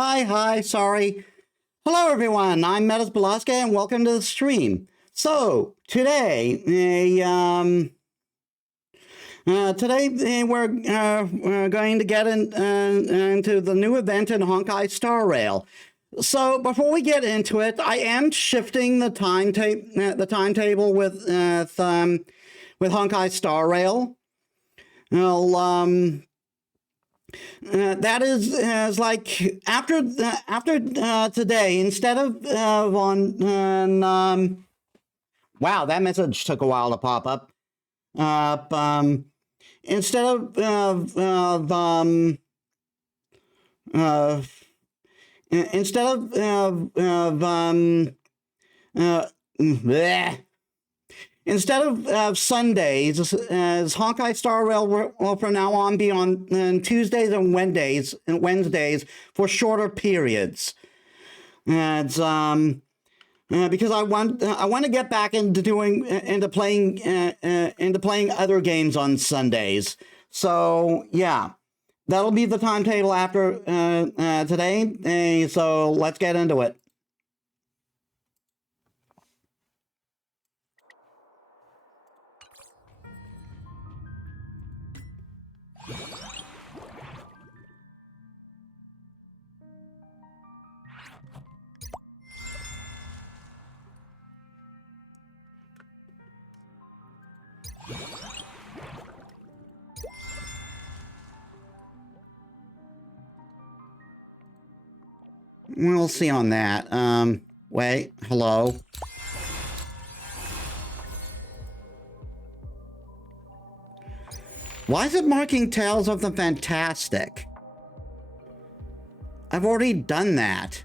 Hi, sorry. Hello, everyone. I'm Metis Balaska, and welcome to the stream. So, today, we're going to get into the new event in Honkai Star Rail. So, before we get into it, I am shifting the timetable with Honkai Star Rail. Well, that is like after today, instead of wow, that message took a while to pop up. Instead of bleh. Instead of Sundays, as Honkai Star Rail will from now on be on Tuesdays and Wednesdays for shorter periods. And because I want to get back into playing other games on Sundays. So yeah, that'll be the timetable after today. So let's get into it. We'll see on that. Wait, hello. Why is it marking Tales of the Fantastic? I've already done that.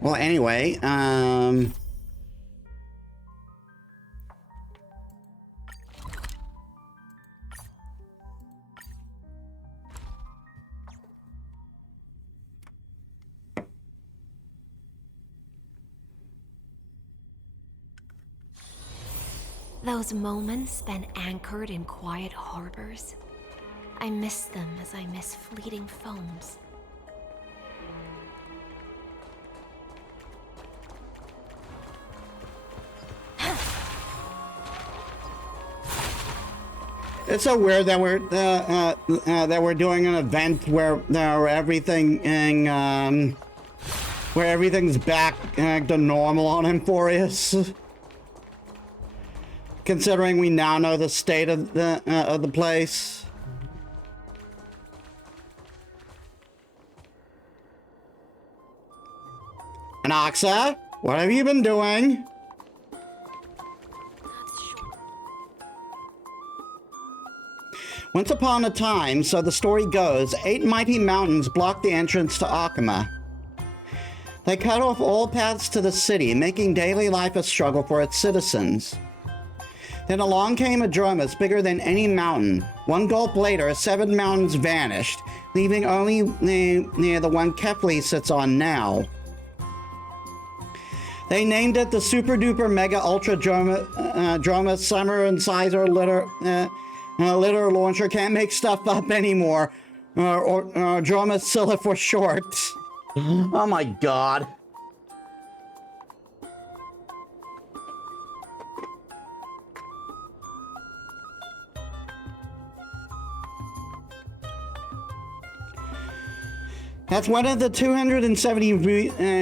Well, anyway, Those moments spent anchored in quiet harbors, I miss them as I miss fleeting foams. it's so weird that we're doing an event where everything's back to normal on Emporius. Considering we now know the state of the place. Anaxa, what have you been doing? Once upon a time, so the story goes, 8 mighty mountains blocked the entrance to Akuma. They cut off all paths to the city, making daily life a struggle for its citizens. Then along came a Dromus bigger than any mountain. One gulp later, 7 mountains vanished, leaving only near the one Kefli sits on now. They named it the Super Duper Mega Ultra Dromus Summer Incisor Litter Launcher. Can't make stuff up anymore. Or Dromacilla for short. Oh my god. That's one of the 270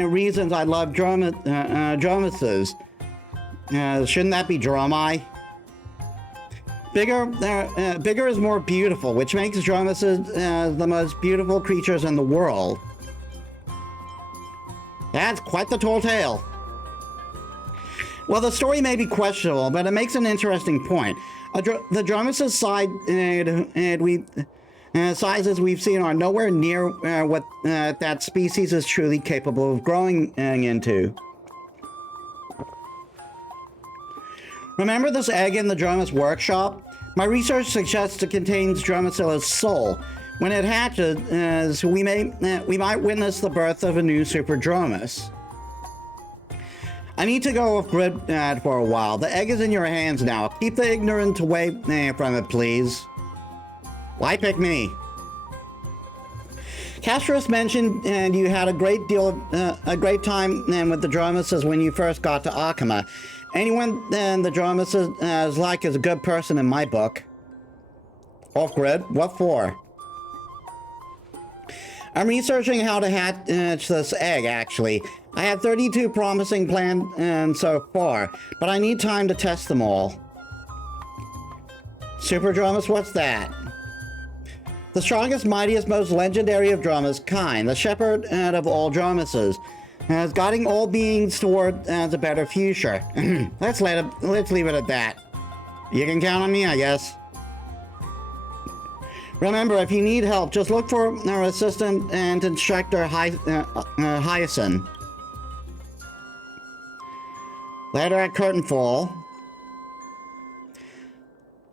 reasons I love Dromuses. Shouldn't that be Dromi? Bigger is more beautiful, which makes Dromuses the most beautiful creatures in the world. That's quite the tall tale. Well, the story may be questionable, but it makes an interesting point. The Dromuses sizes we've seen are nowhere near what that species is truly capable of growing into. Remember this egg in the Dromus workshop? My research suggests it contains Dromacilla's soul. When it hatches, we might witness the birth of a new Super Dromus. I need to go off grid for a while. The egg is in your hands now. Keep the ignorant away from it, please. Why pick me? Castros mentioned you had a great time with the Dromuses when you first got to Akama. Anyone the Dromus is like is a good person in my book. Off grid? What for? I'm researching how to hatch this egg, actually. I have 32 promising plans so far, but I need time to test them all. Super Dromus, what's that? The strongest, mightiest, most legendary of Dromus kind, the shepherd of all Dromuses, guiding all beings toward a better future. Let's leave it at that. You can count on me, I guess. Remember, if you need help, just look for our assistant and instructor, Hyacinth. Later at curtain fall.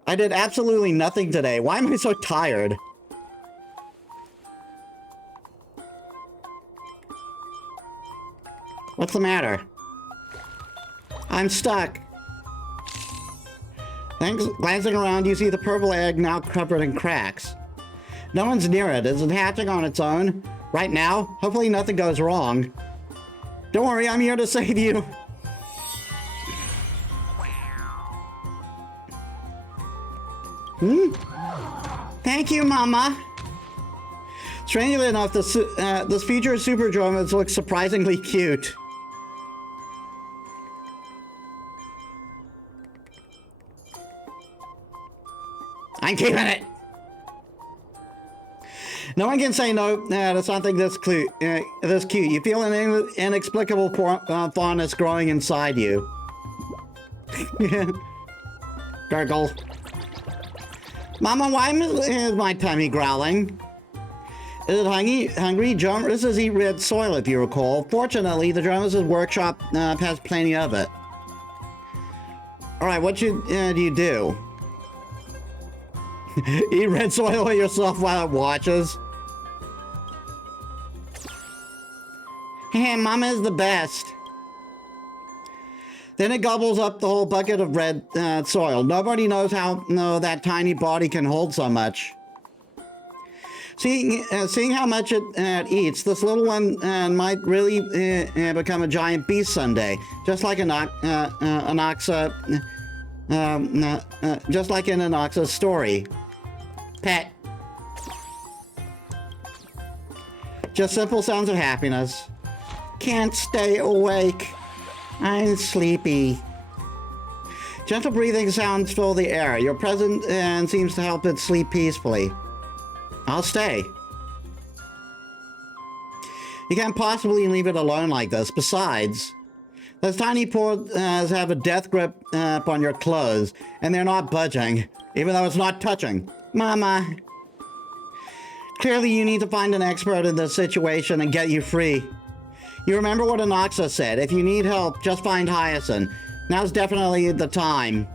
I did absolutely nothing today. Why am I so tired? What's the matter? I'm stuck. Glancing around, you see the purple egg now covered in cracks. No one's near it. Is it hatching on its own? Right now? Hopefully nothing goes wrong. Don't worry, I'm here to save you. Thank you, Mama. Strangely enough, this future Super Dromus looks surprisingly cute. I'm keeping it. No one can say no to something this cute. You feel an inexplicable fondness growing inside you. Gurgle. Mama, why is my tummy growling? Is it hungry? Dromuses eat red soil, if you recall. Fortunately, the Dromuses workshop has plenty of it. Alright, what do you do? Eat red soil yourself while it watches? Hey, Mama is the best. Then it gobbles up the whole bucket of red soil. Nobody knows how that tiny body can hold so much. Seeing how much it eats, this little one might really become a giant beast someday, just like Anoxa, just like in Anoxa's story. Pet. Just simple sounds of happiness. Can't stay awake. I'm sleepy. Gentle breathing sounds fill the air. Your presence seems to help it sleep peacefully. I'll stay. You can't possibly leave it alone like this. Besides, those tiny paws have a death grip on your clothes, and they're not budging, even though it's not touching. Mama. Clearly you need to find an expert in this situation and get you free. You remember what Anoxa said, if you need help, just find Hyacinth. Now's definitely the time.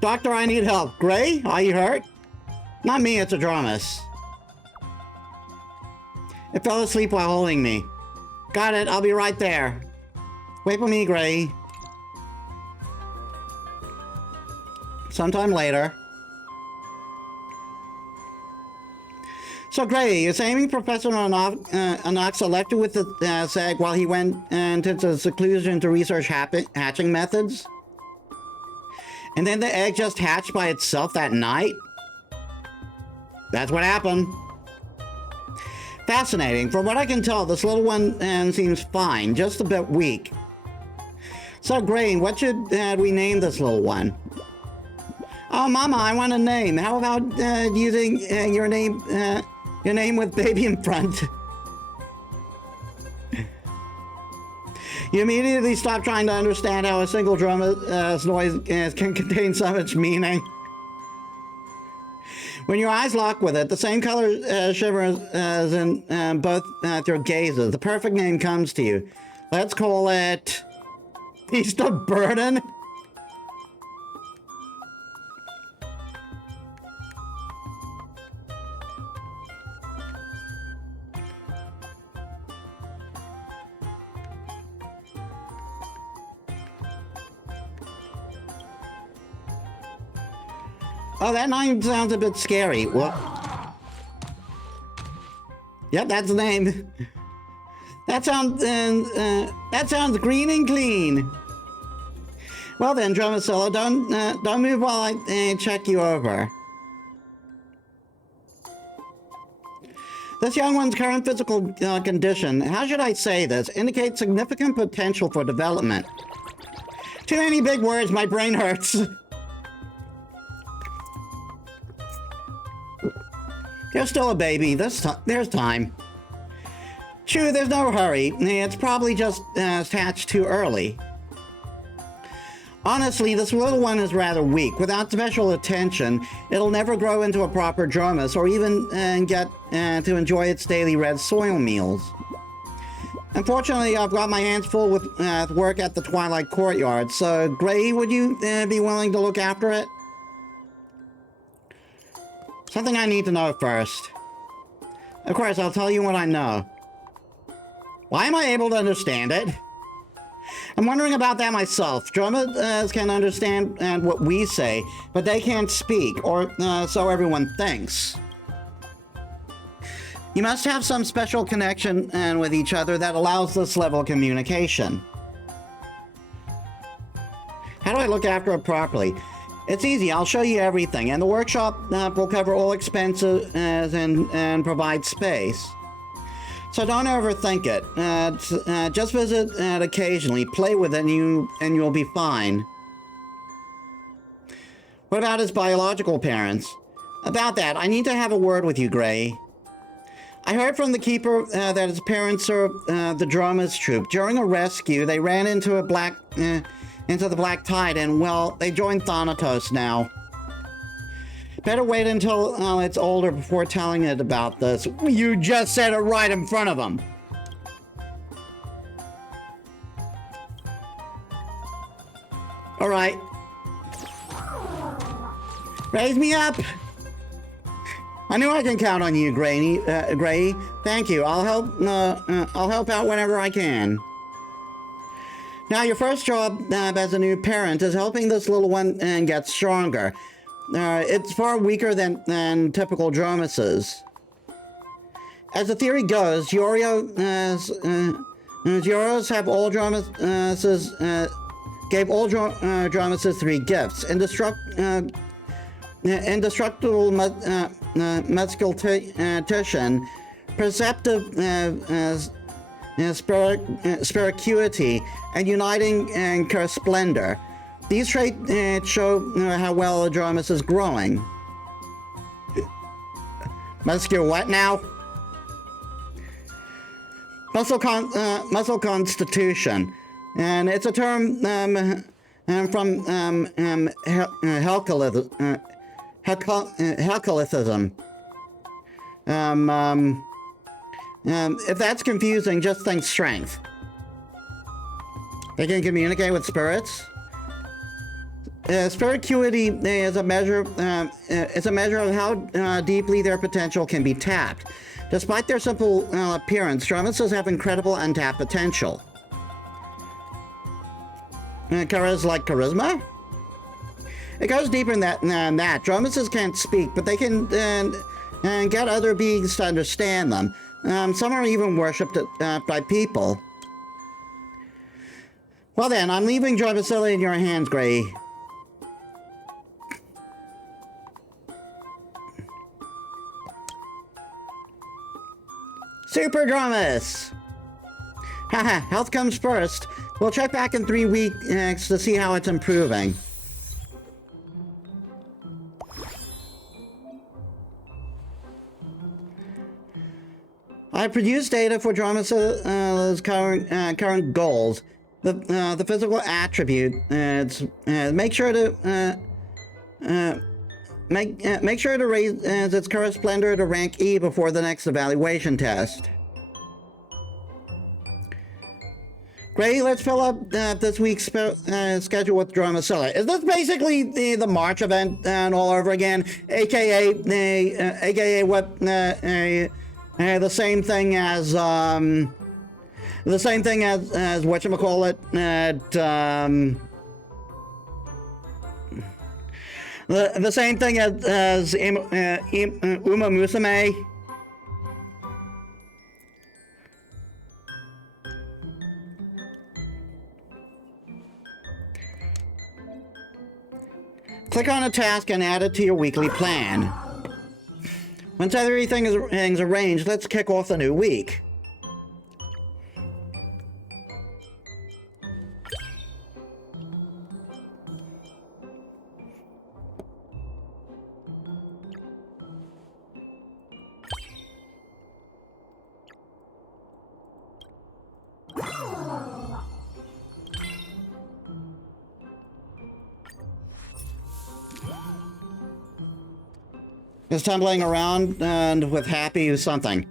Doctor, I need help. Gray, are you hurt? Not me, it's a Dromus. It fell asleep while holding me. Got it, I'll be right there. Wait for me, Gray. Sometime later. So, Gray, you're saying Professor Anoxa left you with the sag while he went into seclusion to research hatching methods? And then the egg just hatched by itself that night? That's what happened. Fascinating. From what I can tell, this little one seems fine, just a bit weak. So, Gray, what should we name this little one? Oh, Mama, I want a name. How about using your name with baby in front? You immediately stop trying to understand how a single Dromus noise can contain so much meaning. When your eyes lock with it, the same color shimmers as in both your gazes. The perfect name comes to you. Let's call it Beast of Burden. Oh, that name sounds a bit scary. What? Yep, that's the name. That sounds green and clean. Well then, Dromicilla, don't move while I check you over. This young one's current physical condition, how should I say this, indicates significant potential for development. Too many big words, my brain hurts. You're still a baby. There's time. True, there's no hurry. It's probably just hatched too early. Honestly, this little one is rather weak. Without special attention, it'll never grow into a proper Dromus or even get to enjoy its daily red soil meals. Unfortunately, I've got my hands full with work at the Twilight Courtyard, so Gray, would you be willing to look after it? Something I need to know first. Of course, I'll tell you what I know. Why am I able to understand it? I'm wondering about that myself. Dromas can understand what we say, but they can't speak, or so everyone thinks. You must have some special connection with each other that allows this level of communication. How do I look after it properly? It's easy, I'll show you everything, and the workshop will cover all expenses and provide space. So don't overthink it. Just visit occasionally, play with it, and you'll be fine. What about his biological parents? About that, I need to have a word with you, Gray. I heard from the Keeper that his parents served the Dromas troop. During a rescue, they ran into the Black Tide, and, well, they joined Thanatos now. Better wait until it's older before telling it about this. You just said it right in front of him. All right. Raise me up. I knew I can count on you, Gray. Thank you. I'll help out whenever I can. Now, your first job as a new parent is helping this little one get stronger. It's far weaker than typical Dromuses. As the theory goes, Yoros have all Dromuses, gave all Dromuses 3 gifts: indestructible musculation, perceptive spiracuity, and uniting curse splendor. These traits show how well a Dromus is growing. Muscular what now? Muscle constitution. And it's a term from Helcalithism. If that's confusing, just think strength. They can communicate with spirits. Spiracuity is a measure. It's a measure of how deeply their potential can be tapped. Despite their simple appearance, Dromuses have incredible untapped potential. Charisma? It goes deeper than that. Dromuses can't speak, but they can get other beings to understand them. Some are even worshipped by people. Well then, I'm leaving Dromicilla in your hands, Gray. Super Dromus! Haha, health comes first. We'll check back in 3 weeks to see how it's improving. I produced data for Dromicilla's current goals. The physical attribute. Make sure to make sure to raise its current splendor to rank E before the next evaluation test. Great, let's fill up this week's schedule with Dromacilla. Is this basically the March event all over again, aka what the same thing as whatchamacallit, the same thing as Uma Musume? Click on a task and add it to your weekly plan. Once everything is arranged, let's kick off the new week. Is tumbling around and with happy something.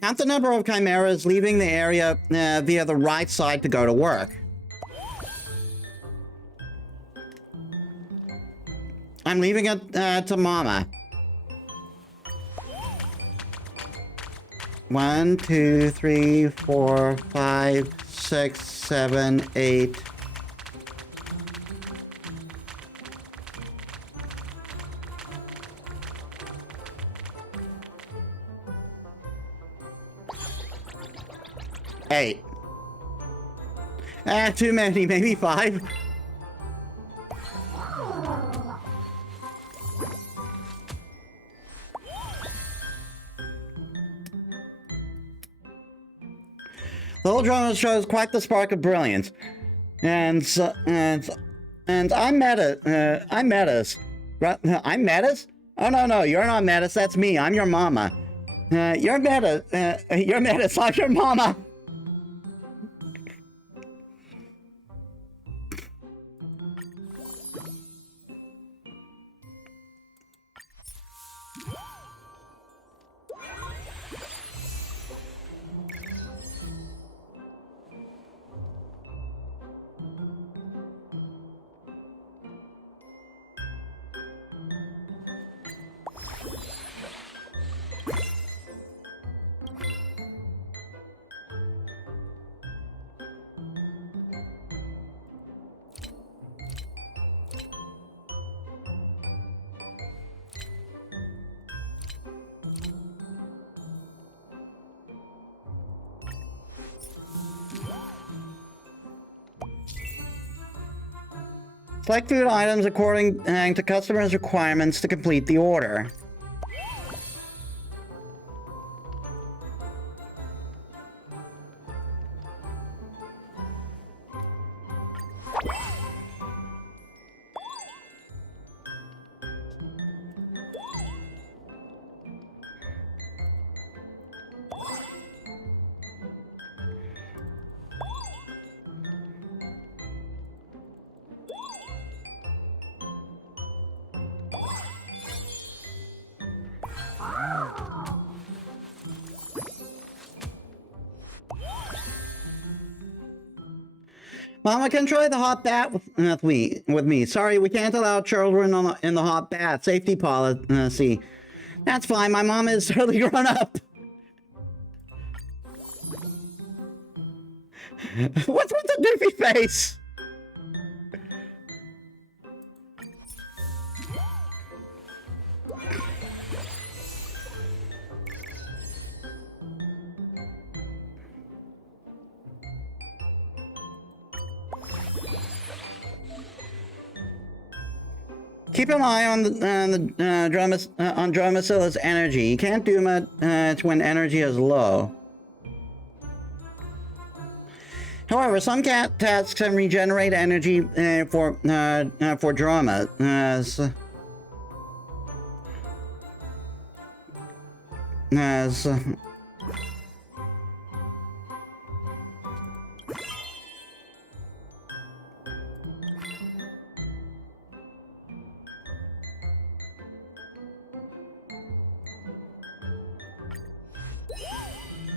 Count the number of chimeras leaving the area via the right side to go to work. I'm leaving it to Mama. 1, 2, 3, 4, 5, 6, 7, 8. Eight. Too many, maybe 5. The whole drama shows quite the spark of brilliance. And I'm Metis. I'm Metis? Oh no, you're not Metis, that's me. I'm your mama. You're Metis, I'm your mama. Select food items according to customers' requirements to complete the order. Mama can try the hot bath with me. Sorry, we can't allow children in the hot bath. Safety policy. That's fine. My mom is totally grown up. What's with the doofy face? Keep an eye on Dromacilla's energy. You can't do much when energy is low. However, some cat tasks can regenerate energy for drama.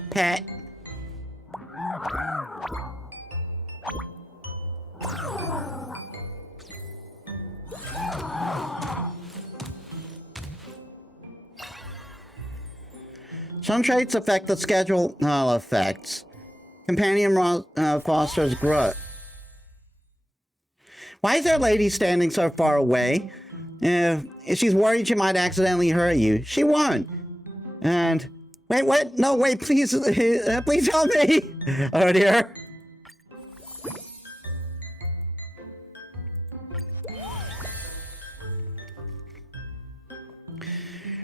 Pet. Some traits affect the schedule effects. Companion fosters growth. Why is that lady standing so far away? If she's worried she might accidentally hurt you. She won't. And wait, what? No, wait, please, please help me. Oh dear.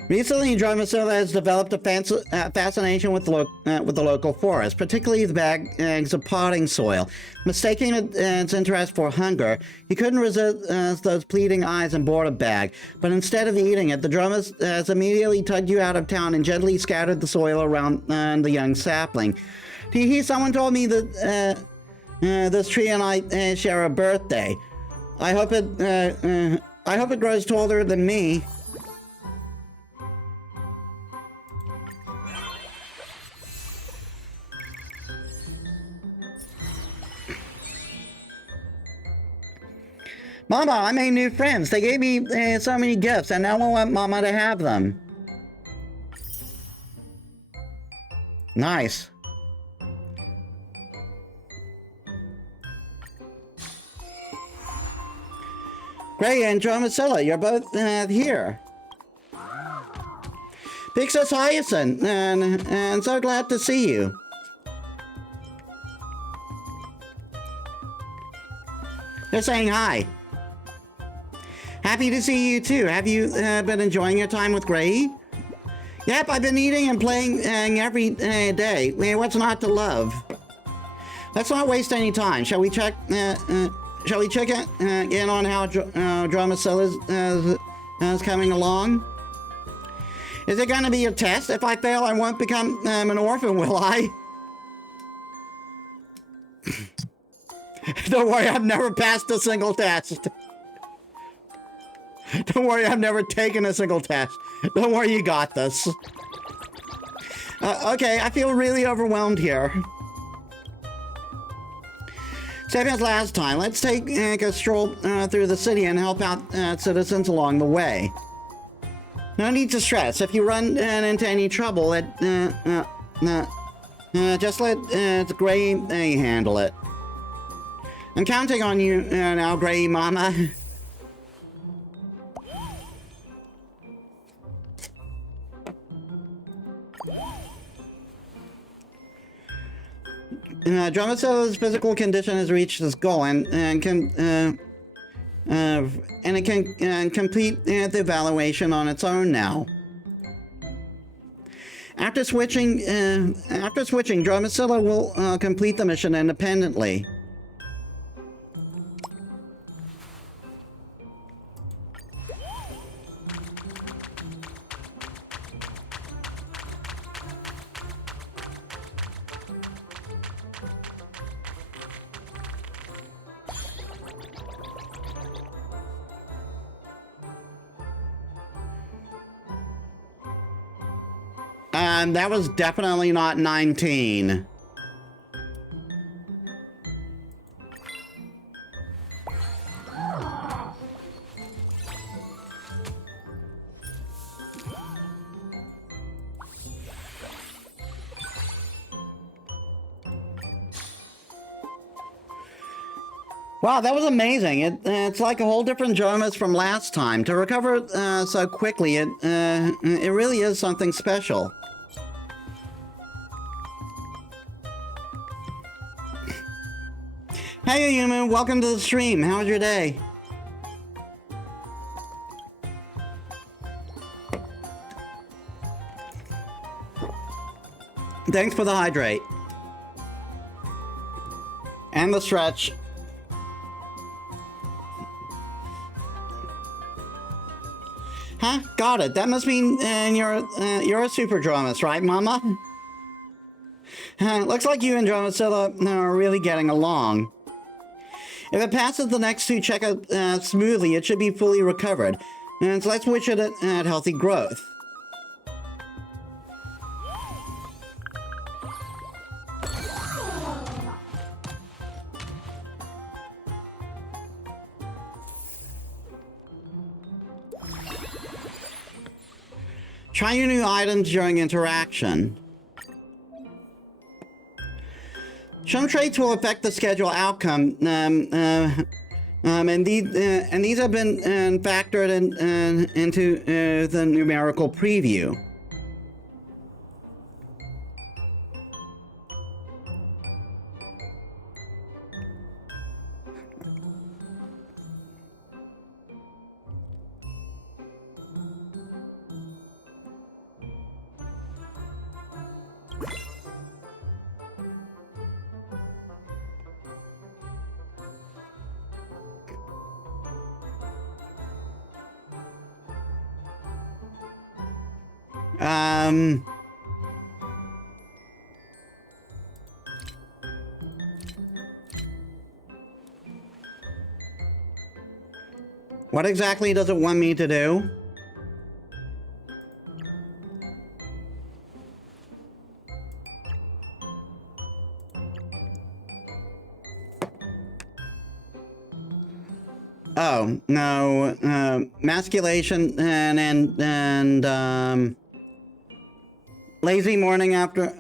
Recently, Dromacilla has developed a fascination with the local forest, particularly the bags of potting soil. Mistaking its interest for hunger, he couldn't resist those pleading eyes and bought a bag. But instead of eating it, the Dromas has immediately tugged you out of town and gently scattered the soil around the young sapling. Tee-hee, someone told me that this tree and I share a birthday. I hope it grows taller than me. Mama, I made new friends. They gave me so many gifts, and now I want Mama to have them. Nice. Gray and Dromacilla, you're both here. Pixis Hyacinth, and so glad to see you. They're saying hi. Happy to see you too. Have you been enjoying your time with Gray? Yep, I've been eating and playing every day. What's not to love? Let's not waste any time. Shall we check? Shall we check in on how Dromacilla is coming along? Is it going to be a test? If I fail, I won't become an orphan, will I? Don't worry, I've never passed a single test. Don't worry, I've never taken a single test. Don't worry, you got this. Okay, I feel really overwhelmed here. Same as last time. Let's take a stroll through the city and help out citizens along the way. No need to stress. If you run into any trouble, just let Gray handle it. I'm counting on you now, Gray Mama. Dromacilla's physical condition has reached its goal and it can complete the evaluation on its own now. After switching, Dromacilla will complete the mission independently. That was definitely not 19. Wow, that was amazing. It's like a whole different Jonas from last time. To recover so quickly, it really is something special. Hey, human, welcome to the stream. How was your day? Thanks for the hydrate. And the stretch. Huh? Got it. That must mean you're a super Dromas, right, Mama? Looks like you and Dromacilla are really getting along. If it passes the next two checkups smoothly, it should be fully recovered. And so let's wish it at healthy growth. Try your new items during interaction. Some traits will affect the schedule outcome, and these have been factored into the numerical preview. What exactly does it want me to do? Oh, no, masculation and lazy morning after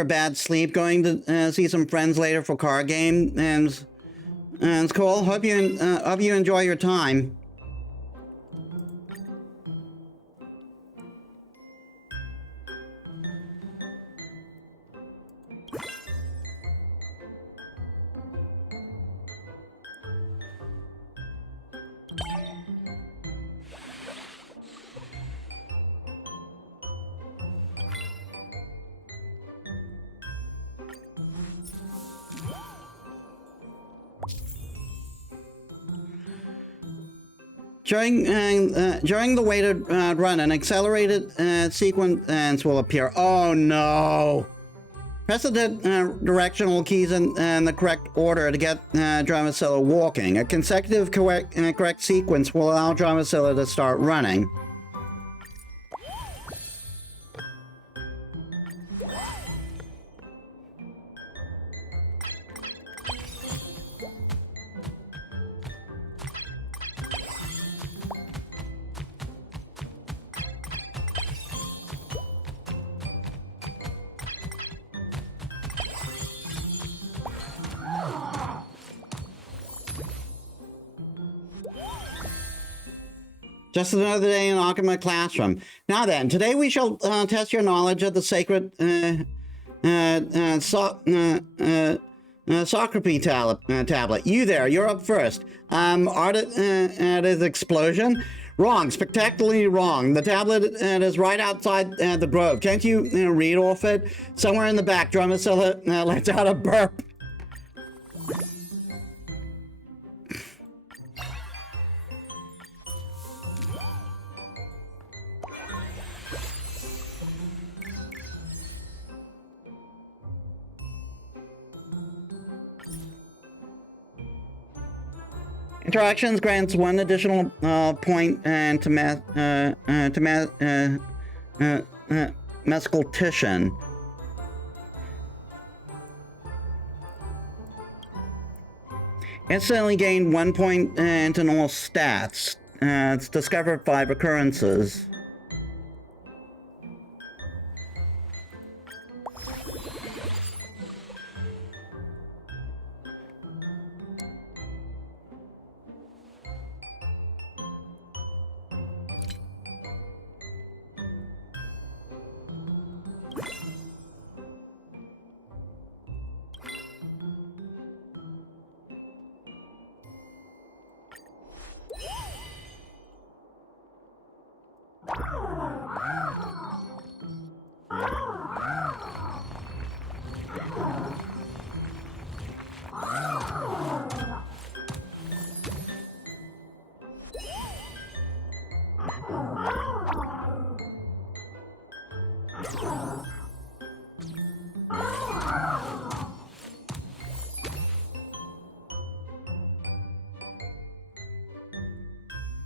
a bad sleep, going to see some friends later for card game, and it's cool. Hope you enjoy your time. During the weighted run, an accelerated sequence will appear. Oh no! Press the directional keys in the correct order to get Dramacilla walking. A consecutive correct sequence will allow Dramacilla to start running. Just another day in Alchemy Classroom. Now then, today we shall test your knowledge of the sacred Socrates tablet. You there, you're up first. Art at his explosion? Wrong, spectacularly wrong. The tablet is right outside the grove. Can't you read off it? Somewhere in the back, Dramacilla lets out a burp. Interactions grants one additional point and to mescaltician. Instantly gain 1 point into normal stats. It's discovered 5 occurrences.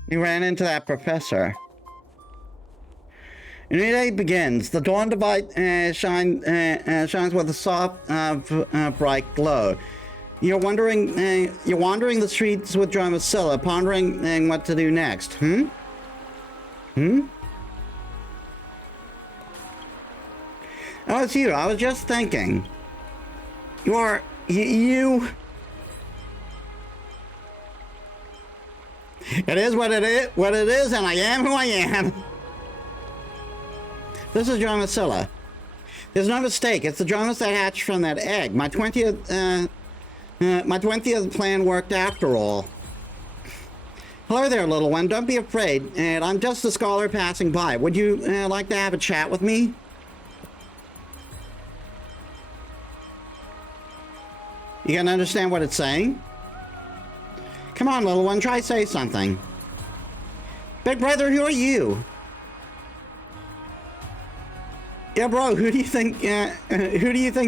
You ran into that professor. A new day begins. The dawn divide shines with a soft, bright glow. You're wandering the streets with Dramacilla, pondering what to do next. Oh, it's you. I was just thinking. You. It is what it is, and I am who I am. This is Dromacilla. There's no mistake. It's the Dromus that hatched from that egg. My 20th plan worked after all. Hello there, little one. Don't be afraid. And I'm just a scholar passing by. Would you like to have a chat with me? You can understand what it's saying? Come on, little one. Try say something. Big brother, who are you? Yeah, bro. Who do you think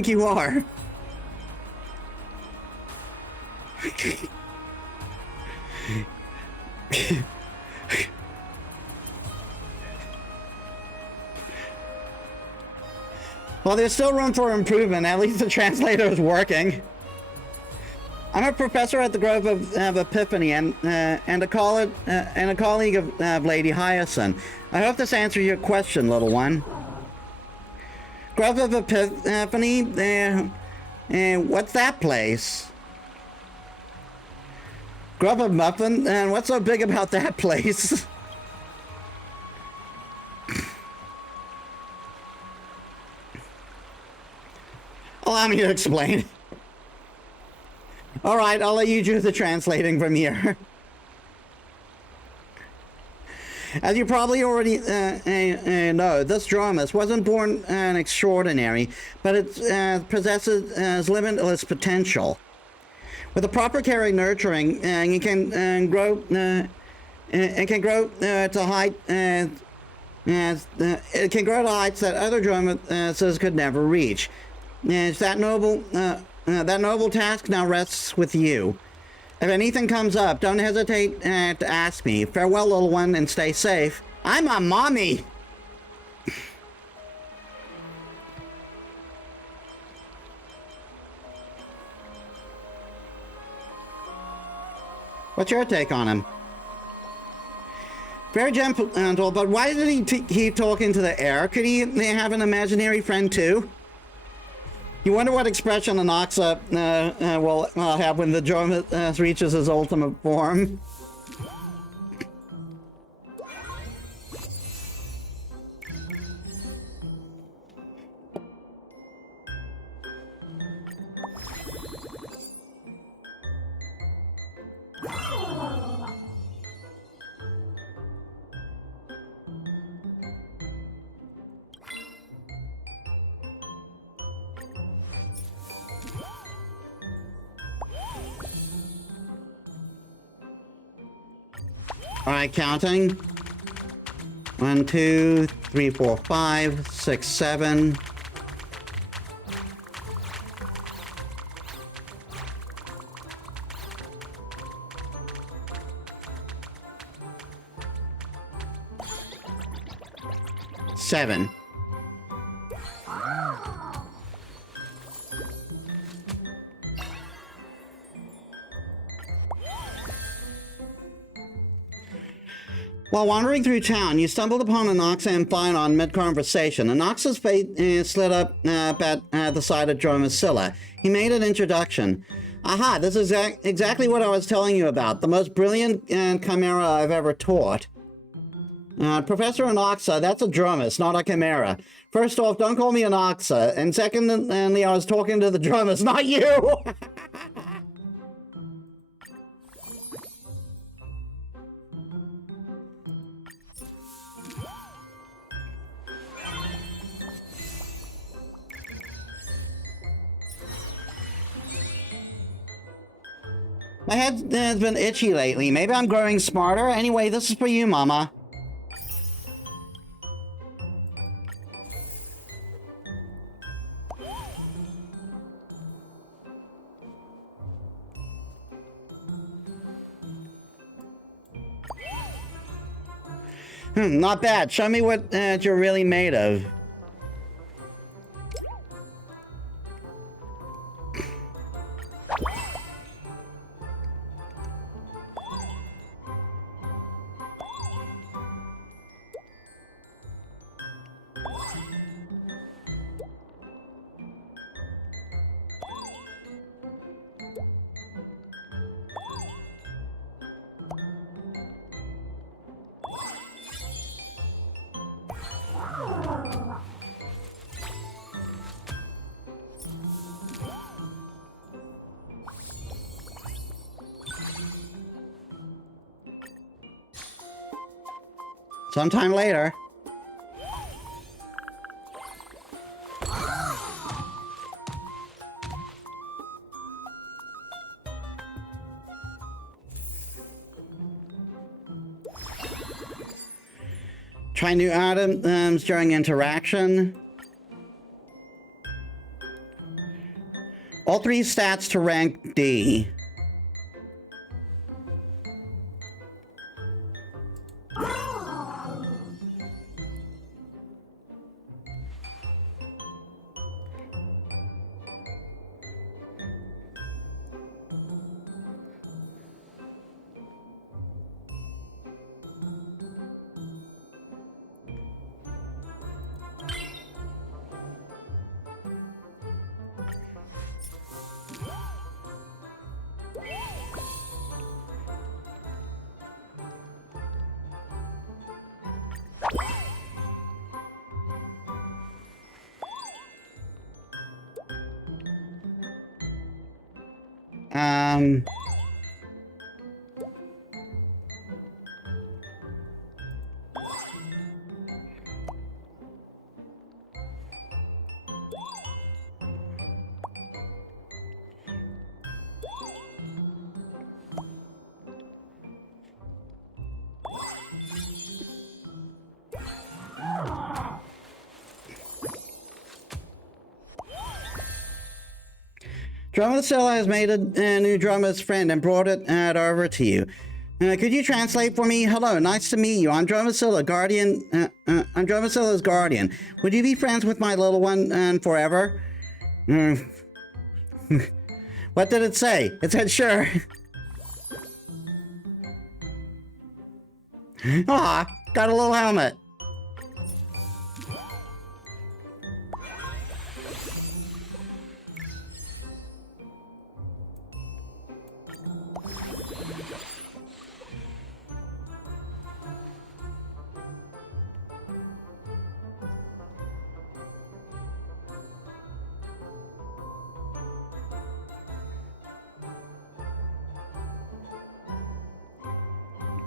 you are? Well, there's still room for improvement. At least the translator is working. I'm a professor at the Grove of Epiphany and a colleague of Lady Hyacinth. I hope this answers your question, little one. Grove of Epiphany? What's that place? Grove of Muffin? And what's so big about that place? Allow me to explain. All right, I'll let you do the translating from here. As you probably already know, this Dromus wasn't born an extraordinary, but it possesses limitless potential. With the proper care and nurturing, it can grow. It can grow to height. It can grow to heights that other Dromuses could never reach. That noble task now rests with you. If anything comes up, don't hesitate to ask me. Farewell, little one, and stay safe. I'm a mommy! What's your take on him? Very gentle, but why did he keep talking to the air? Could he have an imaginary friend too? You wonder what expression Anoxa will have when the Dromus reaches his ultimate form. All right, counting. 1, 2, 3, 4, 5, 6, 7. Seven. While wandering through town, you stumbled upon Anoxa and Phynon mid-conversation. Anoxa's face slid up at the side of Dromacilla. He made an introduction. Aha, this is exactly what I was telling you about. The most brilliant chimera I've ever taught. Professor Anoxa, that's a Dromus, not a chimera. First off, don't call me Anoxa. And secondly, I was talking to the Dromus, not you! My head has been itchy lately. Maybe I'm growing smarter. Anyway, this is for you, Mama. Not bad. Show me what you're really made of. sometime later. Try new items during interaction. All 3 stats to rank D. Um... Drumacilla has made a new drummer's friend and brought it over to you. Could you translate for me? Hello, nice to meet you. I'm Drumacilla, guardian. I'm Drumacilla's guardian. Would you be friends with my little one forever? What did it say? It said sure. Ah, got a little helmet.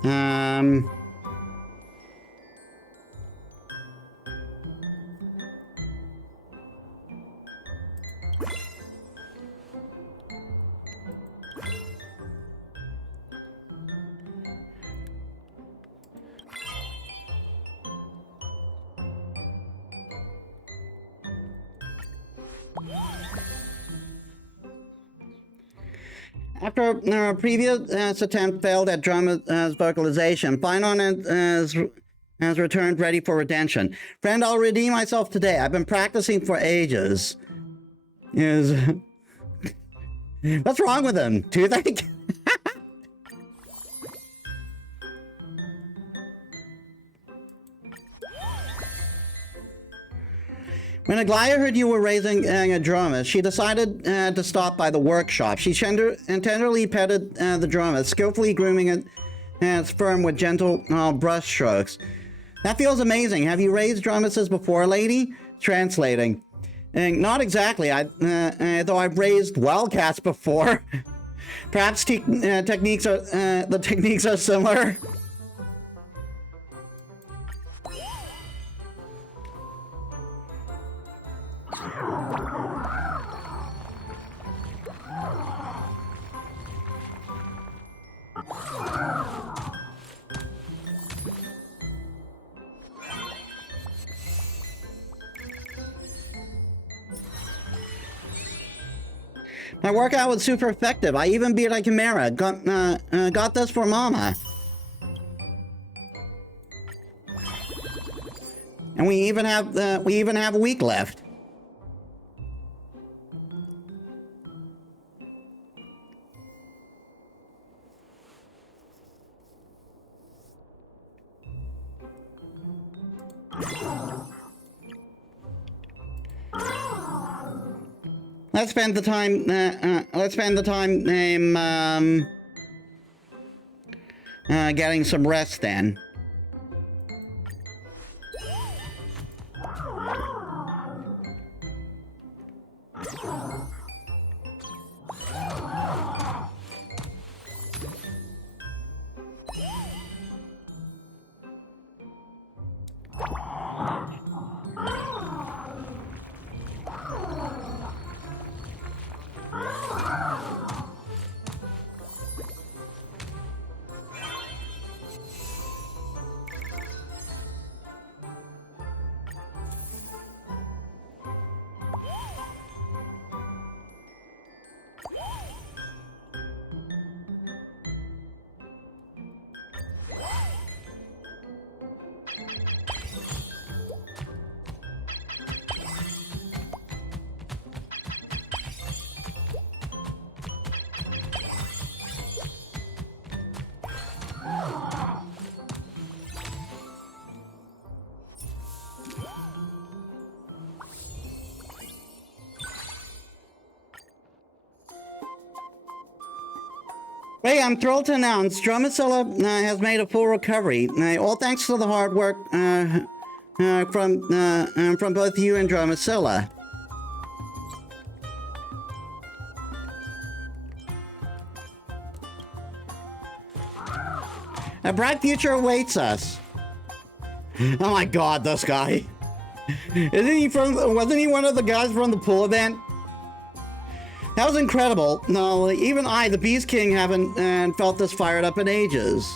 Um... After a previous attempt failed at drama's vocalization, Finon has returned ready for redemption. Friend, I'll redeem myself today. I've been practicing for ages. What's wrong with him? Toothache? When Aglaya heard you were raising a drummer, she decided to stop by the workshop. She tenderly petted the drummer, skillfully grooming its firm with gentle brush strokes. That feels amazing. Have you raised drumesses before, lady? Translating. Not exactly, though I've raised wildcats before. Perhaps the techniques are similar. My workout was super effective. I even beat a chimera. Got this for Mama. And we even have a week left. Let's spend the time. Getting some rest then. Hey, I'm thrilled to announce Dromacilla has made a full recovery, all thanks to the hard work from both you and Dromacilla. A bright future awaits us. Oh my God, this guy! Wasn't he one of the guys from the pool event? That was incredible. No, even I, the Beast King, haven't felt this fired up in ages.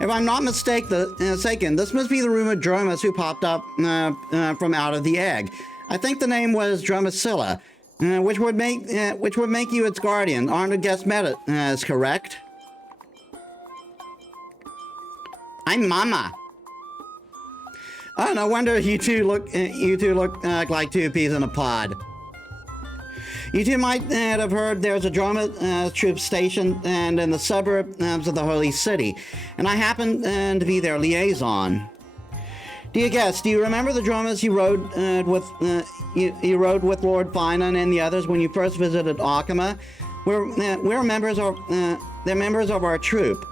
If I'm not mistaken, this must be the rumored Dromas who popped up from out of the egg. I think the name was Dromacilla, which would make you its guardian. Aren't a guest Metis, correct? I'm Mama. Oh, no wonder you two look like two peas in a pod. You two might have heard there's a drama troop stationed in the suburbs of the Holy City, and I happen to be their liaison. Do you remember the dramas you rode with Lord Finan and the others when you first visited Akama? They're members of our troop.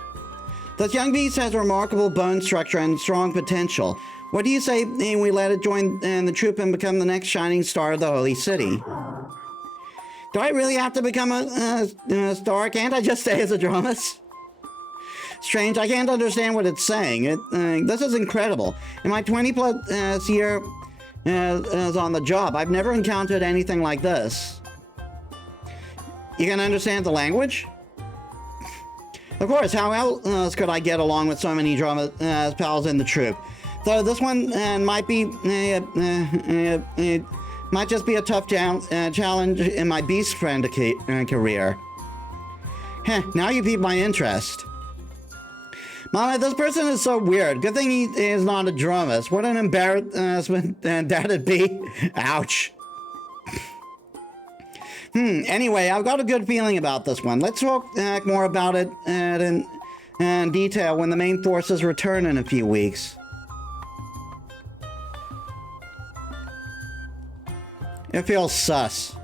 This young beast has remarkable bone structure and strong potential. What do you say we let it join the troop and become the next shining star of the Holy City? Do I really have to become a star? Can't I just stay as a dramas? Strange, I can't understand what it's saying. This is incredible. In my 20-plus year on the job, I've never encountered anything like this. You can understand the language? Of course, how else could I get along with so many drama pals in the troop? Though this one might just be a tough challenge in my beast friend career. Heh, now you piqued my interest. Mama, this person is so weird. Good thing he is not a dramas. What an embarrassment that'd be. Ouch. Anyway, I've got a good feeling about this one. Let's talk more about it in detail when the main forces return in a few weeks. It feels sus.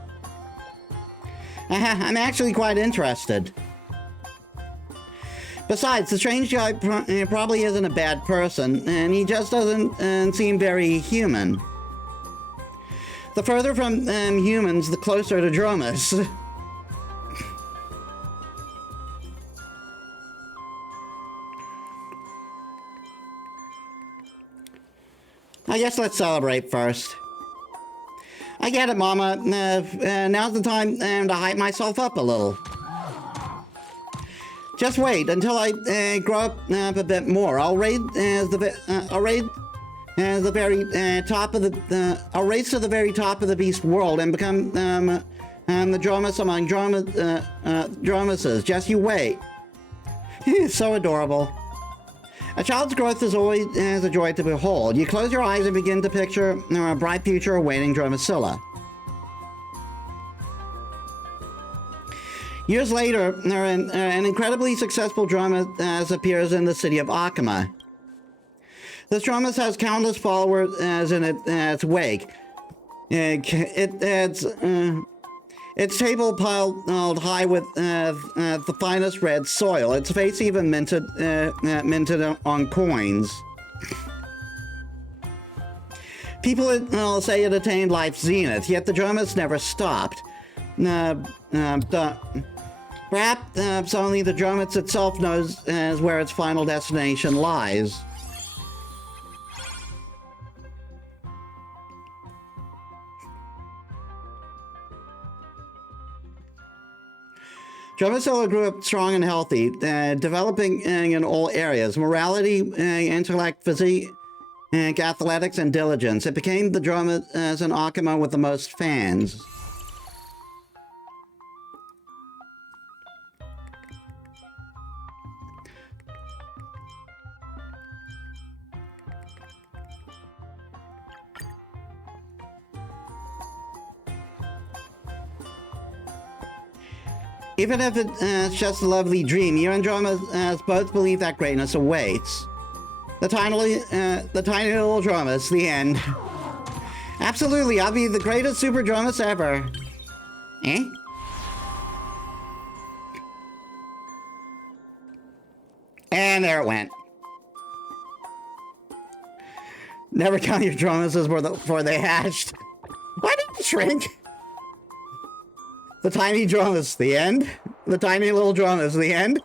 I'm actually quite interested. Besides, the strange guy probably isn't a bad person, and he just doesn't seem very human. The further from humans, the closer to Dromas. I guess let's celebrate first. I get it, Mama. Now's the time to hype myself up a little. Just wait until I grow up a bit more. I'll raise to the very top of the beast world and become the Dromas among Dromases. Just you wait. So adorable. A child's growth is always a joy to behold. You close your eyes and begin to picture a bright future awaiting Dromacilla. Years later, an incredibly successful drama appears in the city of Akama. This drama has countless followers in its wake. Its table piled high with the finest red soil. Its face even minted on coins. People say it attained life's zenith, yet the dramas never stopped. Perhaps only the dramas itself knows where its final destination lies. Dromacilla grew up strong and healthy, developing in all areas: morality, intellect, physique, athletics, and diligence. It became the drama as an Akama with the most fans. Even if it's just a lovely dream, you and Drama both believe that greatness awaits. The tiny little dramas, the end. Absolutely, I'll be the greatest super dramas ever. Eh? And there it went. Never count your drones before they hatched. Why did it shrink? The tiny drone is the end. The tiny little drone is the end.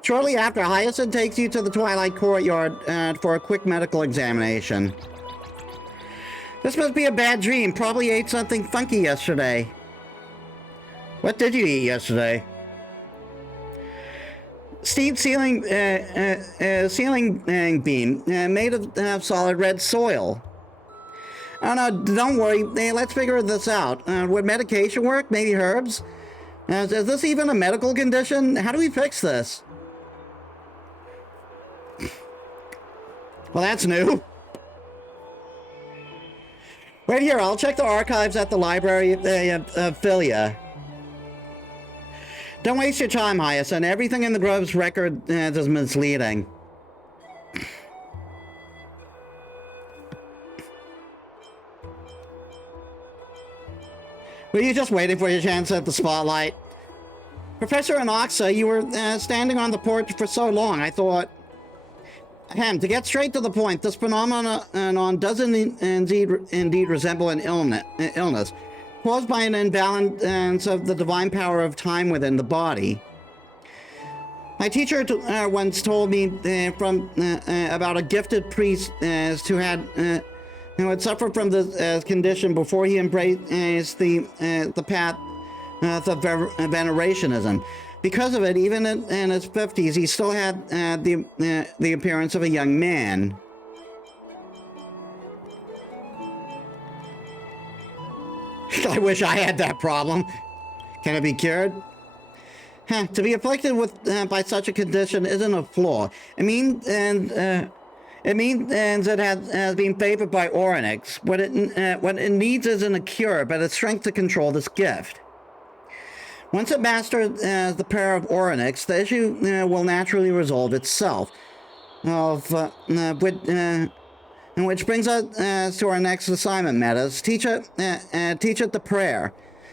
Shortly after, Hyacinth takes you to the Twilight Courtyard for a quick medical examination. This must be a bad dream. Probably ate something funky yesterday. What did you eat yesterday? Steep ceiling beam made of solid red soil. Oh no, don't worry. Hey, let's figure this out. Would medication work? Maybe herbs? Is this even a medical condition? How do we fix this? Well, that's new. Right here, I'll check the archives at the Library of Philia. Don't waste your time, Hyacinth. Everything in the Grove's record is misleading. Were you just waiting for your chance at the spotlight? Professor Anoxa, you were standing on the porch for so long, I thought... to get straight to the point, this phenomenon does indeed resemble an illness caused by an imbalance of the divine power of time within the body. My teacher once told me about a gifted priest who had suffered from this condition before he embraced the path of venerationism. Because of it, even in his 50s, he still had the appearance of a young man. I wish I had that problem. Can it be cured? To be afflicted by such a condition isn't a flaw. It means it has been favored by Orynyx. What it needs isn't a cure, but a strength to control this gift. Once it masters the power of Orynyx, the issue will naturally resolve itself. Which brings us to our next assignment, Metis. Teach it the prayer.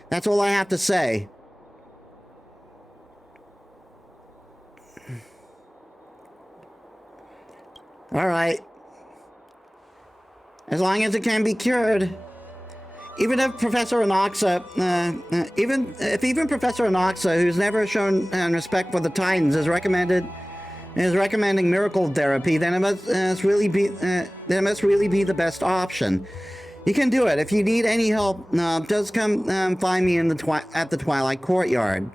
That's all I have to say. All right. As long as it can be cured. Even if Professor Anoxa, even Professor Anoxa, who's never shown respect for the Titans, is recommending miracle therapy, then it must really be the best option. You can do it. If you need any help, just come find me at the Twilight Courtyard.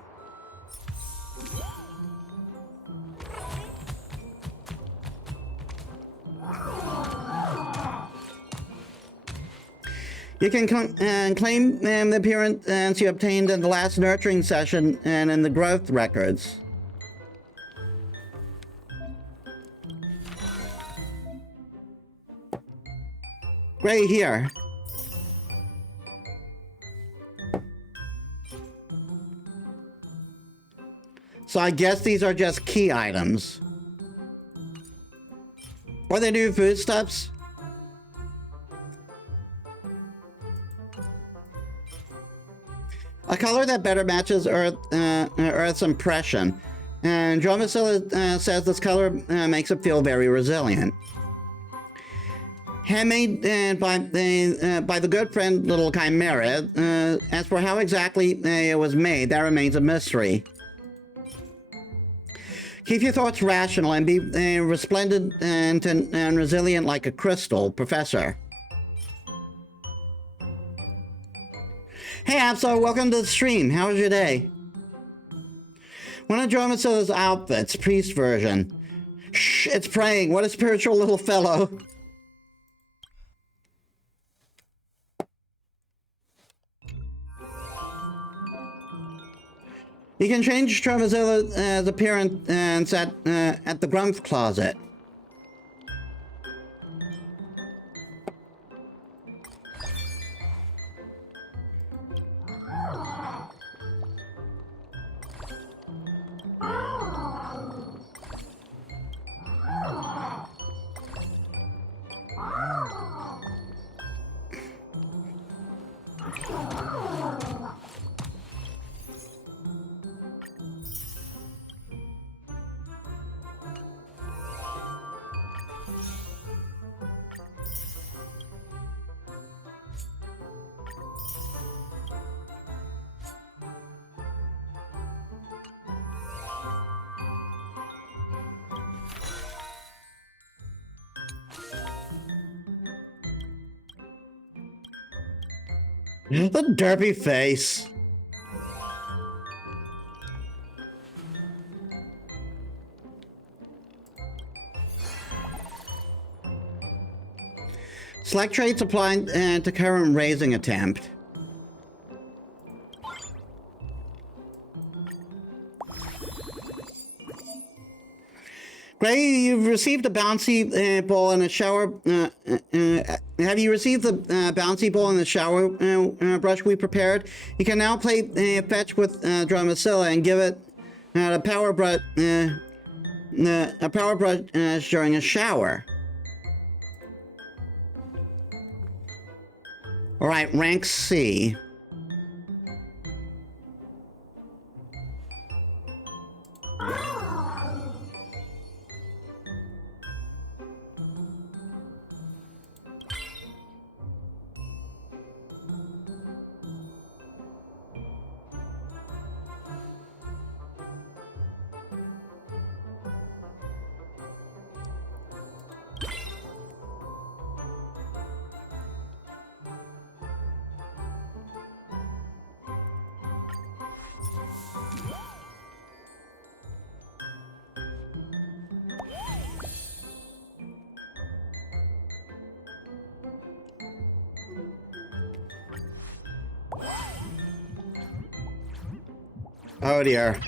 You can claim the appearance you obtained in the last nurturing session and in the growth records. Right here. So I guess these are just key items. Or they do foodstuffs. A color that better matches Earth's impression. And Dromicilla says this color makes it feel very resilient. Handmade by the good friend Little Chimera. As for how exactly it was made, that remains a mystery. Keep your thoughts rational and be resplendent and resilient like a crystal, Professor. Hey, Abso, welcome to the stream. How was your day? One of Dromicilla's outfits, priest version. Shh, it's praying. What a spiritual little fellow. You can change Dromicilla's appearance at the Grumpf Closet. The derpy face. Select traits applied to current raising attempt. Gray, you've received a bouncy ball and a shower. Have you received the bouncy ball and the shower brush we prepared? You can now play fetch with Dromacilla and give it a power brush during a shower. All right, rank C. Oh dear.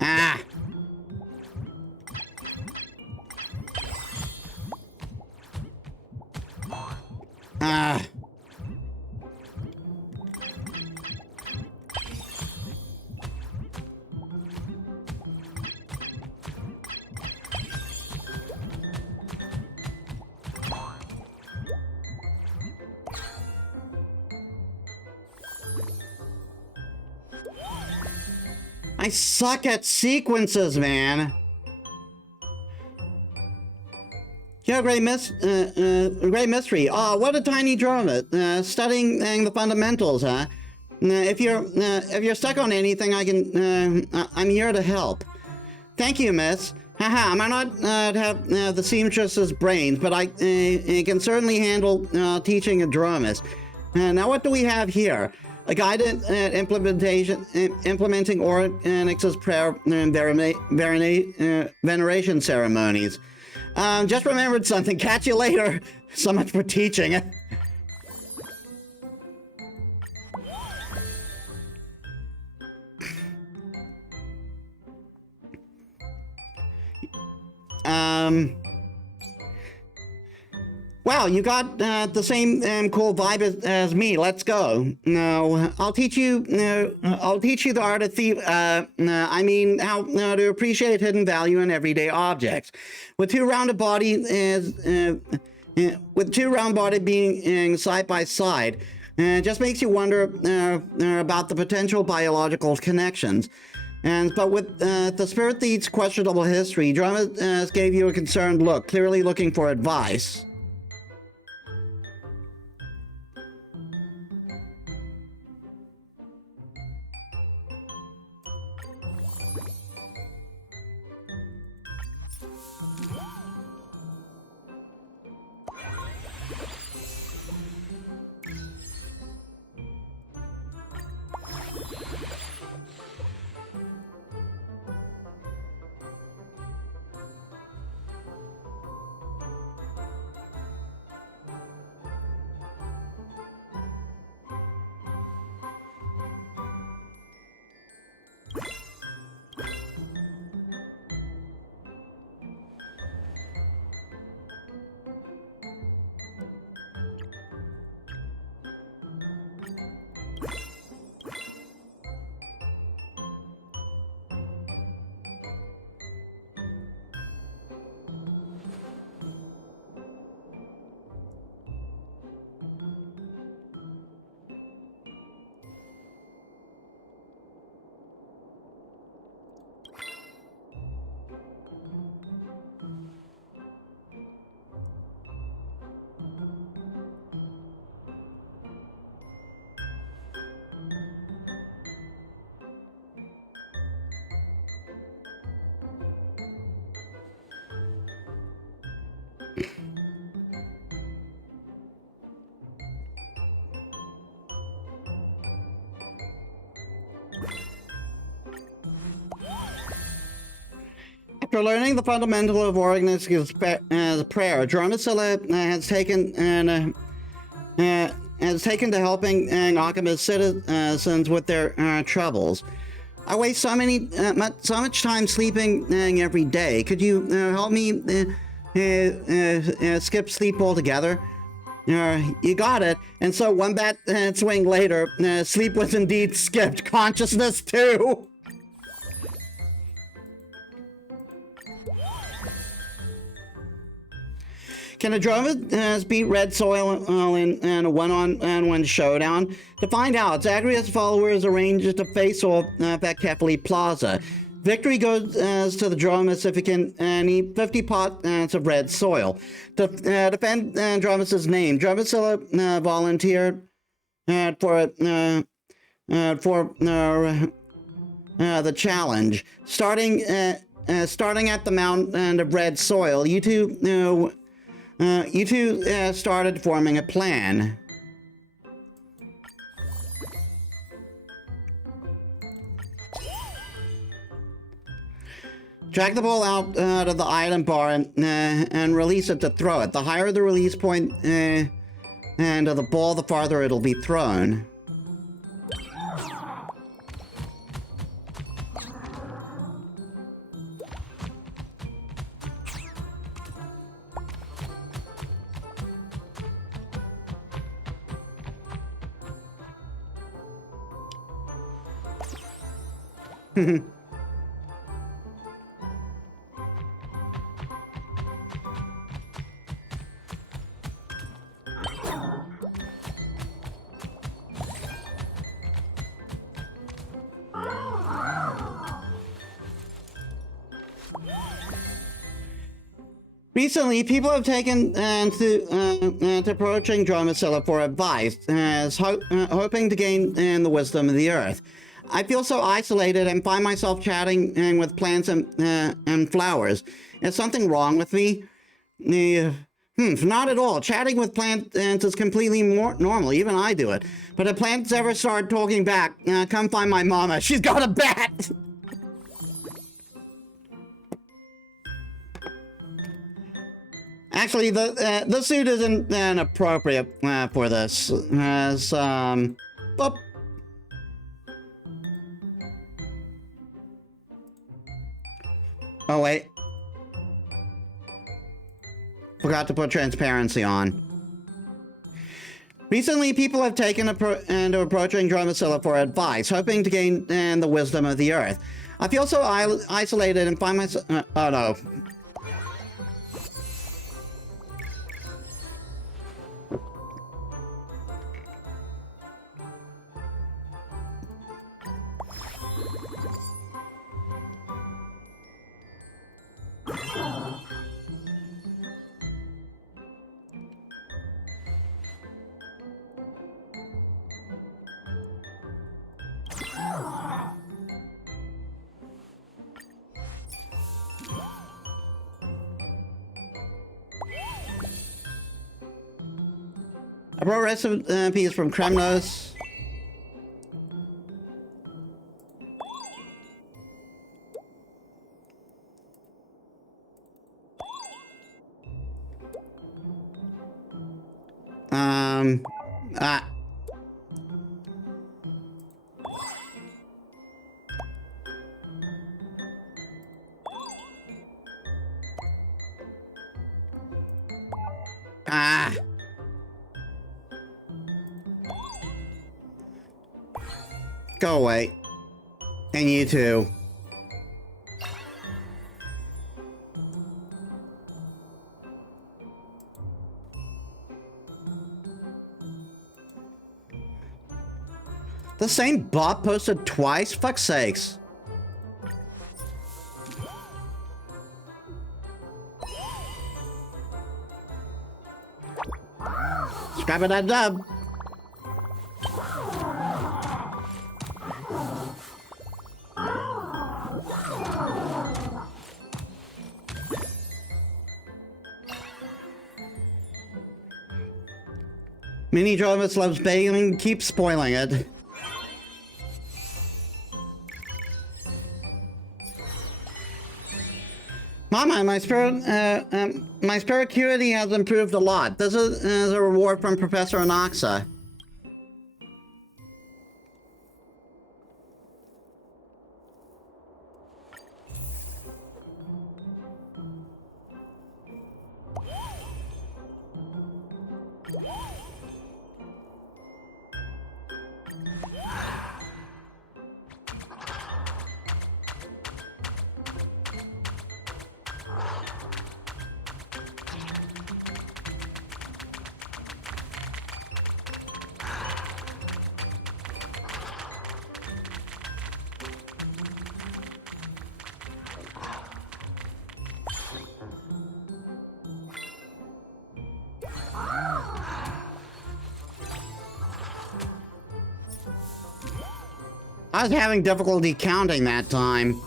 Ah. Ah. I suck at sequences, man. Yeah, great mystery. Oh, what a tiny drama. Studying the fundamentals, huh? If you're stuck on anything, I'm here to help. Thank you, miss. Haha, I might not have the seamstress's brains, but I can certainly handle teaching a dramas. Now, what do we have here? A guided implementing Oryx's prayer and veneration ceremonies. Just remembered something. Catch you later. So much for teaching. Wow, you got the same cool vibe as me. Let's go. No, I'll teach you. I'll teach you the art of I mean, how to appreciate hidden value in everyday objects. With two rounded body being side by side, just makes you wonder about the potential biological connections. But with the Spirit Thief's questionable history, Drama gave you a concerned look, clearly looking for advice. After learning the fundamental of Orignis' prayer, Dromicilla has taken to helping alchemist citizens with their troubles. I waste so much time sleeping every day. Could you help me skip sleep altogether? You got it. And so one bat swing later, sleep was indeed skipped. Consciousness too. Can a Dromas beat Red Soil in a one-on-one showdown? To find out, Zagreus' followers arrange to face off at Kefli Plaza. Victory goes to the Dromas if he can eat 50 pots of red soil. To defend Dromas' name, Dromicilla volunteered for the challenge. Starting at the mountain of red soil, you two started forming a plan. Drag the ball out of the item bar and release it to throw it. The higher the release point and of the ball, the farther it'll be thrown. Recently, people have taken to approaching Dromicilla for advice, hoping to gain the wisdom of the earth. I feel so isolated and find myself chatting with plants and flowers. Is something wrong with me? Not at all. Chatting with plants is completely normal. Even I do it. But if plants ever start talking back, come find my mama. She's got a bat! Actually, the suit isn't appropriate for this. Boop. Oh, wait. Forgot to put transparency on. Recently, people have taken to approaching Dromicilla for advice, hoping to gain the wisdom of the earth. I feel so isolated and find myself... oh, no. I brought recipes from Kremnos. Ah. Ah. Go away. And you too. The same bot posted twice? Fuck's sakes. Scrap it that dub. Mini Dromas loves bailing, keep spoiling it. Mama, my spirit acuity has improved a lot. This is a reward from Professor Anaxa. I was having difficulty counting that time.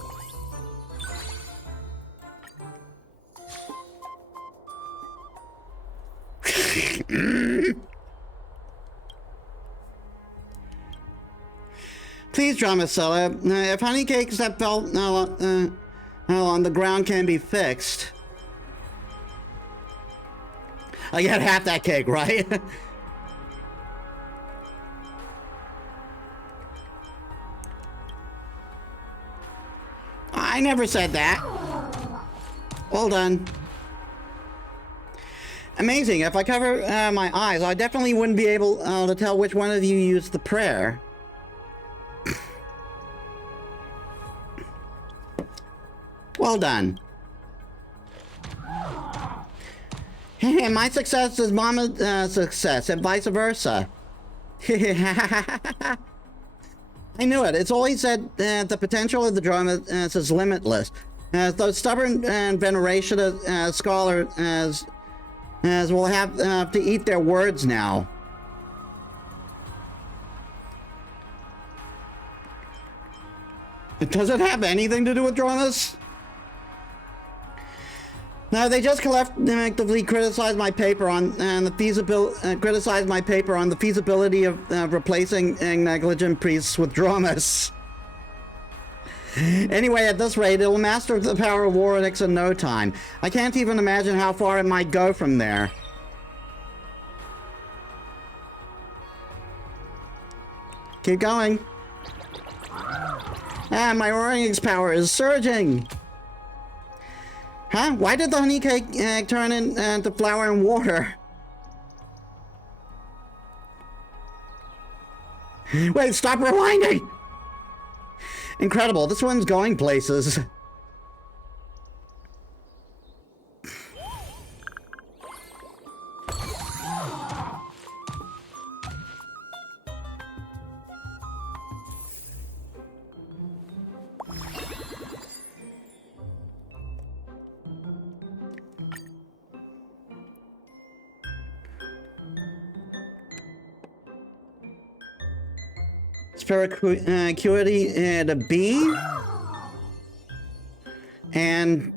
Please, Dramacella, if honey cakes that fell on the ground can be fixed. I get half that cake, right? I never said that. Well done. Amazing. If I cover my eyes, I definitely wouldn't be able to tell which one of you used the prayer. Well done. My success is Mama's success, and vice versa. I knew it. It's always said that the potential of the drama is limitless. The stubborn and veneration scholar as will have to eat their words now. Does it have anything to do with dramas? No, they just collectively criticized my paper on the feasibility of replacing negligent priests with dramas. Anyway, at this rate, it'll master the power of Warnix in no time. I can't even imagine how far it might go from there. Keep going. Ah, my Warnix power is surging. Huh? Why did the honey cake turn into flour and water? Wait, stop rewinding! Incredible, this one's going places. Spirit acuity at a B, and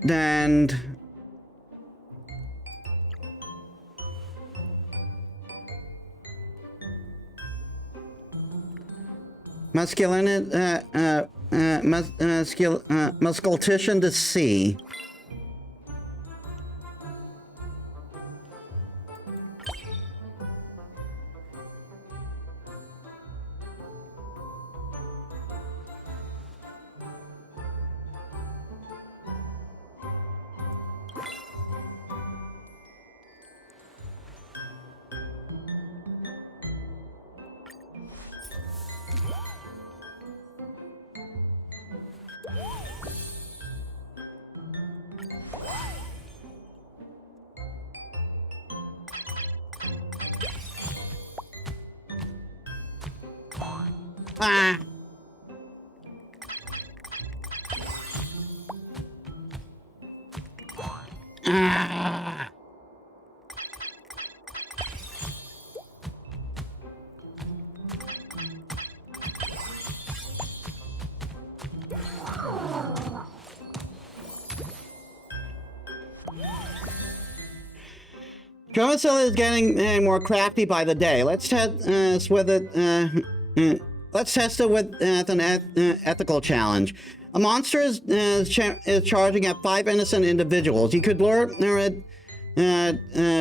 musculation to C. Ah. Ah. Dramacilla is getting more crafty by the day. Let's test with it. Let's test it with an ethical challenge. A monster is charging at 5 innocent individuals. You could lure it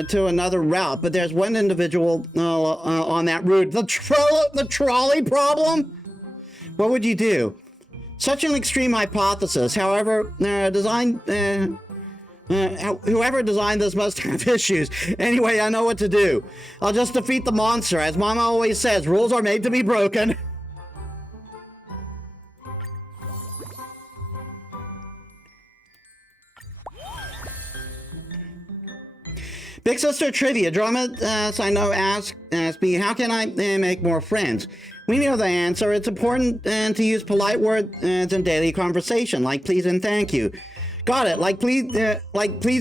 to another route, but there's one individual on that route. The trolley problem? What would you do? Such an extreme hypothesis. However, whoever designed this must have issues. Anyway, I know what to do. I'll just defeat the monster. As Mama always says, rules are made to be broken. Big Sister Trivia. Drama, I know, asked me, how can I make more friends? We know the answer. It's important to use polite words in daily conversation, like please and thank you. Got it. Like please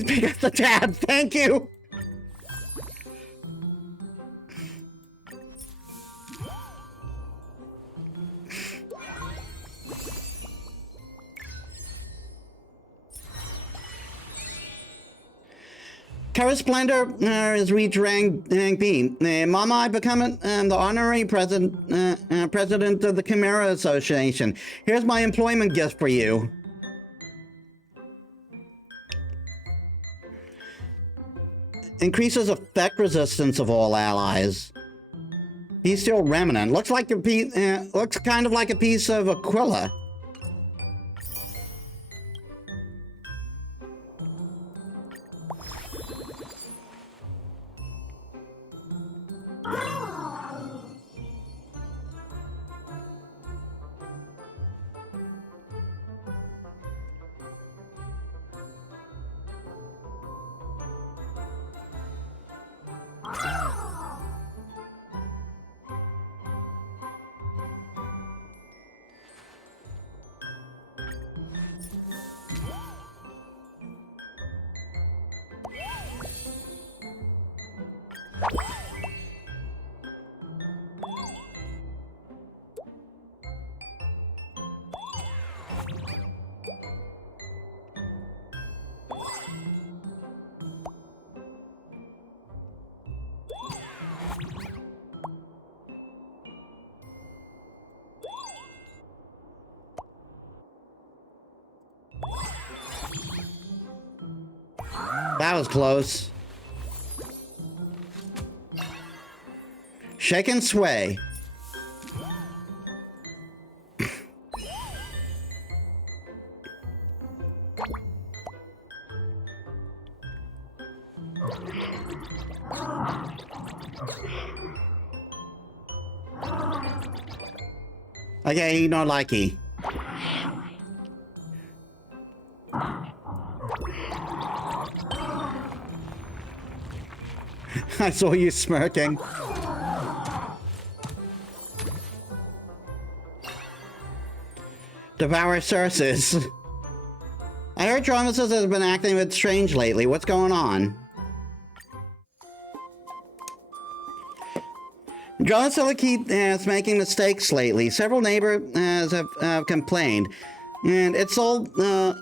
pick up the tab. Thank you. Kara Splendor is reached rank B. Mama, I become the honorary president of the Chimera Association. Here's my employment gift for you. Increases effect resistance of all allies. Bestial Remnant. Looks like a piece. Looks kind of like a piece of Aquila. That was close. Shake and sway. Okay, he not likey. I saw you smirking. Devour sources. I heard Tromisus has been acting a bit strange lately. What's going on? Dromasilicate is making mistakes lately. Several neighbors have complained. And it sold the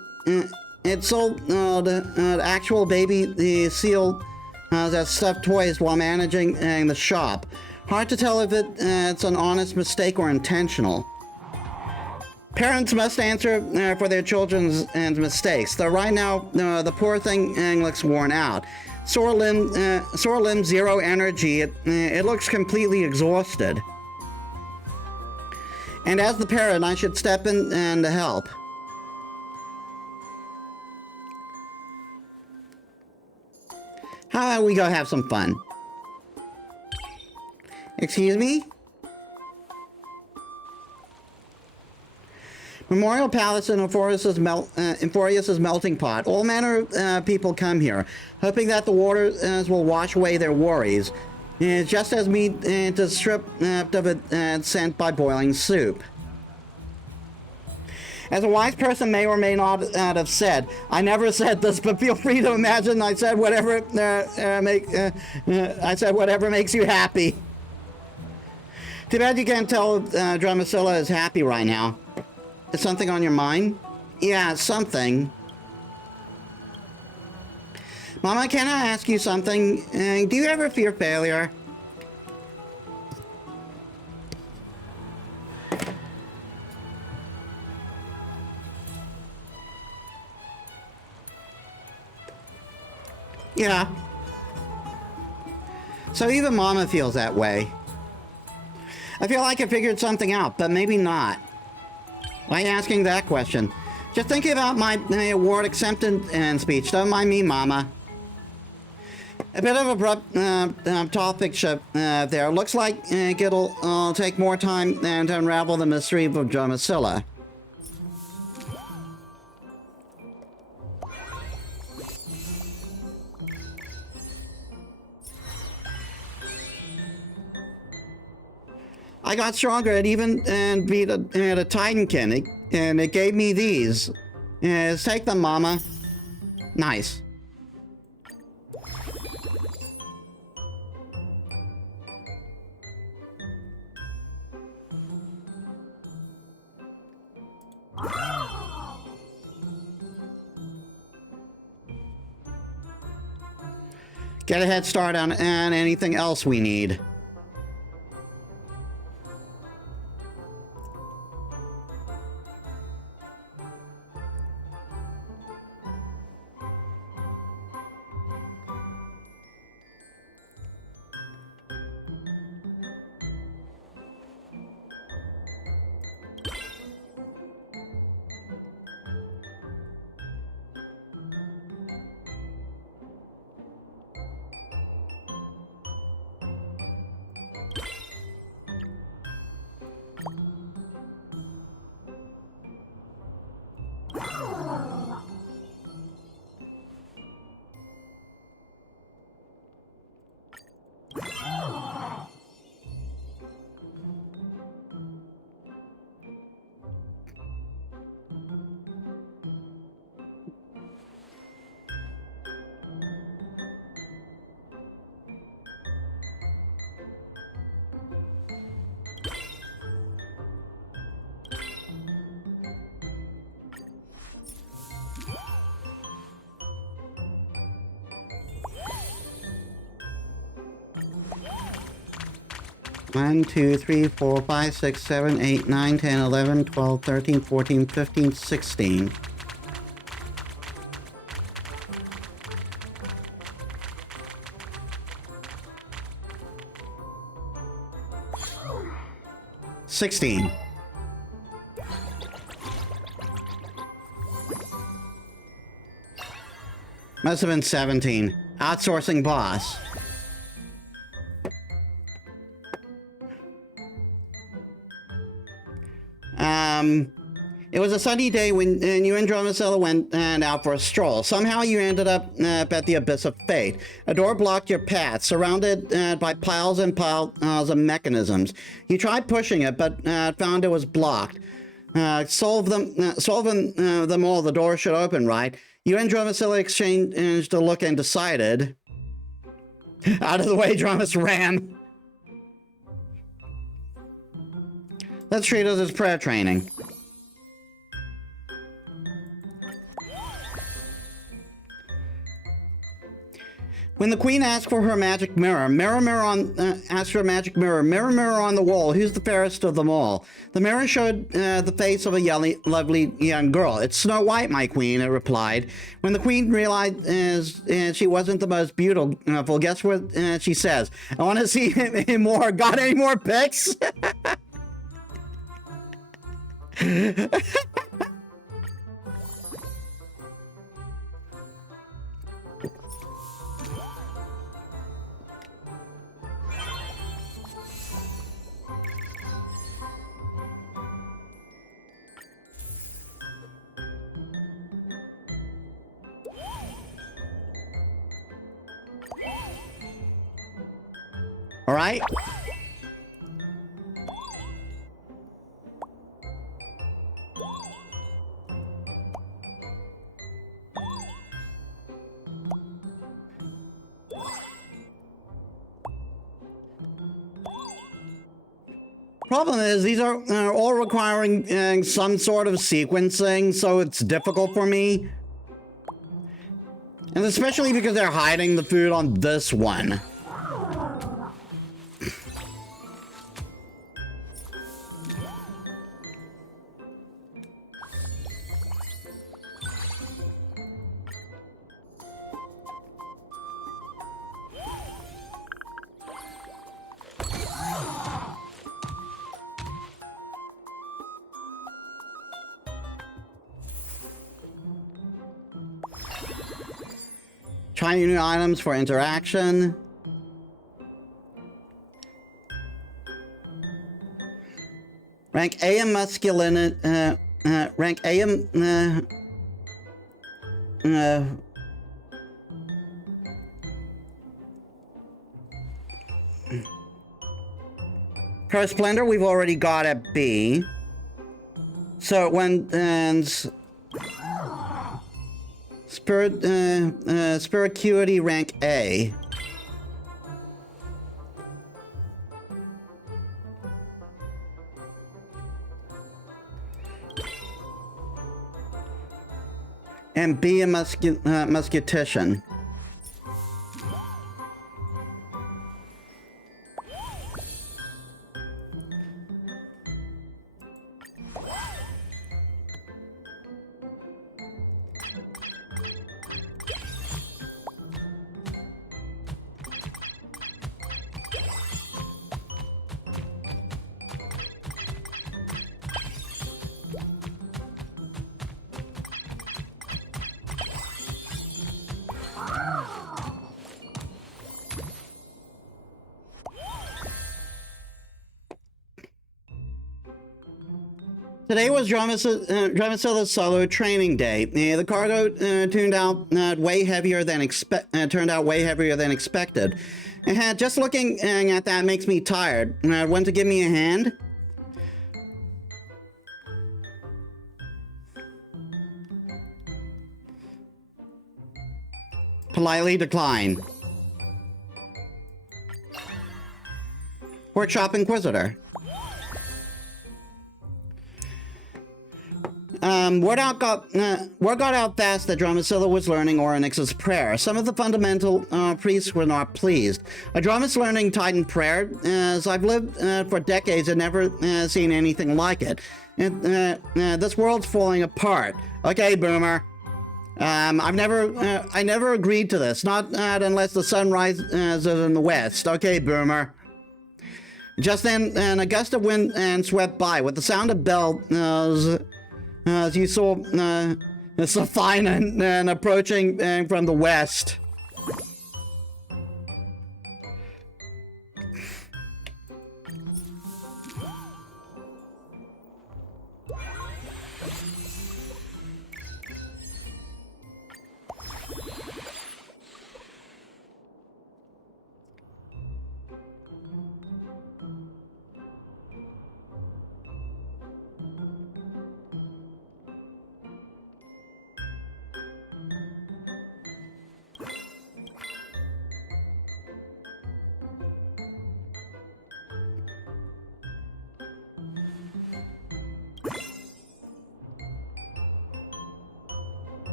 actual baby seal as stuffed toys while managing the shop. Hard to tell if it's an honest mistake or intentional. Parents must answer for their children's mistakes. Though right now, the poor thing looks worn out. Sore limb, zero energy. It looks completely exhausted. And as the parent, I should step in and help. How about we go have some fun? Excuse me? Memorial Palace in Euphorius's melting pot. All manner of people come here, hoping that the waters will wash away their worries, just as meat is stripped of its scent by boiling soup. As a wise person may or may not have said, I never said this, but feel free to imagine I said whatever makes you happy. Too bad you can't tell Dromacilla is happy right now. Is something on your mind? Yeah, something. Mama, can I ask you something? Do you ever fear failure? Yeah. So even Mama feels that way. I feel like I figured something out, but maybe not. Why asking that question? Just thinking about my award acceptance speech. Don't mind me, Mama. A bit of abrupt topic shift there. Looks like it'll take more time than to unravel the mystery of Dromacilla. I got stronger at even and beat a Titankin, and it gave me these. Take them, Mama. Nice. Get a head start on anything else we need. One, 2, 3, 4, 5, 6, 7, 8, 9, 10, 11, 12, 13, 14, 15, 16. Must have been 17. Outsourcing boss. It was a sunny day when you and Dromacilla went out for a stroll. Somehow you ended up at the Abyss of Fate. A door blocked your path, surrounded by piles and piles of mechanisms. You tried pushing it, but found it was blocked. Solving them all, the door should open, right? You and Dromacilla exchanged a look and decided. Out of the way, Dromus ran. Let's treat it as prayer training. When the queen asked for her magic mirror, asked for a magic mirror, mirror on the wall, who's the fairest of them all? The mirror showed the face of a lovely young girl. It's Snow White, my queen, it replied. When the queen realized she wasn't the most beautiful, guess what she says? I want to see more. Got any more pics? All right. Problem is, these are all requiring some sort of sequencing, so it's difficult for me. And especially because they're hiding the food on this one. Try new items for interaction. Rank A in masculinity. Rank A in. Her Splendor, we've already got at B. So when Spiricuity rank A. And B a muscutician. Today was Dramicilla's solo training day. The cargo turned out way heavier than expected. And just looking at that makes me tired. Want to give me a hand? Politely decline. Workshop Inquisitor. Word got out fast that Dramicilla was learning Orynyx's prayer. Some of the fundamental priests were not pleased. A Dramis learning Titan prayer, as I've lived for decades and never seen anything like it. This world's falling apart. Okay, Boomer. I never agreed to this. Not unless the sun rises in the west. Okay, Boomer. Just then, an gust of wind swept by with the sound of bells. As you saw Sophina approaching from the west.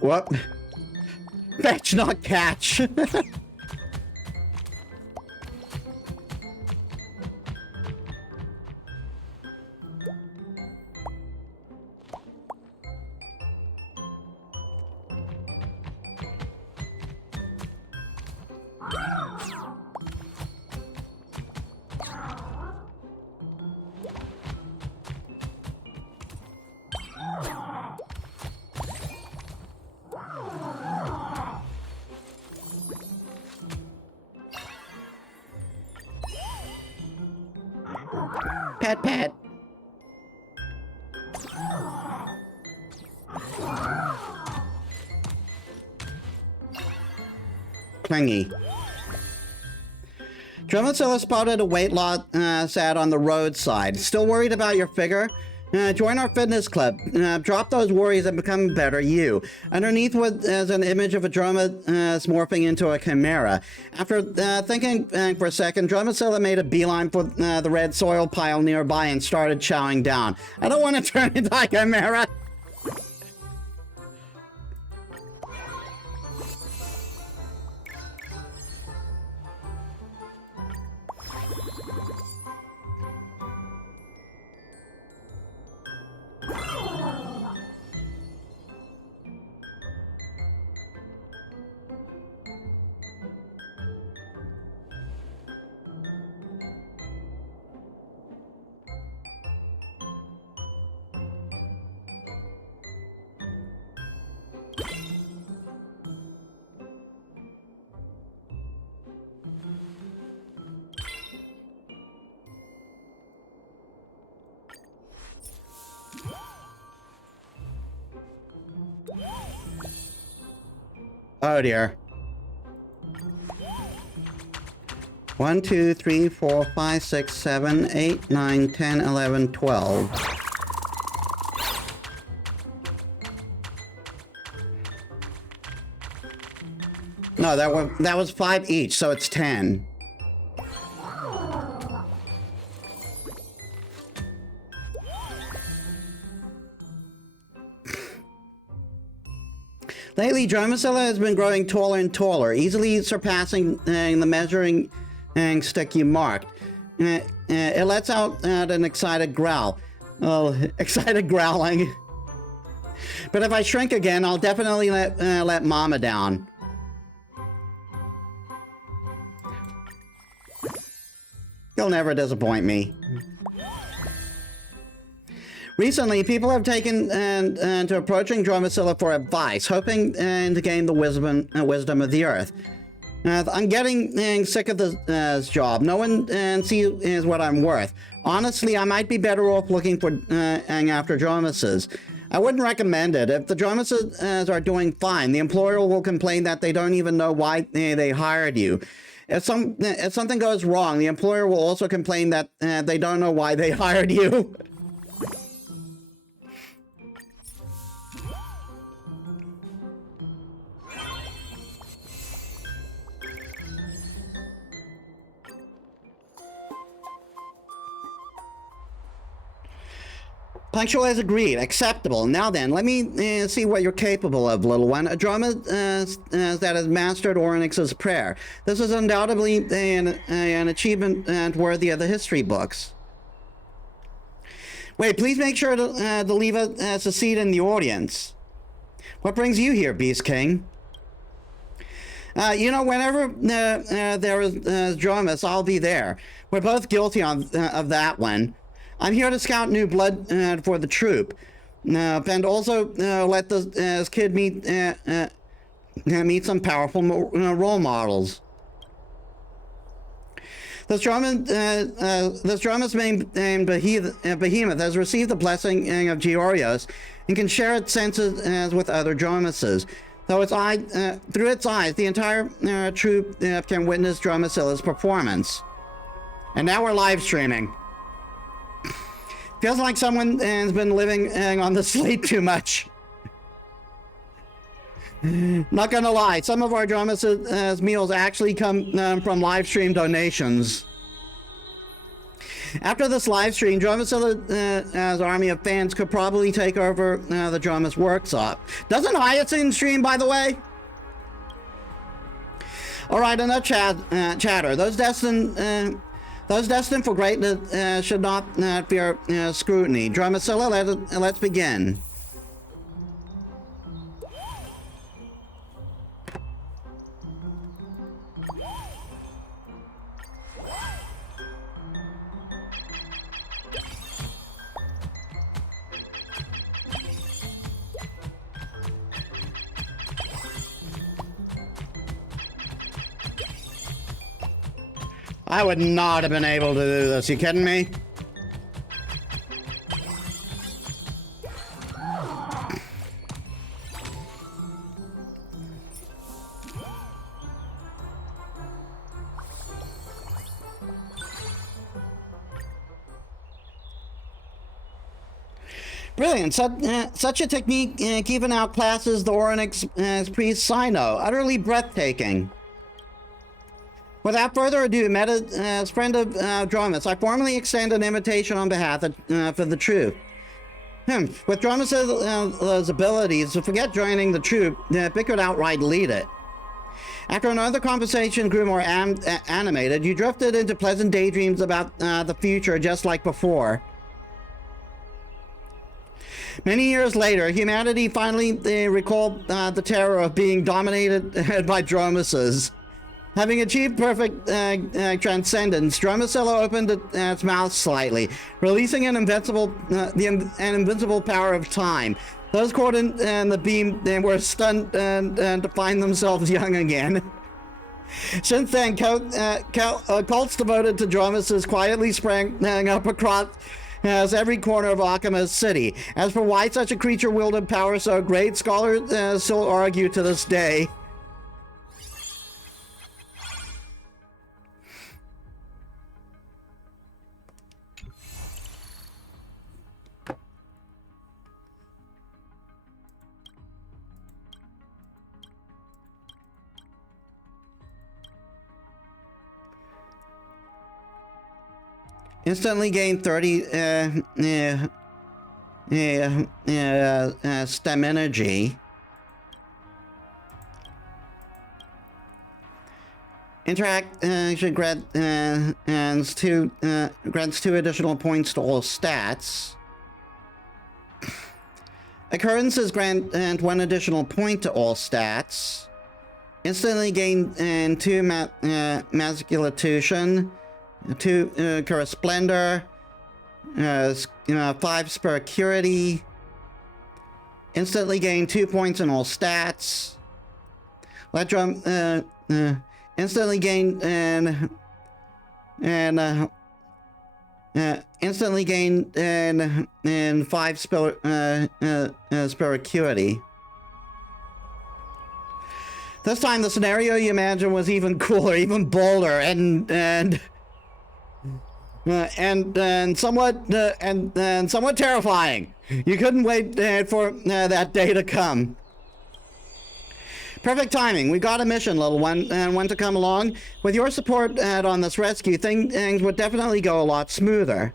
What? Fetch, not catch. Pat, pat. Clingy. Dramicilla spotted a weight lot sat on the roadside. Still worried about your figure? Join our fitness club. Drop those worries and become a better you. Underneath was an image of a drama morphing into a chimera. After thinking for a second, Dramicilla made a beeline for the red soil pile nearby and started chowing down. I don't want to turn into a chimera. Oh dear. 1, 2, 3, 4, 5, 6, 7, 8, 9, 10, 11, 12. No, that was 5 each, so it's 10. Lately, Dromicilla has been growing taller and taller, easily surpassing the measuring stick you marked. It lets out an excited growl. Oh, excited growling. But if I shrink again, I'll definitely let Mama down. You'll never disappoint me. Recently, people have taken to approaching Dromicilla for advice, hoping to gain the wisdom of the earth. I'm getting sick of this job. No one sees what I'm worth. Honestly, I might be better off looking for after Dromices. I wouldn't recommend it. If the Dromices are doing fine, the employer will complain that they don't even know why they hired you. If something goes wrong, the employer will also complain that they don't know why they hired you. Punctual as agreed. Acceptable. Now then, let me see what you're capable of, little one. A drama that has mastered Oryx's prayer. This is undoubtedly an achievement worthy of the history books. Wait, please make sure to leave us a seat in the audience. What brings you here, Beast King? Whenever there is dramas, I'll be there. We're both guilty of that one. I'm here to scout new blood for the troop, and also let this kid meet some powerful role models. This drama's named Behemoth has received the blessing of Georios and can share its senses with other Dromices. Through its eyes, the entire troop can witness Dromicilla's performance. And now we're live streaming. Feels like someone has been living on the slate too much. Not gonna lie, some of our Dromices meals actually come from live stream donations. After this live stream, Dromicilla's army of fans could probably take over the Dromis workshop. Doesn't Hyacinth stream, by the way? Alright, enough chatter. Those destined for greatness should not fear scrutiny. Dromicilla, let's begin. I would not have been able to do this. You kidding me? Brilliant. Such a technique even outclasses the Oryx priest Sino. Utterly breathtaking. Without further ado, Metis, friend of Dromis, I formally extend an invitation on behalf of for the troop. With Dromis' abilities, forget joining the troop, Bick could outright lead it. After another conversation grew more animated, you drifted into pleasant daydreams about the future just like before. Many years later, humanity finally recalled the terror of being dominated by Dromices. Having achieved perfect transcendence, Dromicilla opened its mouth slightly, releasing an invincible power of time. Those caught in the beam were stunned to find themselves young again. Since then, cults devoted to Dromices quietly sprang up across every corner of Alchemist City. As for why such a creature wielded power so great, scholars still argue to this day. Instantly gain 30 stem energy. Interact grants two additional points to all stats. Occurrences grant 1 additional point to all stats. Instantly gain 2 Masculatution, 2 Curse Splendor, 5 Spirituality. Instantly gain 2 points in all stats. Let drum instantly gain instantly gain and 5 Spirituality. This time the scenario you imagined was even cooler, even bolder, and somewhat terrifying. You couldn't wait for that day to come. Perfect timing. We got a mission, little one, and when to come along. With your support on this rescue, things would definitely go a lot smoother.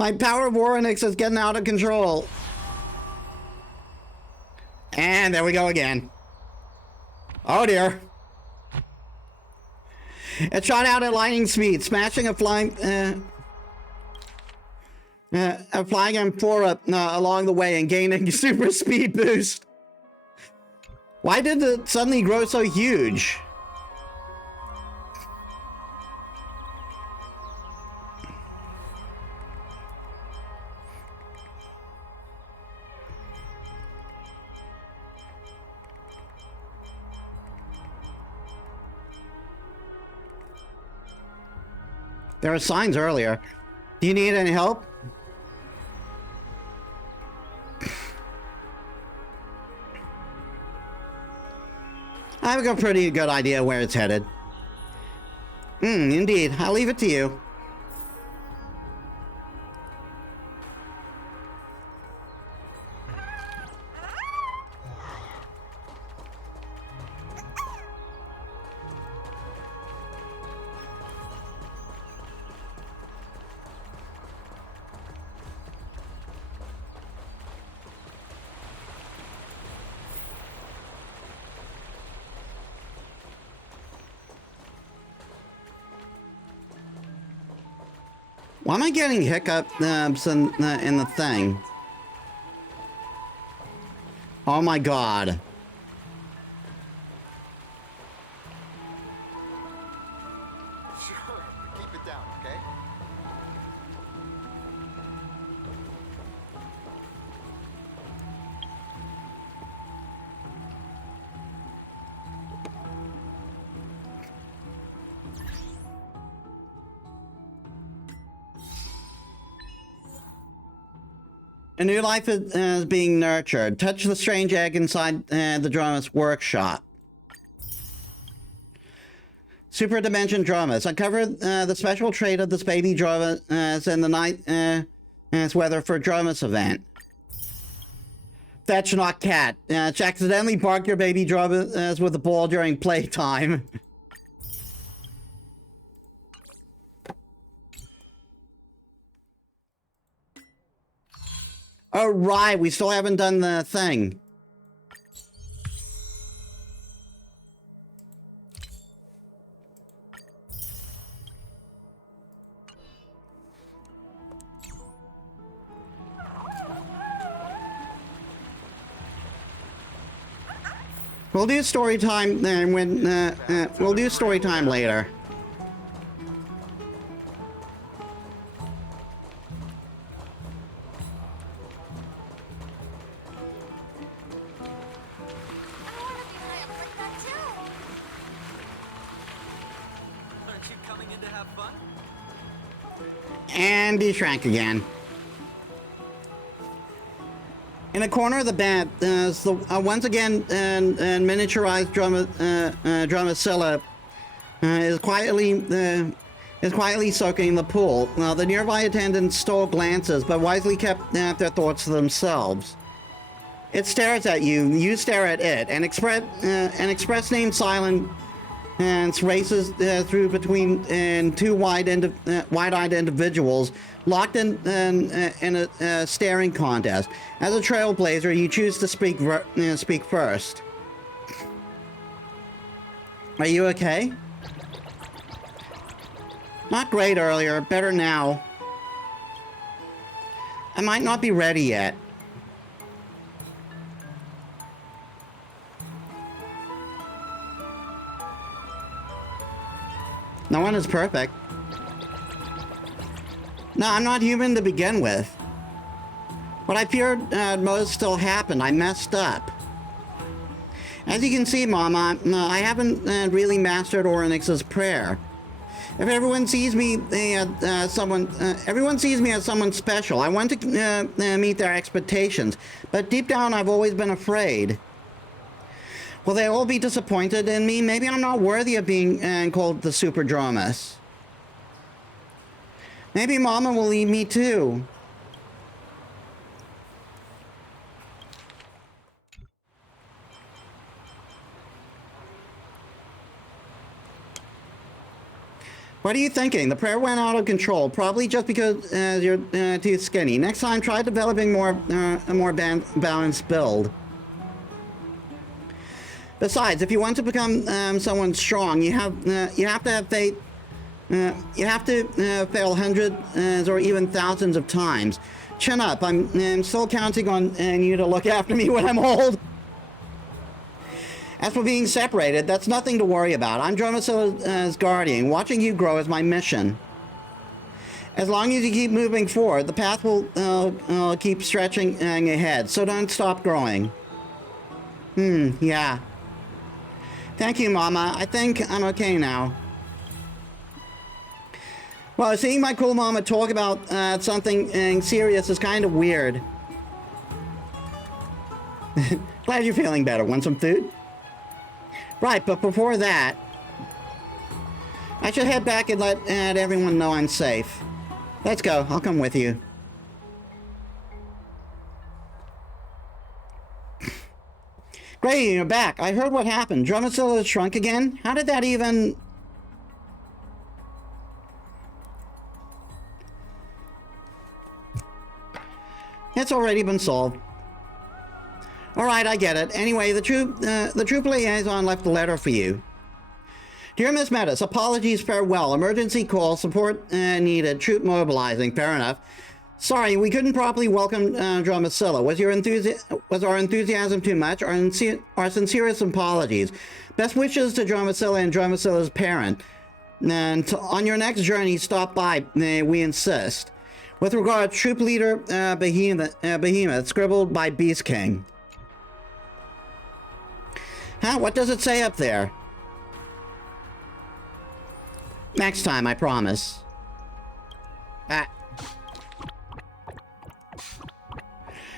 My power of Warrenix is getting out of control. And there we go again. Oh dear. It shot out at lightning speed, smashing a flying amphora along the way and gaining super speed boost. Why did it suddenly grow so huge? There were signs earlier. Do you need any help? I have a pretty good idea where it's headed. Indeed. I'll leave it to you. Why am I getting hiccups in the thing? Oh my god. Sure, keep it down, okay? A new life is being nurtured. Touch the strange egg inside the drummer's workshop. Super Dimension Drummers. Uncover the special trait of this baby drummer in the night weather for drummers event. Fetch not cat. Accidentally bark your baby drummers with a ball during playtime. Oh, right, we still haven't done the thing. We'll do story time we'll do story time later. And he shrank again. In a corner of the bed, once again, miniaturized Drumacilla is quietly soaking the pool. The nearby attendants stole glances, but wisely kept their thoughts to themselves. It stares at you. You stare at it. An express name silence races through between two wide-eyed individuals locked in a staring contest. As a trailblazer, you choose to speak first. Are you okay? Not great earlier. Better now. I might not be ready yet. No one is perfect. No, I'm not human to begin with. What I feared most still happened. I messed up. As you can see, Mama, I haven't really mastered Oryx's prayer. If everyone sees me as someone special. I want to meet their expectations, but deep down, I've always been afraid. Will they all be disappointed in me? Maybe I'm not worthy of being called the Super Dramas. Maybe Mama will leave me too. What are you thinking? The prayer went out of control, probably just because you're too skinny. Next time, try developing a more balanced build. Besides, if you want to become someone strong, you have to have faith. You have to fail hundreds or even thousands of times. Chin up. I'm still counting on you to look after me when I'm old. As for being separated, that's nothing to worry about. I'm Dromasilla's guardian. Watching you grow is my mission. As long as you keep moving forward, the path will keep stretching ahead. So don't stop growing. Yeah. Thank you, Mama. I think I'm okay now. Well, seeing my cool mama talk about something serious is kind of weird. Glad you're feeling better. Want some food? Right, but before that, I should head back and let everyone know I'm safe. Let's go. I'll come with you. Great, you're back. I heard what happened. Dromasilla shrunk again? How did that even... It's already been solved. Alright, I get it. Anyway, the troop liaison left a letter for you. Dear Miss Metis, apologies, farewell. Emergency call, support needed, troop mobilizing. Fair enough. Sorry, we couldn't properly welcome Dromasilla. Was our enthusiasm too much? Our sincerest apologies. Best wishes to Dromasilla and Dromasilla's parent. And on your next journey, stop by, we insist. With regard, troop leader Behemoth, scribbled by Beast King. Huh? What does it say up there? Next time, I promise.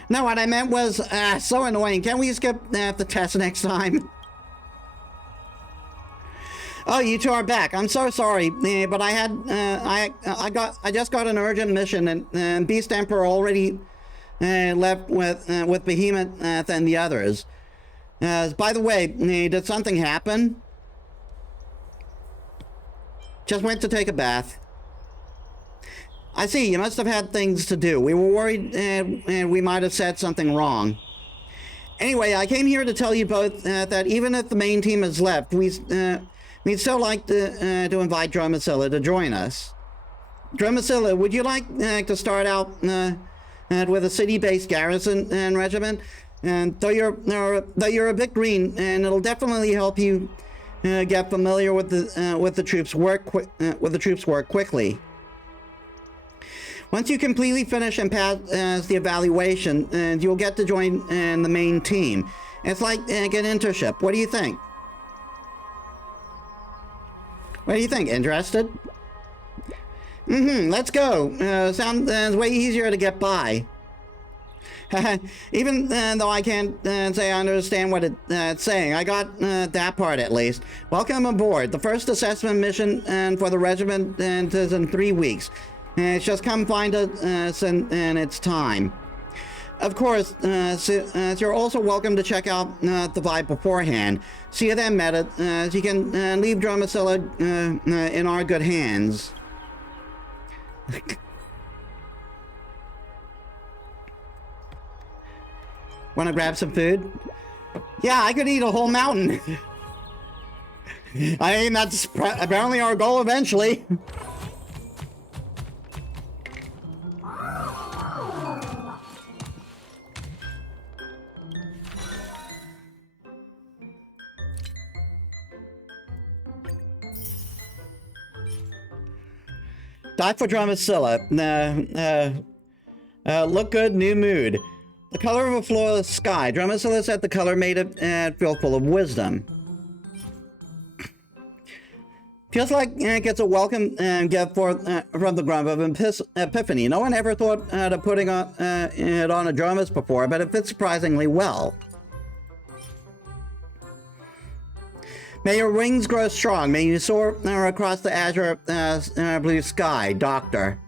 No, what I meant was, so annoying. Can we skip the test next time? Oh, you two are back. I'm so sorry, but I had, I just got an urgent mission, and Beast Emperor already left with Behemoth and the others. By the way, did something happen? Just went to take a bath. I see, you must have had things to do. We were worried we might have said something wrong. Anyway, I came here to tell you both that even if the main team has left, we'd still like to invite Dromasilla to join us. Dromasilla, would you like to start out with a city-based garrison regiment? And though you're a bit green, and it'll definitely help you get familiar with the troops' work quickly. Once you completely finish and pass the evaluation, you'll get to join the main team. It's like an internship. What do you think? What do you think? Interested? Let's go. Sounds way easier to get by. Even though I can't say I understand what it's saying, I got that part at least. Welcome aboard. The first assessment mission for the regiment is in 3 weeks. It's just come find us and it's time. Of course, so you're also welcome to check out the Vibe beforehand. See you then, Metis. You can leave Drumacilla in our good hands. Want to grab some food? Yeah, I could eat a whole mountain. I mean, that's apparently our goal eventually. Die for Drumacilla. Look good, new mood. The color of a flawless sky. Drumacilla said the color made it feel full of wisdom. Feels like it gets a welcome gift from the Grump of Epiphany. No one ever thought of putting it on a Drumus before, but it fits surprisingly well. May your wings grow strong. May you soar across the azure blue sky, Doctor.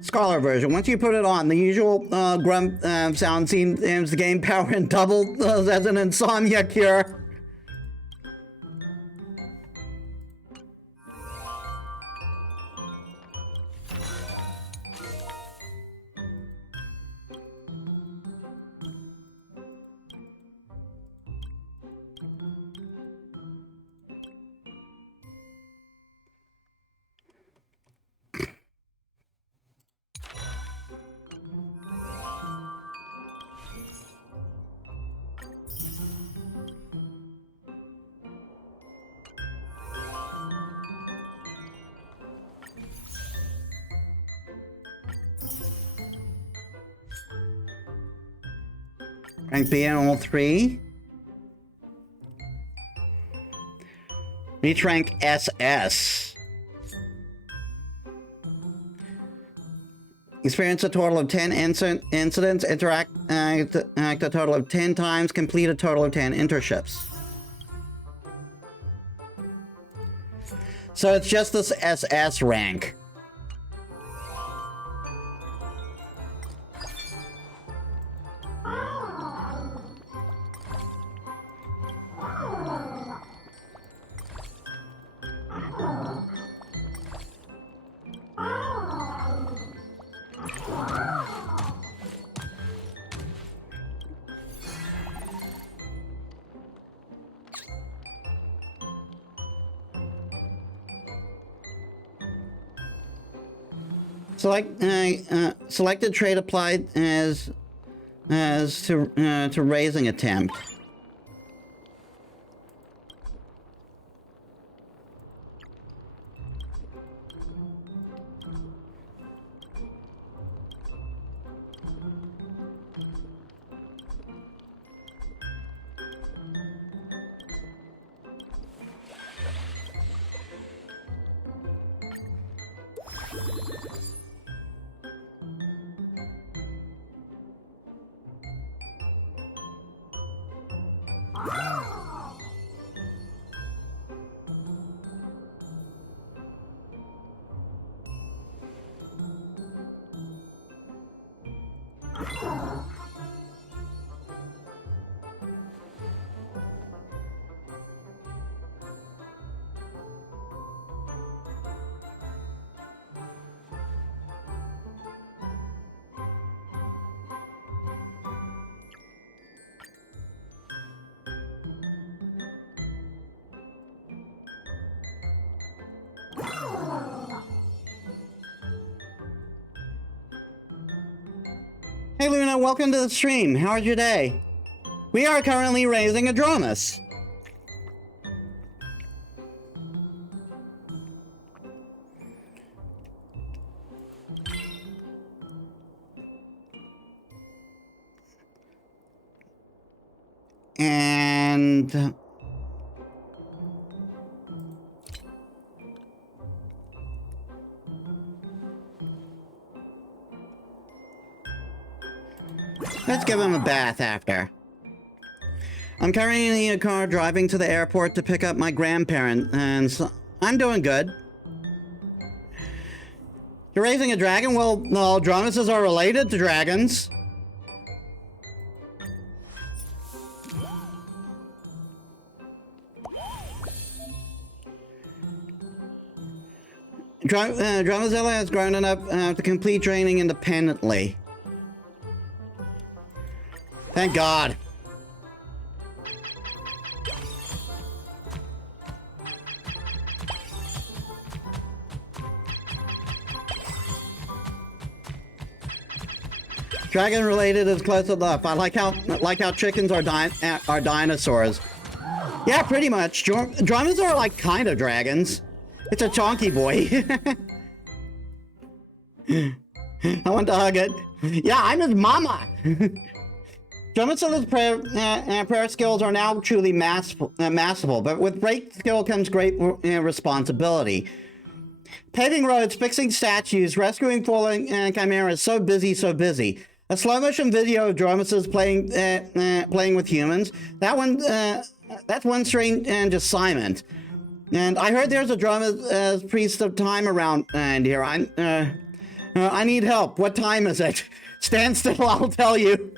Scholar version. Once you put it on, the usual grump sound seems to gain power and double as an insomnia cure. Rank B on all 3. Reach rank SS. Experience a total of 10 incidents. Interact a total of 10 times. Complete a total of 10 interships. So it's just this SS rank. Selected trait applied as to raising attempt. Hey Luna, welcome to the stream. How was your day? We are currently raising a Dromus. And let's give him a bath after. I'm currently in a car driving to the airport to pick up my grandparent, and so I'm doing good. You're raising a dragon? Well, no, Dromuses are related to dragons. Dromazilla has grown enough to complete training independently. Thank God. Dragon related is close enough. I like how chickens are dinosaurs. Yeah, pretty much. Dromos are like kind of dragons. It's a chonky boy. I want to hug it. Yeah, I'm his mama. Dromozilla's prayer skills are now truly masterful, but with great skill comes great responsibility. Paving roads, fixing statues, rescuing fallen chimeras, so busy, so busy. A slow motion video of Dromuses playing with humans. That's one strange assignment. And I heard there's a Dromus priest of time around here. I need help. What time is it? Stand still, I'll tell you.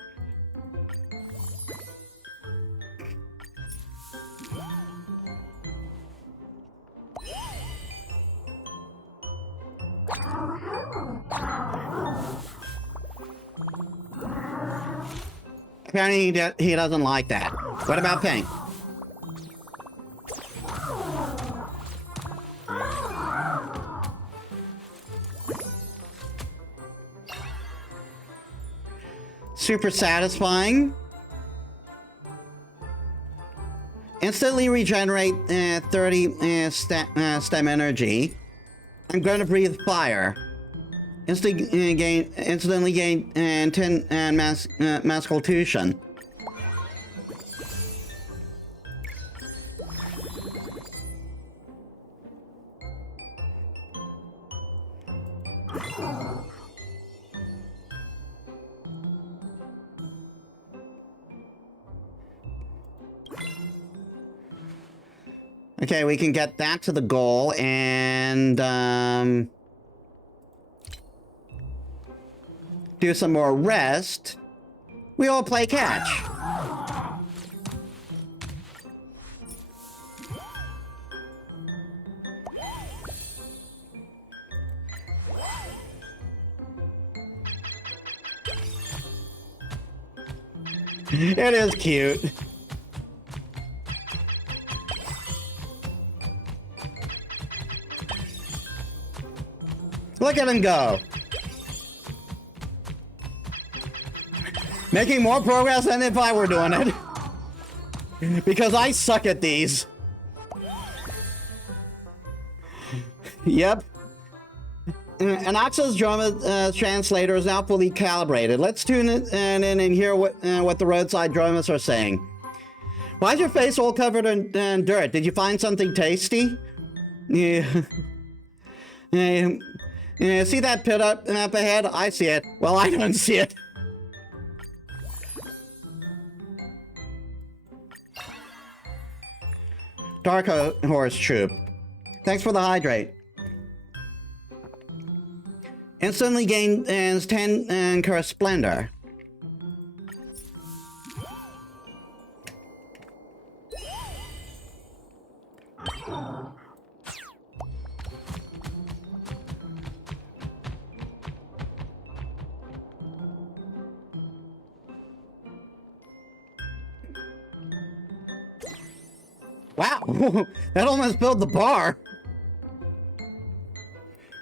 Apparently he doesn't like that. What about Pink? Super satisfying. Instantly regenerate 30 stem energy. I'm going to breathe fire. Instantly gain 10 mass constitution. Okay, we can get that to the goal and do some more rest. We all play catch. It is cute. Look at him go. Making more progress than if I were doing it. Because I suck at these. Yep. Anaxa's drama translator is now fully calibrated. Let's tune in and hear what the roadside dramas are saying. Why is your face all covered in dirt? Did you find something tasty? Yeah. See that pit up ahead? I see it. Well, I don't see it. Dark Horse Troop. Thanks for the hydrate. Instantly gains 10 Curse Splendor. Wow, that almost filled the bar.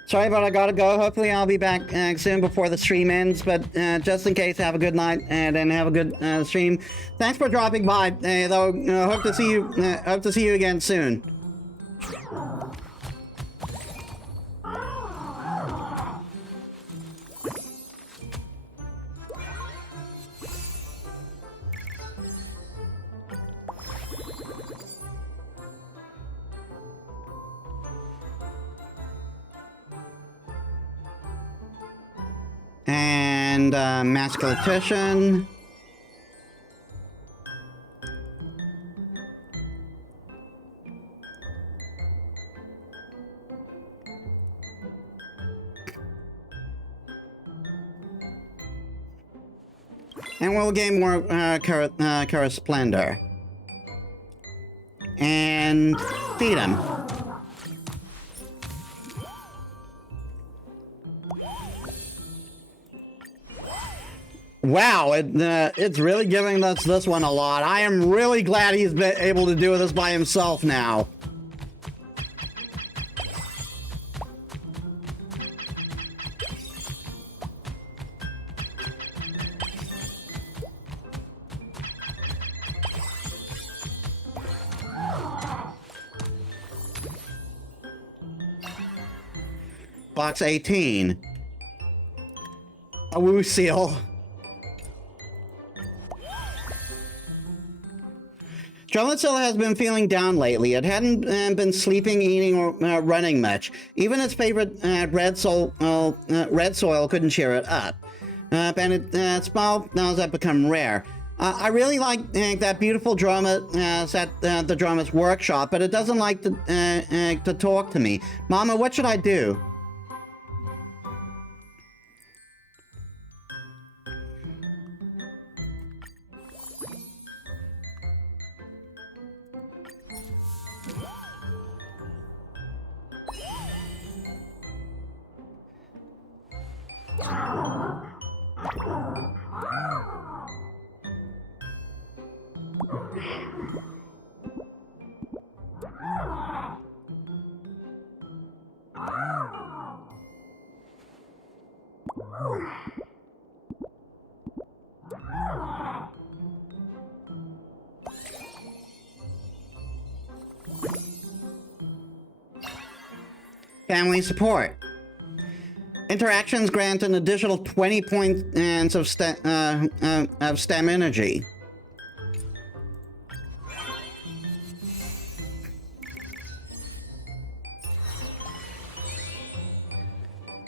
Sorry, but I gotta go. Hopefully I'll be back soon before the stream ends, but just in case, have a good night and have a good stream. Thanks for dropping by, though. Hope to see you again soon. And Masculation. And we'll gain more Kara Splendor. And feed him. Wow, it's really giving us this one a lot. I am really glad he's been able to do this by himself now. Box 18. A woo seal. Drumletzel has been feeling down lately. It hadn't been sleeping, eating, or running much. Even its favorite red soil couldn't cheer it up. And its smile now has become rare. I really like that beautiful drummer at the drummer's workshop, but it doesn't like to talk to me. Mama, what should I do? Family support. Interactions grant an additional 20 points of STEM energy.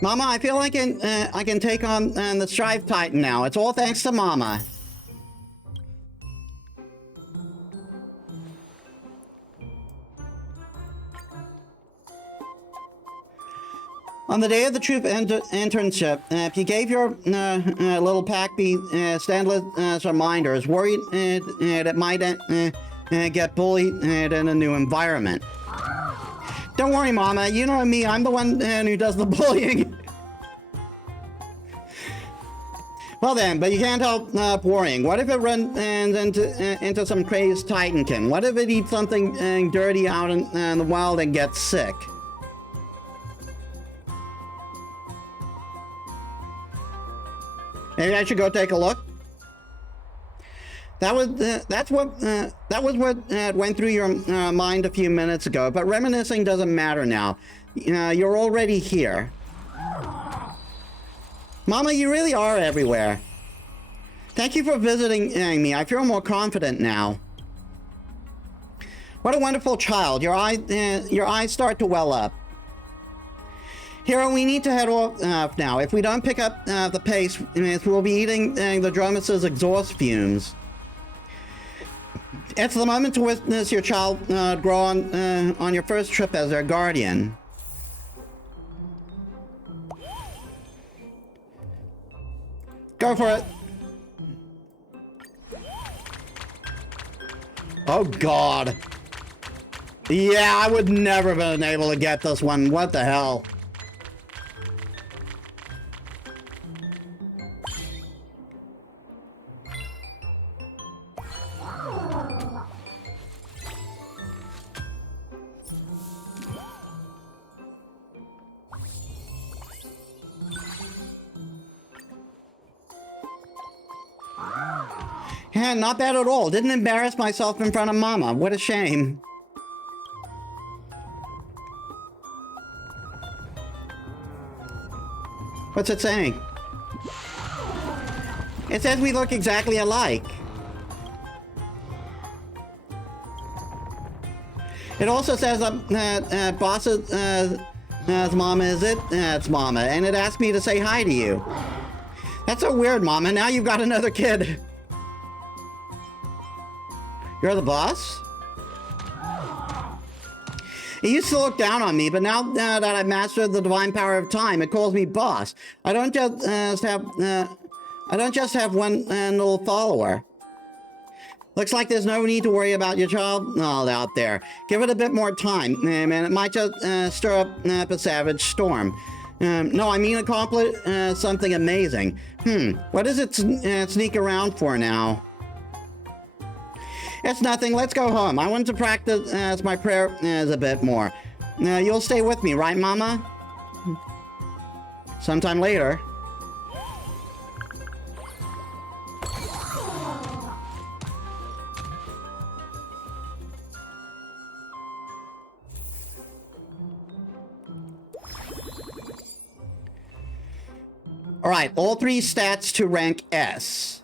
Mama, I feel like I can take on the Strive Titan now. It's all thanks to Mama. On the day of the troop internship, if you gave your little pack bee standless reminders, worried it might get bullied in a new environment. Don't worry, Mama. You know me. I'm the one who does the bullying. Well then, but you can't help worrying. What if it runs into some crazed Titankin? What if it eats something dirty out in the wild and gets sick? Maybe I should go take a look. That was what went through your mind a few minutes ago. But reminiscing doesn't matter now. You're already here. Mama, you really are everywhere. Thank you for visiting me. I feel more confident now. What a wonderful child. Your eyes start to well up. Hero, we need to head off now. If we don't pick up the pace, we'll be eating the Dromus's exhaust fumes. It's the moment to witness your child grow on your first trip as their guardian. Go for it. Oh, God. Yeah, I would never have been able to get this one. What the hell? Yeah, not bad at all. Didn't embarrass myself in front of Mama. What a shame. What's it saying? It says we look exactly alike. It also says that Boss's Mama is it? It's Mama. And it asked me to say hi to you. That's so weird, Mama. Now you've got another kid. You're the boss? It used to look down on me, but now that I've mastered the divine power of time, it calls me boss. I don't just have I don't just have one little follower. Looks like there's no need to worry about your child out there. Give it a bit more time, and it might just stir up a savage storm. No, I mean accomplish something amazing. What does it sneak around for now? It's nothing. Let's go home. I want to practice my prayers a bit more. You'll stay with me, right, Mama? Sometime later. All right, all 3 stats to rank S.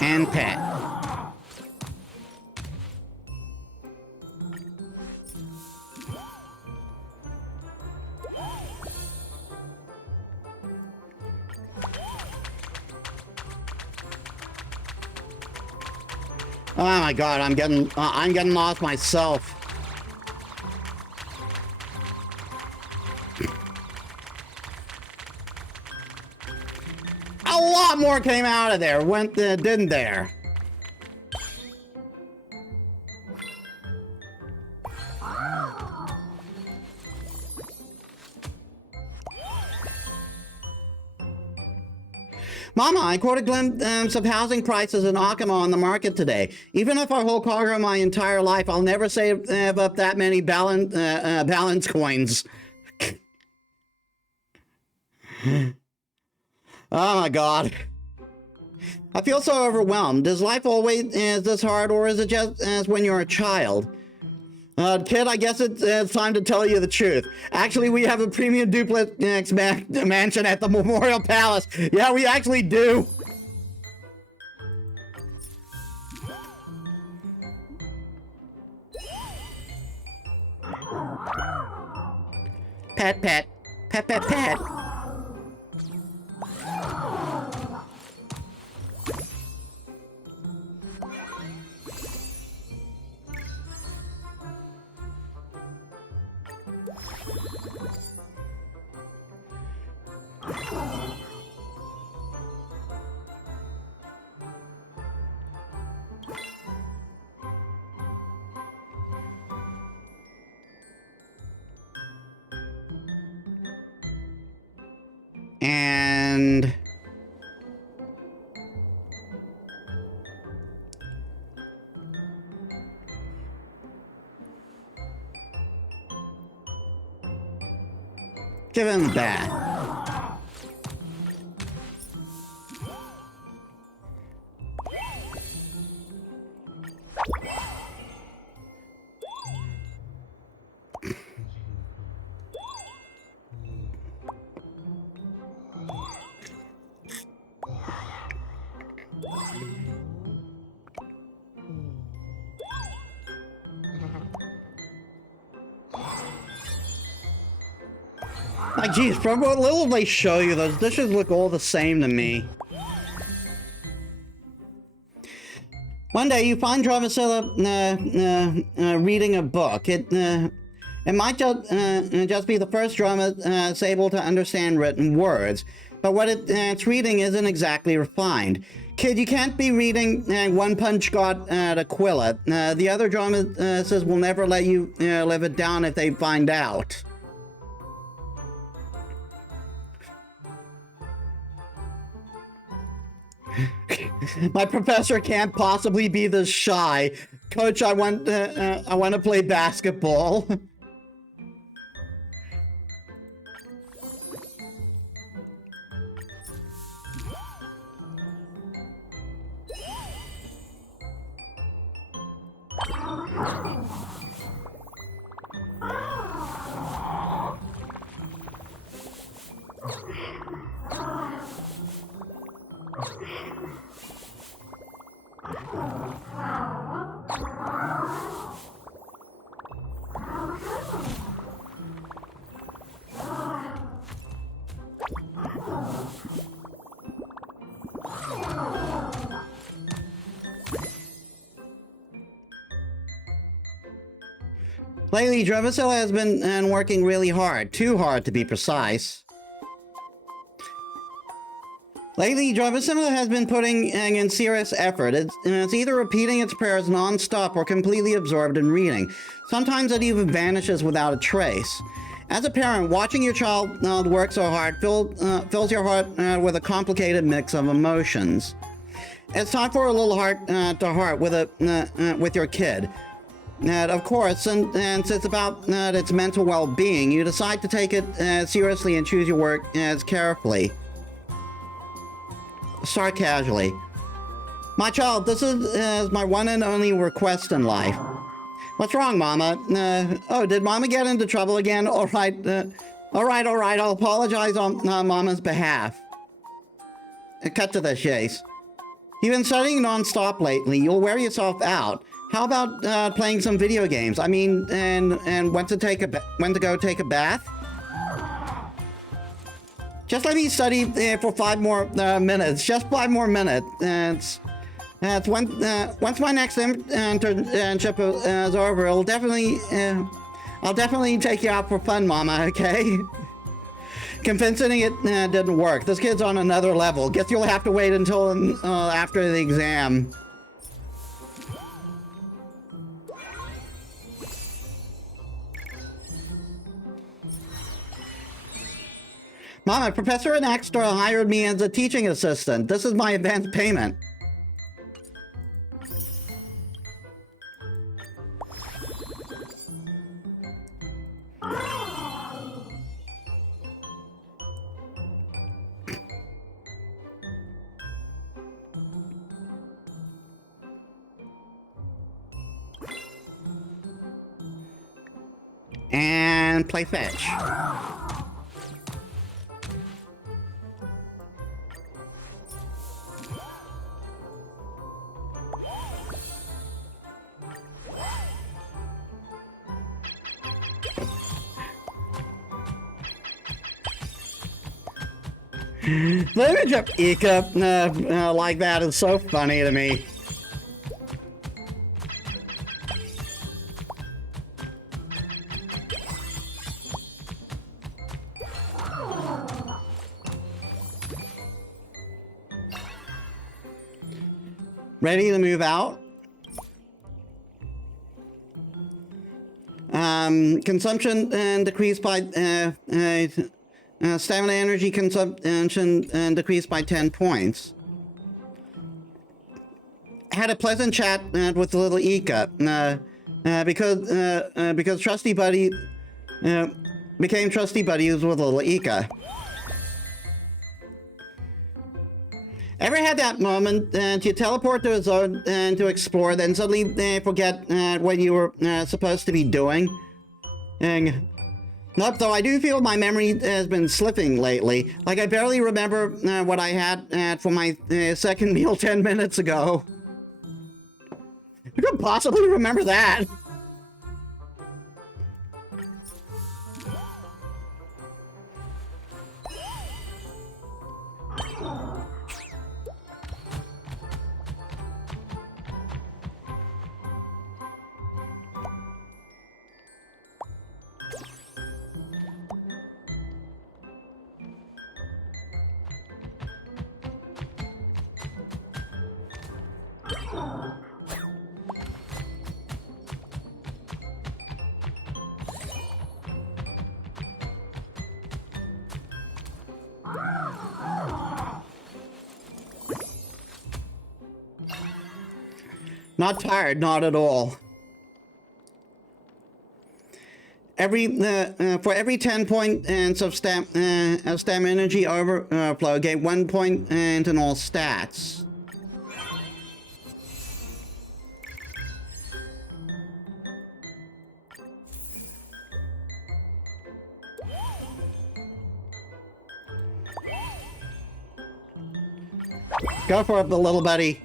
And pet. Oh my God, I'm getting lost myself. A lot more came out of there, didn't there? Mama, I caught a glimpse of housing prices in Akama on the market today. Even if I hold cargo my entire life, I'll never save up that many balance coins. Oh my God. I feel so overwhelmed. Is life always this hard, or is it just as when you're a child? Kid, I guess it's time to tell you the truth. Actually, we have a premium duplex mansion at the Memorial Palace. Yeah, we actually do. Pet, pet. Pet, pet, pet. And give him that. Like, geez, from what little they show you, those dishes look all the same to me. One day you find Drumacilla reading a book. It might just be the first drama that's able to understand written words, but what it's reading isn't exactly refined. Kid, you can't be reading One Punch God Aquila. The other drama says will never let you live it down if they find out. My professor can't possibly be this shy. Coach, I want to play basketball. Lately, Dravicilla has been working really hard. Too hard, to be precise. Lately, Dravicilla has been putting in serious effort. It's either repeating its prayers non-stop or completely absorbed in reading. Sometimes it even vanishes without a trace. As a parent, watching your child work so hard fills your heart with a complicated mix of emotions. It's time for a little heart-to-heart with your kid. And of course, and since it's about its mental well-being, you decide to take it seriously and choose your work carefully. Start casually. My child, this is my one and only request in life. What's wrong, Mama? Oh, did Mama get into trouble again? All right, I'll apologize on Mama's behalf. Cut to the chase. You've been studying non-stop lately. You'll wear yourself out. How about playing some video games? I mean, and when to go take a bath? Just let me study for 5 more minutes. Just 5 more minutes. Once my next internship is over, I'll definitely take you out for fun, Mama. Okay? Convincing it didn't work. This kid's on another level. Guess you'll have to wait until after the exam. Mama, Professor Naxtor hired me as a teaching assistant. This is my advance payment. And play fetch. The image of Ika like that is so funny to me. Ready to move out? Consumption decreased by stamina energy consumption decreased by 10 points. Had a pleasant chat with little Ika because trusty buddy became trusty buddies with little Ika. Ever had that moment you teleport to a zone to explore, then suddenly forget what you were supposed to be doing? Nope, though I do feel my memory has been slipping lately. Like I barely remember what I had for my second meal 10 minutes ago. Who could possibly remember that? Not tired, not at all. For every 10 points of stam energy overflow, gain 1 point in all stats. Go for it, the little buddy.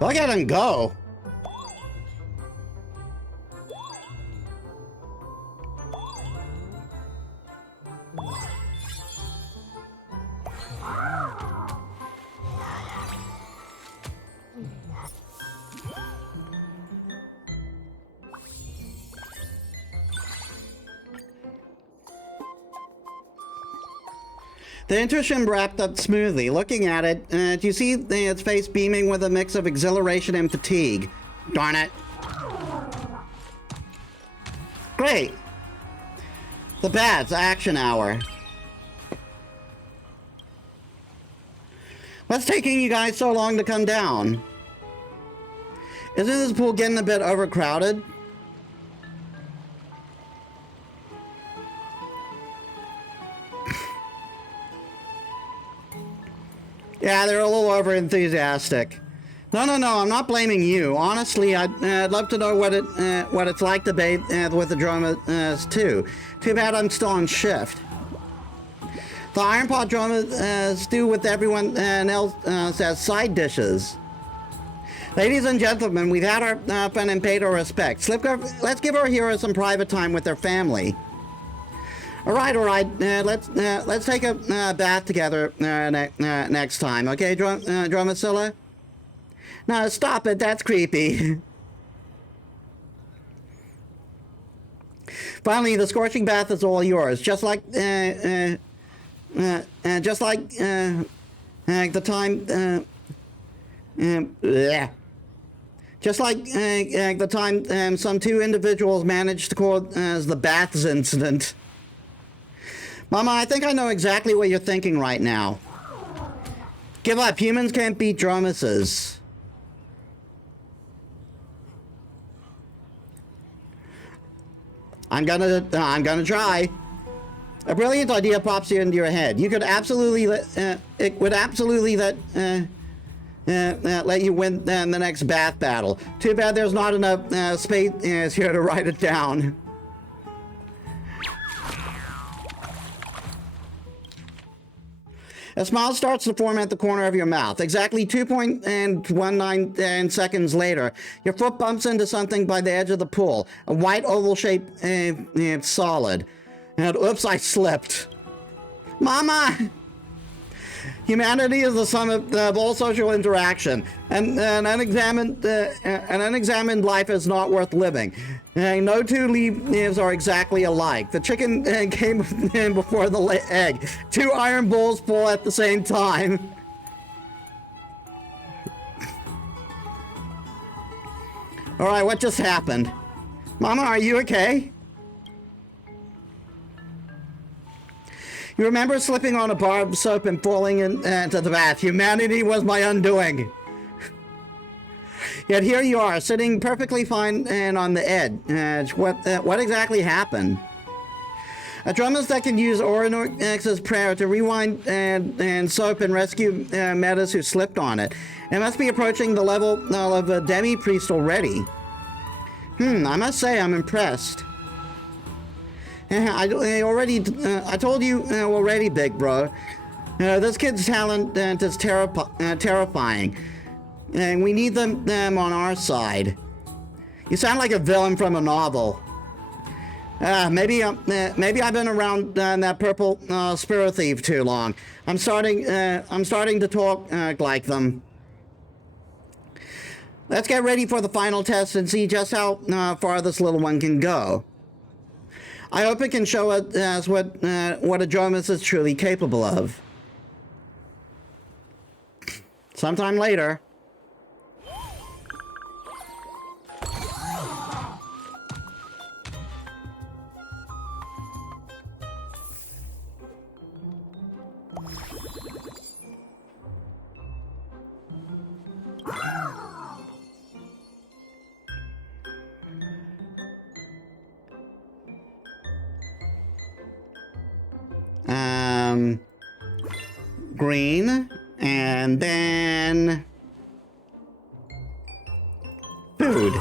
Look at him go. The intermission wrapped up smoothly. Looking at it, you see its face beaming with a mix of exhilaration and fatigue. Darn it. Great. The Bats Action Hour. What's taking you guys so long to come down? Isn't this pool getting a bit overcrowded? Yeah, they're a little over enthusiastic. No, I'm not blaming you. Honestly, I'd love to know what it's like to bathe with the drummers too. Too bad I'm still on shift. The Iron Pot drummers do with everyone else as side dishes. Ladies and gentlemen, we've had our fun and paid our respects. Let's give our heroes some private time with their family. All right. Let's take a bath together next time, okay, Drumacilla? No, stop it. That's creepy. Finally, the scorching bath is all yours, just like the time. Just like the time some two individuals managed to cause the baths incident. Mama, I think I know exactly what you're thinking right now. Give up. Humans can't beat Dromuses. I'm gonna try. A brilliant idea pops into your head. You could absolutely it would absolutely let you win the next bath battle. Too bad there's not enough space here to write it down. A smile starts to form at the corner of your mouth. Exactly 2.19 seconds later, your foot bumps into something by the edge of the pool. A white oval-shaped solid. And oops, I slipped. Mama! Humanity is the sum of all social interaction. And an unexamined life is not worth living. No two leaves are exactly alike. The chicken came before the egg. Two iron bowls full at the same time. All right, what just happened? Mama, are you okay? You remember slipping on a bar of soap and falling into the bath. Humanity was my undoing. Yet here you are, sitting perfectly fine and on the edge. What exactly happened? A drummer that can use Oryx's prayer to rewind and soap and rescue Metis who slipped on it. It must be approaching the level of a demi-priest already. I must say I'm impressed. I told you already, big bro. This kid's talent is terrifying. And we need them on our side. You sound like a villain from a novel. Maybe I've been around that purple spirit thief too long. I'm starting to talk like them. Let's get ready for the final test and see just how far this little one can go. I hope it can show us what a Dromus is truly capable of. Sometime later. Green, and then food.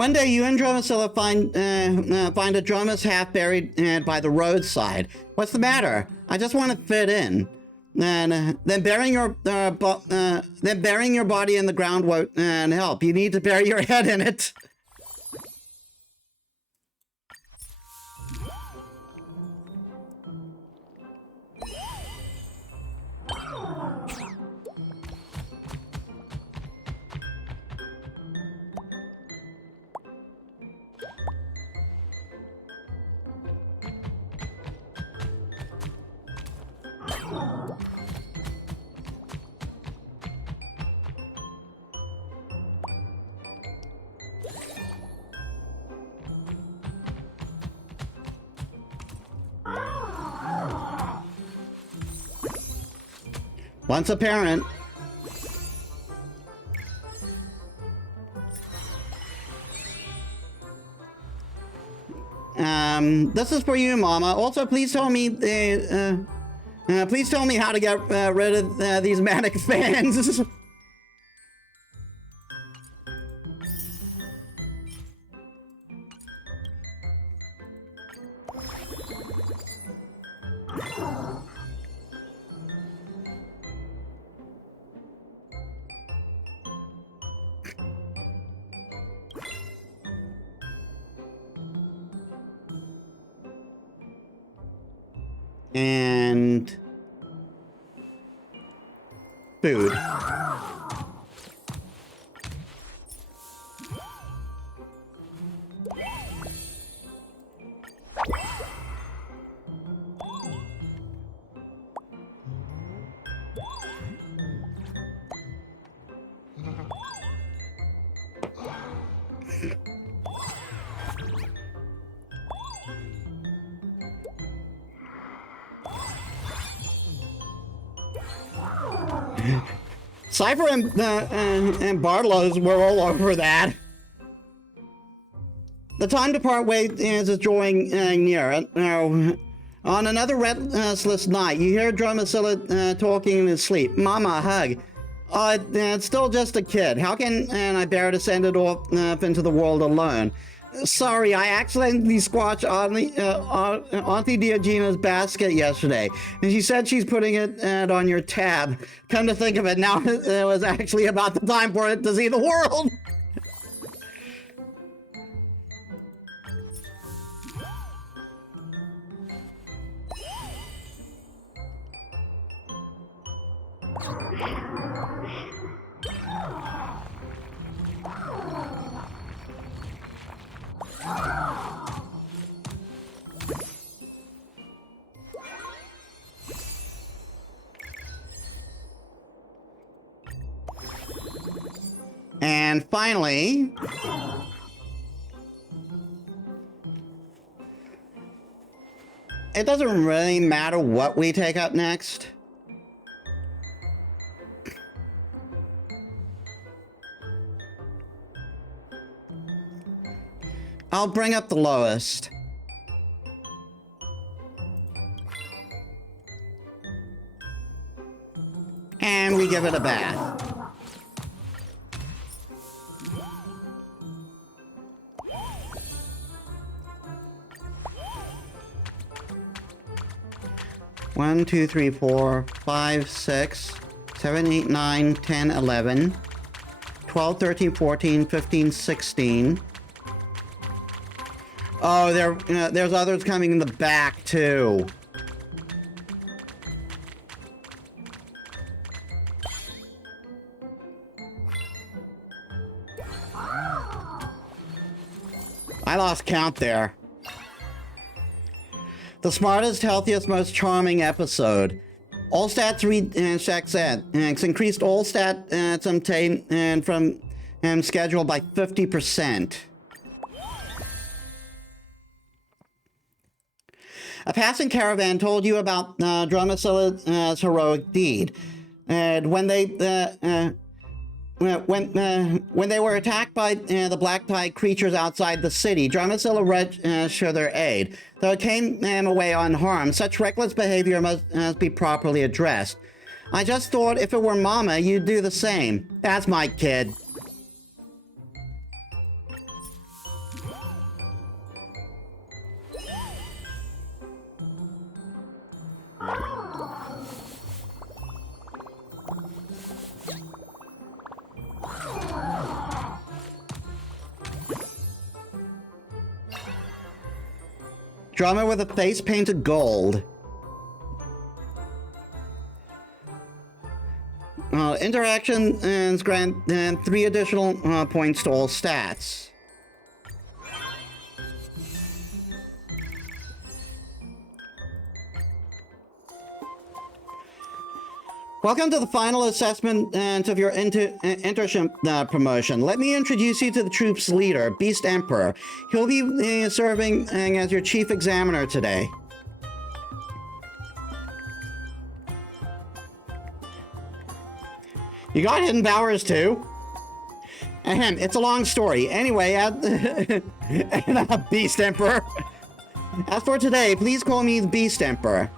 One day, you and Dromacilla find a Dromus half buried by the roadside. What's the matter? I just want to fit in. Then burying your body in the ground won't help. You need to bury your head in it. Once a parent. This is for you, Mama. Also, please tell me how to get rid of these manic fans. And food. Sci-Fi and Bartolo's were all over that. The time to part ways is drawing near. On another restless night, you hear Dromacilla talking in his sleep. Mama, hug. It's still just a kid. How can I bear to send it off into the world alone? Sorry, I accidentally squashed Auntie Diogena's basket yesterday, and she said she's putting it on your tab. Come to think of it, now it was actually about the time for it to see the world. And finally, it doesn't really matter what we take up next. I'll bring up the lowest. And we give it a bath. One, two, three, 4, 5, 6, 7, 8, 9, 10, 11, 12, 13, 14, 15, 16. Oh, there's others coming in the back, too. I lost count there. The smartest, healthiest, most charming episode. All stats checks in. It's increased all stats obtained and from schedule by 50%. A passing caravan told you about Dromacilla's heroic deed. And when they were attacked by the black tide creatures outside the city, Dromacilla rushed to their aid. Though it came away unharmed, such reckless behavior must be properly addressed. I just thought if it were Mama, you'd do the same. That's my kid. Drummer with a face painted gold. Interaction and grant 3 additional points to all stats. Welcome to the final assessment of your internship promotion. Let me introduce you to the troop's leader, Beast Emperor. He'll be serving as your chief examiner today. You got hidden powers too? Ahem, it's a long story. Anyway, Beast Emperor. As for today, please call me the Beast Emperor.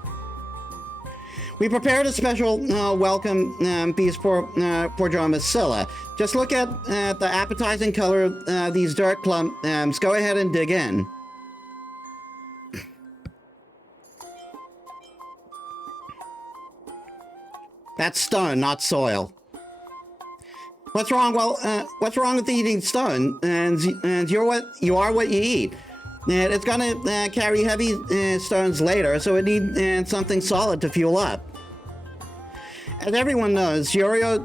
We prepared a special welcome feast for Dromacilla. Just look at the appetizing color of these dirt clumps. Go ahead and dig in. That's stone, not soil. What's wrong? Well, what's wrong with eating stone? And you are what you eat. It's gonna carry heavy stones later, so it needs something solid to fuel up. As everyone knows, Yorio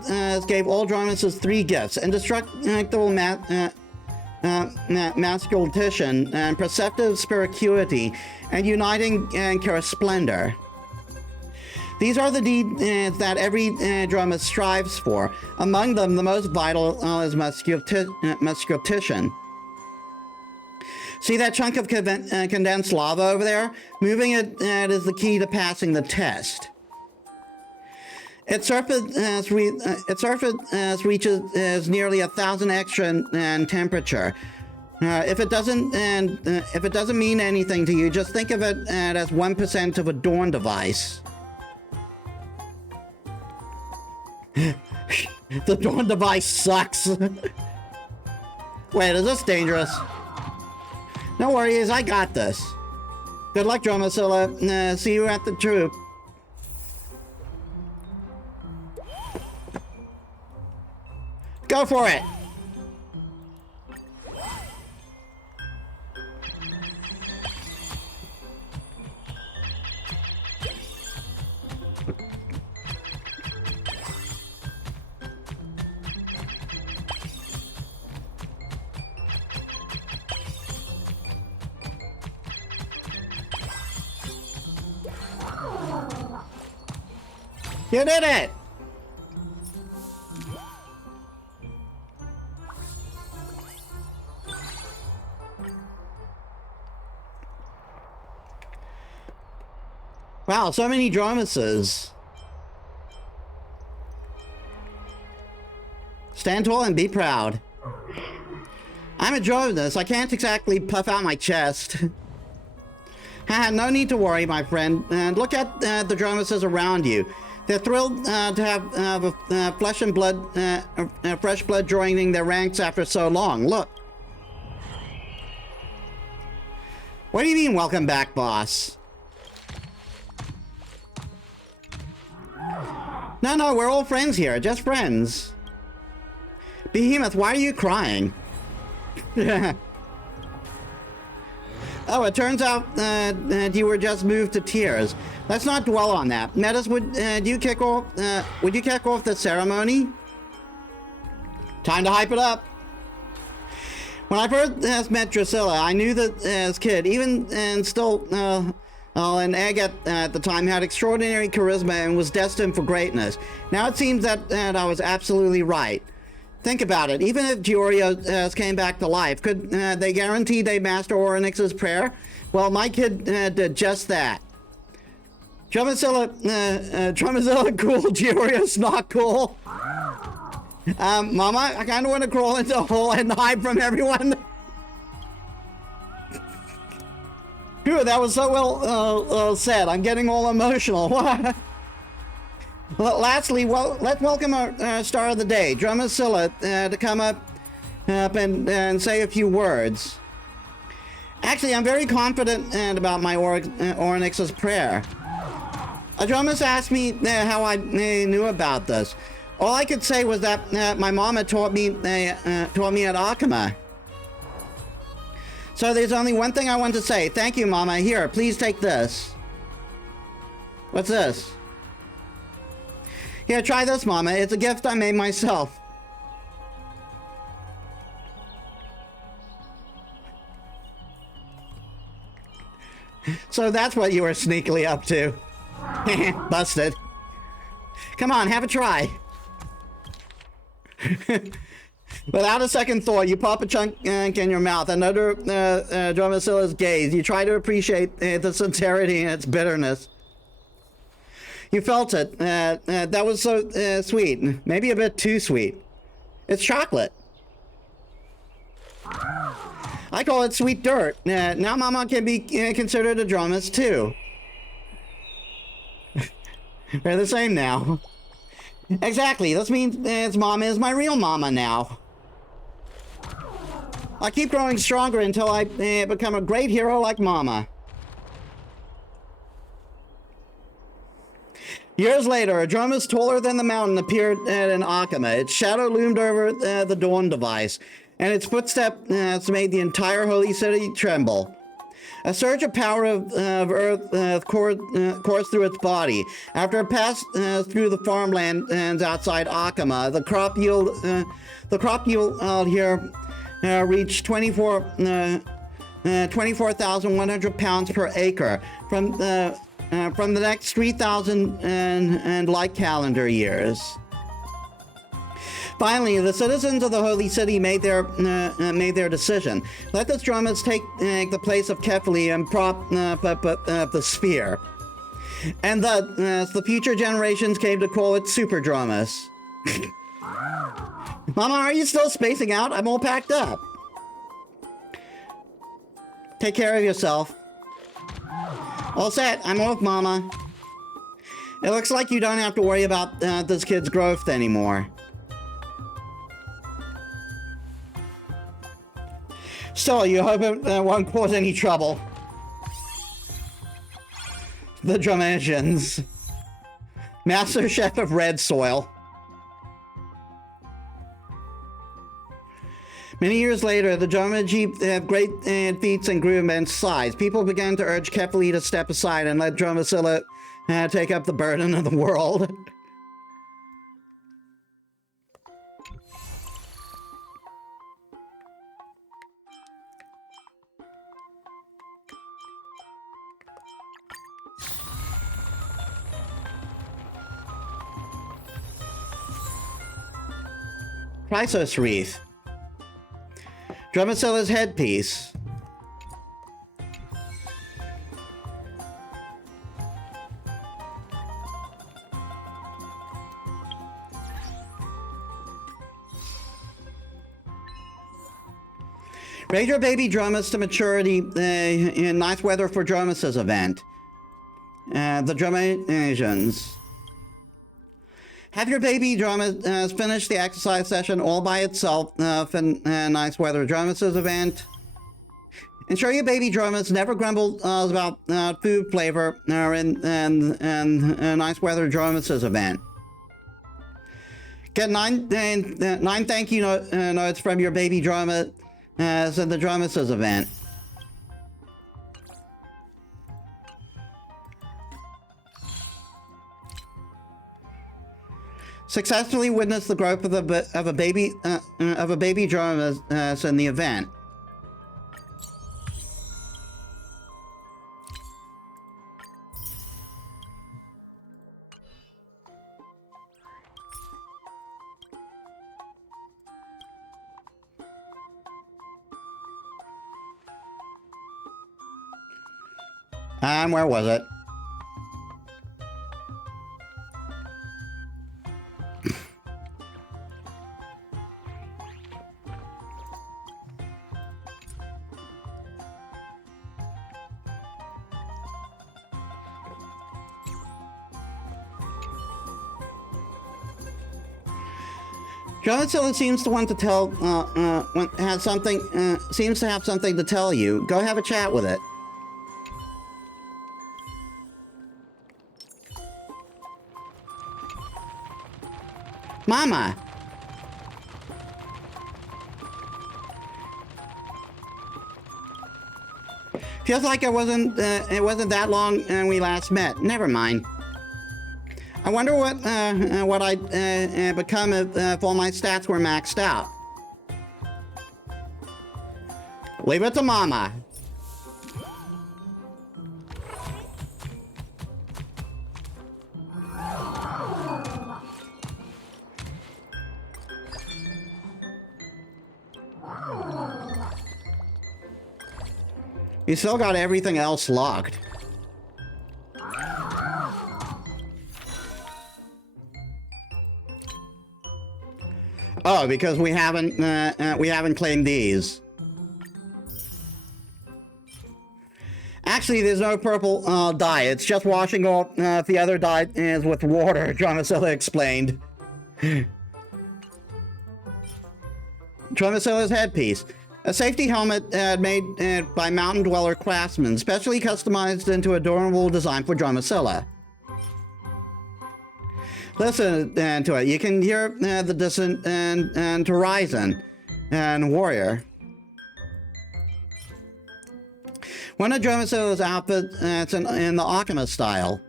gave all Dromuses 3 gifts: indestructible masculation, and perceptive spirituality, and uniting splendor. These are the deeds that every Dromus strives for. Among them, the most vital is musculation. See that chunk of condensed lava over there? Moving it is the key to passing the test. Its surface reaches nearly 1,000 extra in temperature. If it doesn't mean anything to you, just think of it as 1% of a Dawn device. The Dawn device sucks. Wait, is this dangerous? No worries, I got this. Good luck, Dromacilla. See you at the troop. Go for it! You did it! Wow, so many Dromuses. Stand tall and be proud. I'm a Dromus. I can't exactly puff out my chest. No need to worry, my friend. And look at the Dromuses around you. They're thrilled to have flesh and blood, fresh blood joining their ranks after so long. Look. What do you mean, welcome back, boss? No, we're all friends here, just friends. Behemoth, why are you crying? Oh, it turns out that you were just moved to tears. Let's not dwell on that. Metis, would you kick off the ceremony? Time to hype it up. When I first met Drusilla, I knew that as a kid, an egg at the time, had extraordinary charisma and was destined for greatness. Now it seems that I was absolutely right. Think about it. Even if Giorio came back to life, could they guarantee they master Oryx's prayer? Well, my kid did just that. Dromacilla cool, Giorio's not cool. Mama, I kind of want to crawl into a hole and hide from everyone. Phew, that was so well said. I'm getting all emotional. Lastly, let's welcome our star of the day, Dromacilla, to come up and say a few words. Actually, I'm very confident about my Oryx's prayer. Dromus asked me how I knew about this. All I could say was that my mama taught me at Akama. So there's only one thing I want to say. Thank you, Mama. Here, please take this. What's this? Here, try this, Mama. It's a gift I made myself. So that's what you were sneakily up to. Busted. Come on, have a try. Without a second thought, you pop a chunk in your mouth and under Dromasilla's gaze, you try to appreciate the sincerity and its bitterness. You felt it. That was so sweet. Maybe a bit too sweet. It's chocolate. I call it sweet dirt. Now Mama can be considered a Dromus too. They're the same now. Exactly. This means Mama is my real Mama now. I'll keep growing stronger until I become a great hero like Mama. Years later, a Dromus taller than the mountain appeared in Akama. Its shadow loomed over the dawn device, and its footsteps made the entire holy city tremble. A surge of power of earth coursed through its body. After it passed through the farmlands outside Akama, the crop yield here reached 24,100 pounds per acre from the next 3,000 and like calendar years. Finally, the citizens of the Holy City made their decision. Let the Dromus take the place of Kefli and prop up the sphere. And the future generations came to call it Super Dromus. Mama, are you still spacing out? I'm all packed up. Take care of yourself. All set. I'm off, Mama. It looks like you don't have to worry about this kid's growth anymore. Still, you hope it won't cause any trouble. The Dromasians. Master Chef of Red Soil. Many years later, the Dromaji have great feats and grew immense size. People began to urge Kefli to step aside and let Dromasilla take up the burden of the world. Chrysos Wreath. Dromasilla's headpiece. Raise your baby Dromus to maturity in Nice Weather for Dromus's event. The Dromasians. Have your baby Dromus finish the exercise session all by itself in Nice Weather Dromus's event. Ensure your baby Dromus never grumbles about food flavor in Nice Weather Dromus's event. Get nine thank you notes from your baby Dromus in the Dromus's event. Successfully witness the growth of a baby Dromus in the event. And where was it? Dromasilla seems to want to tell, seems to have something to tell you. Go have a chat with it. Mama! Feels like it wasn't that long when we last met. Never mind. I wonder what I'd become if all my stats were maxed out. Leave it to Mama. You still got everything else locked. Oh, because we haven't claimed these. Actually, there's no purple dye. It's just washing off the other dye is with water. Dromacilla explained. Dromicilla's headpiece. A safety helmet made by Mountain Dweller craftsmen, specially customized into adorable design for Dromacilla. Listen to it. You can hear the distant and Horizon and Warrior. One of Dromicilla's outfits in the Alchemist style.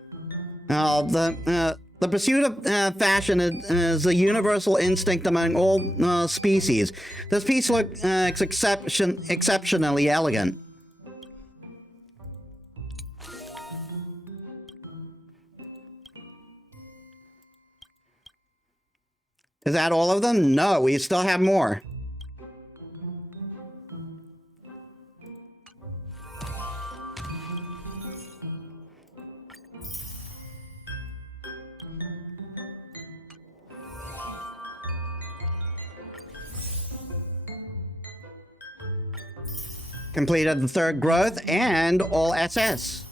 The pursuit of fashion is a universal instinct among all species. This piece looks exceptionally elegant. Is that all of them? No, we still have more. Completed the third growth and all SS.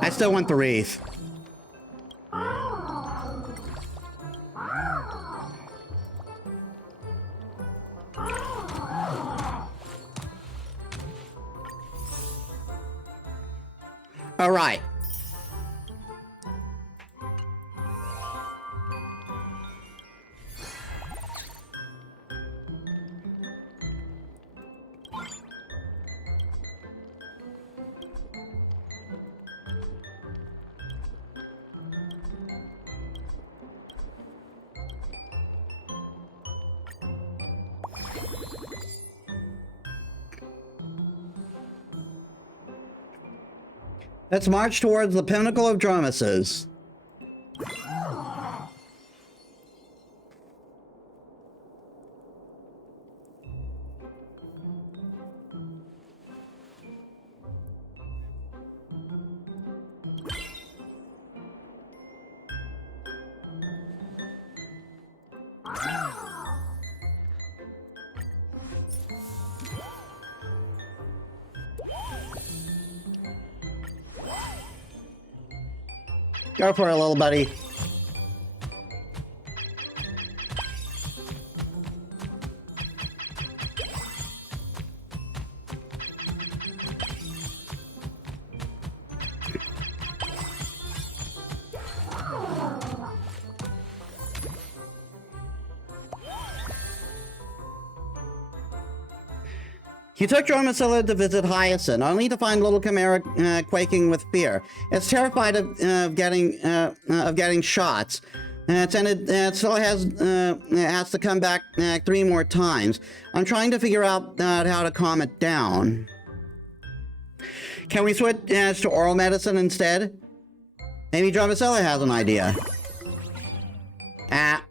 I still want the wreath. All right. Let's march towards the pinnacle of Dromeces. Go for it, little buddy. He took Dromacilla to visit Hyacinth, only to find little Chimera quaking with fear. It's terrified of getting shots. It still has to come back 3 more times. I'm trying to figure out how to calm it down. Can we switch to oral medicine instead? Maybe Dromacilla has an idea. Ah.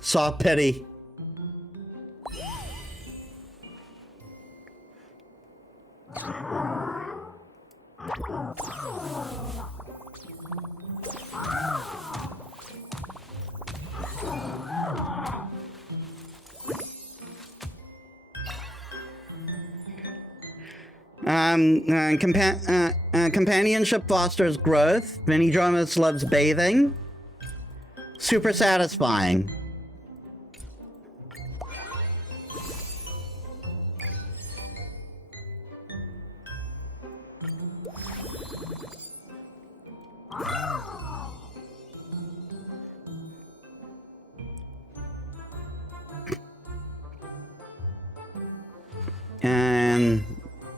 Soft pity. Companionship fosters growth. Mini Dromus loves bathing. Super satisfying.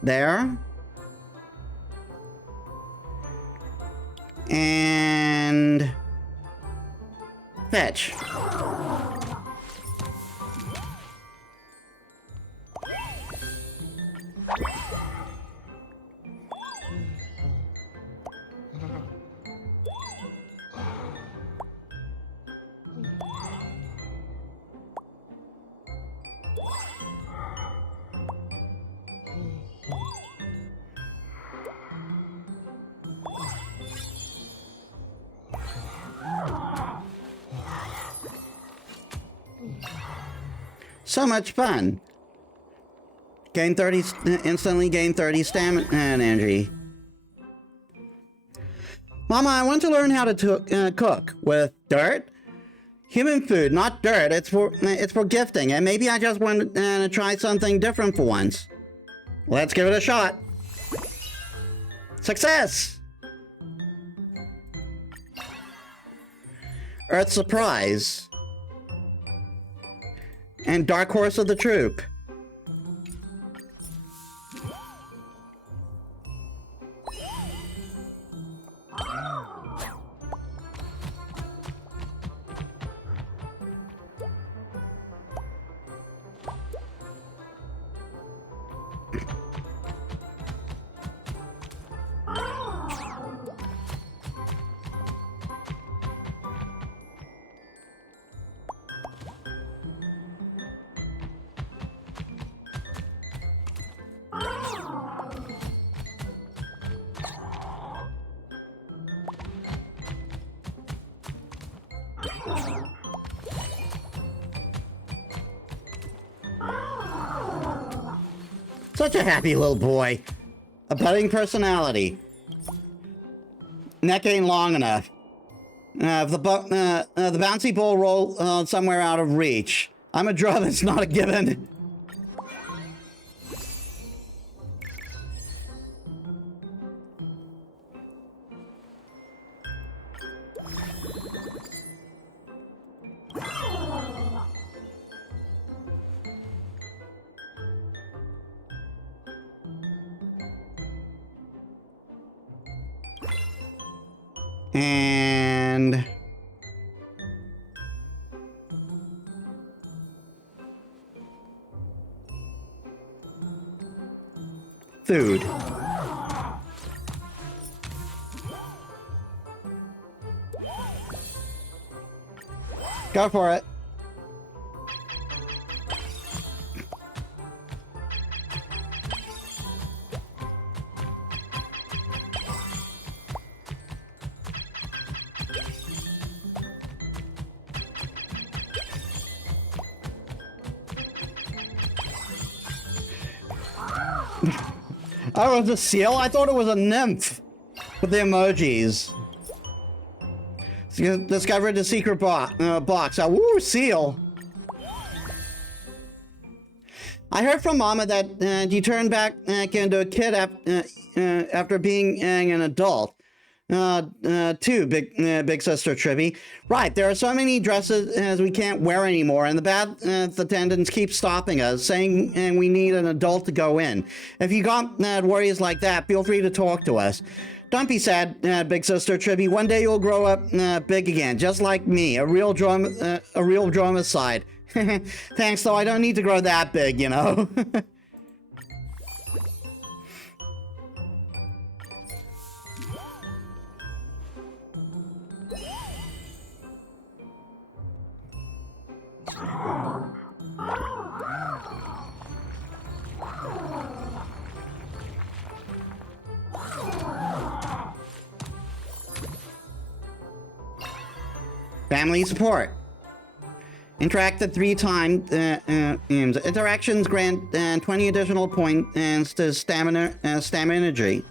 there. And fetch. So much fun. Gain 30, instantly gain 30 stamina energy. Mama, I want to learn how to cook with dirt. Human food, not dirt. It's for gifting, and maybe I just want to try something different for once. Let's give it a shot. Success! Earth Surprise. And Dark Horse of the Troop. Such a happy little boy. A budding personality. Neck ain't long enough. The bouncy ball roll somewhere out of reach. I'm a drum, it's not a given. And food. Go for it. Oh, it was a seal? I thought it was a nymph with the emojis. Discovered the secret box. Oh, woo, seal. I heard from Mama that you turned back into a kid after being an adult. Too, big sister Tribby. Right, there are so many dresses as we can't wear anymore, and the bath attendants keep stopping us, saying we need an adult to go in. If you got worries like that, feel free to talk to us. Don't be sad, big sister Tribby. One day you'll grow up big again, just like me, a real dromicide. Thanks, though. I don't need to grow that big, you know. Family support. Interacted 3 times. Interactions grant 20 additional points to stamina energy.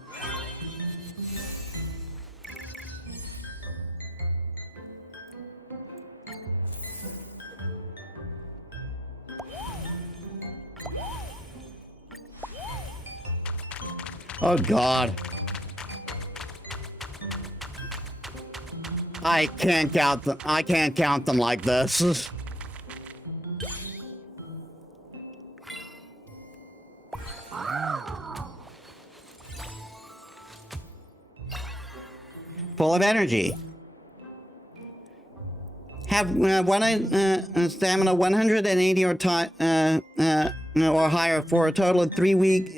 Oh God. I can't count them. I can't count them like this. full of energy. Have stamina 180 or higher for a total of 3 weeks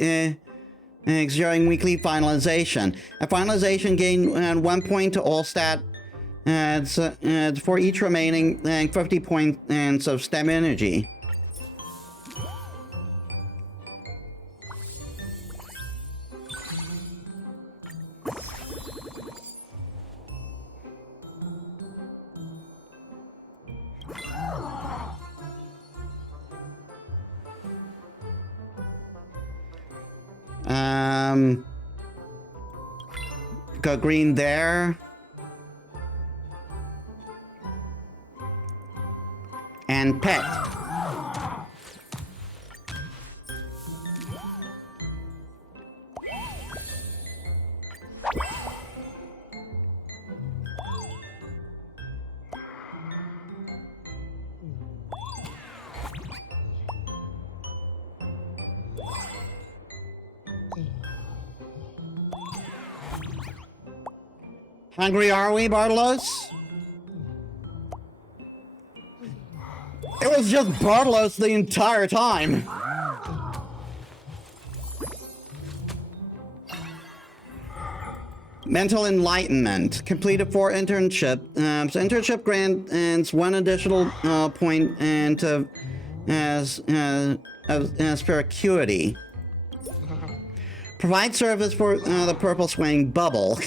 during weekly finalization. At finalization, gain 1 point to all stat for each remaining 50 points of STEM energy. Go green there. And pet. Hungry are we, Bartolos? It was just Bartolos the entire time. Mental enlightenment. Completed 4 internship. So internship grants 1 additional point and as for acuity. Provide service for the purple swaying bubble.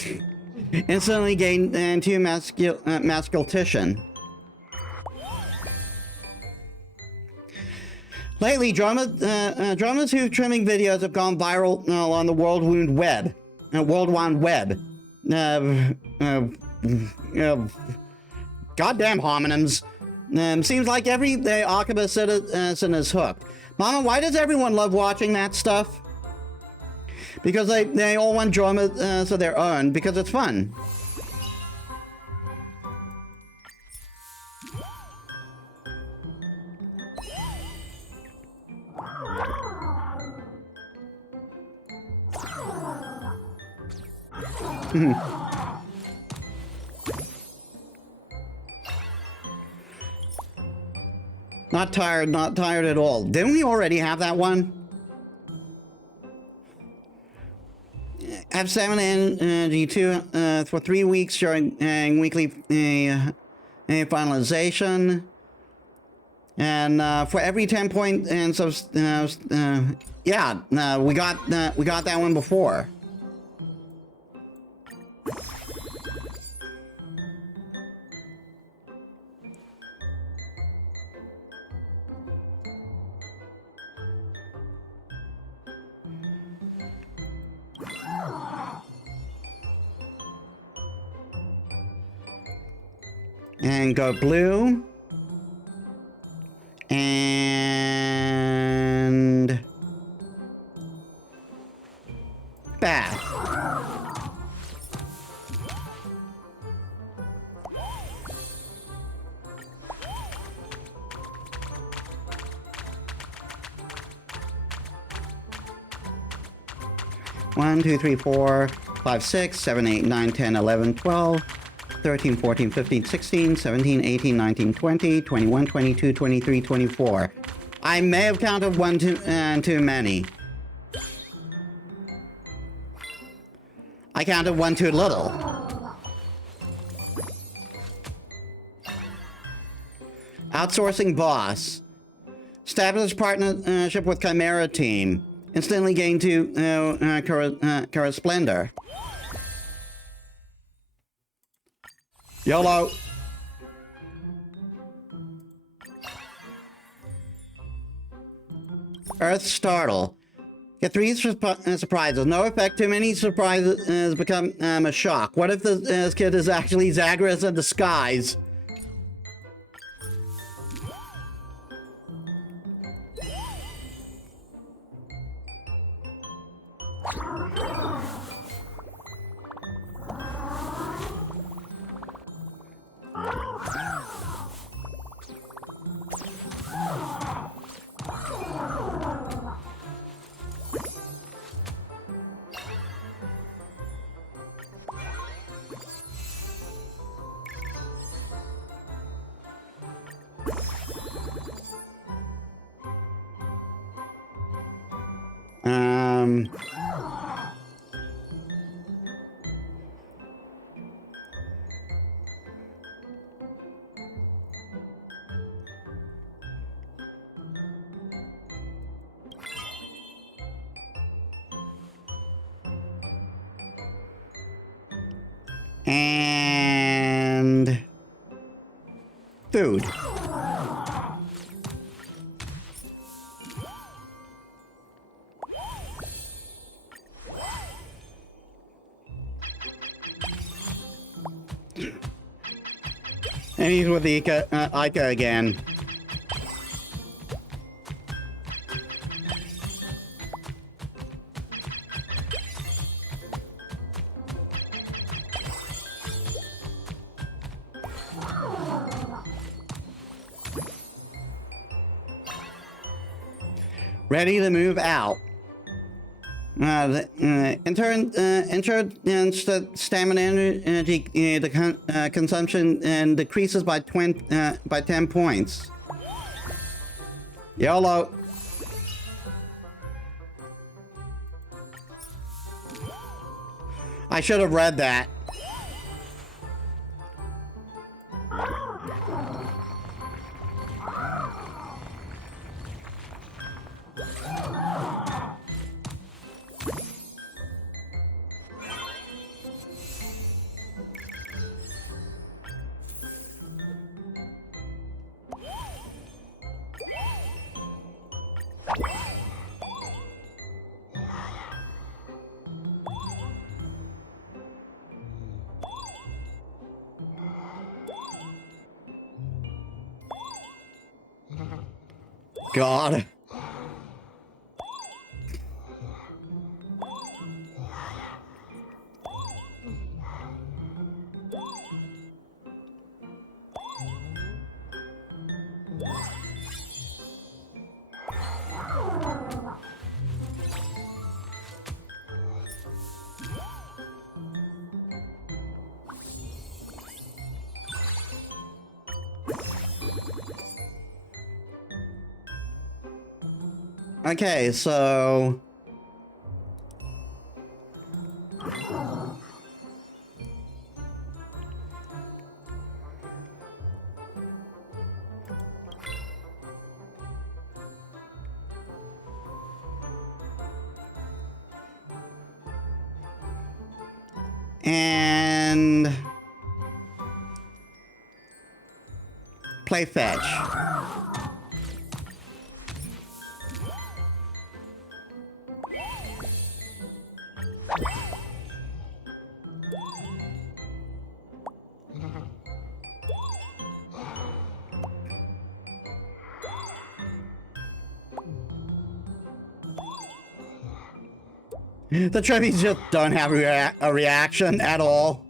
Instantly gain 2 masculation. Lately, dramas who trimming videos have gone viral on the World Wide Web. Goddamn homonyms. Seems like every Akaba citizen is hooked. Mama, why does everyone love watching that stuff? Because they all want drama so their own, because it's fun. Not tired at all. Didn't we already have that one? Have 7 energy 2 for 3 weeks during weekly finalization, and for every 10 point and so yeah, we got that one before. And go blue. And bath. One, 2, 3, 4, 5, 6, 7, 8, 9, 10, 11, 12. 13, 14, 15, 16, 17, 18, 19, 20, 21, 22, 23, 24. I may have counted one too many. I counted one too little. Outsourcing boss. Establish partnership with Chimera team. Instantly gain 2 Splendor. YOLO. Earth Startle. Get 3 surprises. No effect. Too many surprises become a shock. What if this kid is actually Zagreus in disguise? Um... And food. And he's with Ica again. Ready to move out. Stamina energy consumption and decreases by 10 points. YOLO. I should have read that. God. Okay, so... And... play fetch. The Trevies just don't have a reaction at all.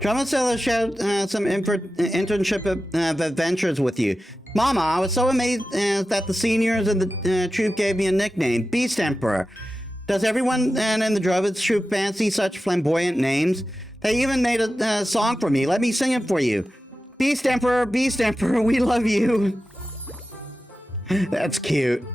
Drama Seller shared some internship adventures with you. Mama, I was so amazed that the seniors in the troop gave me a nickname, Beast Emperor. Does everyone in the Druids troop fancy such flamboyant names? They even made a song for me. Let me sing it for you. Beast Emperor, we love you. That's cute.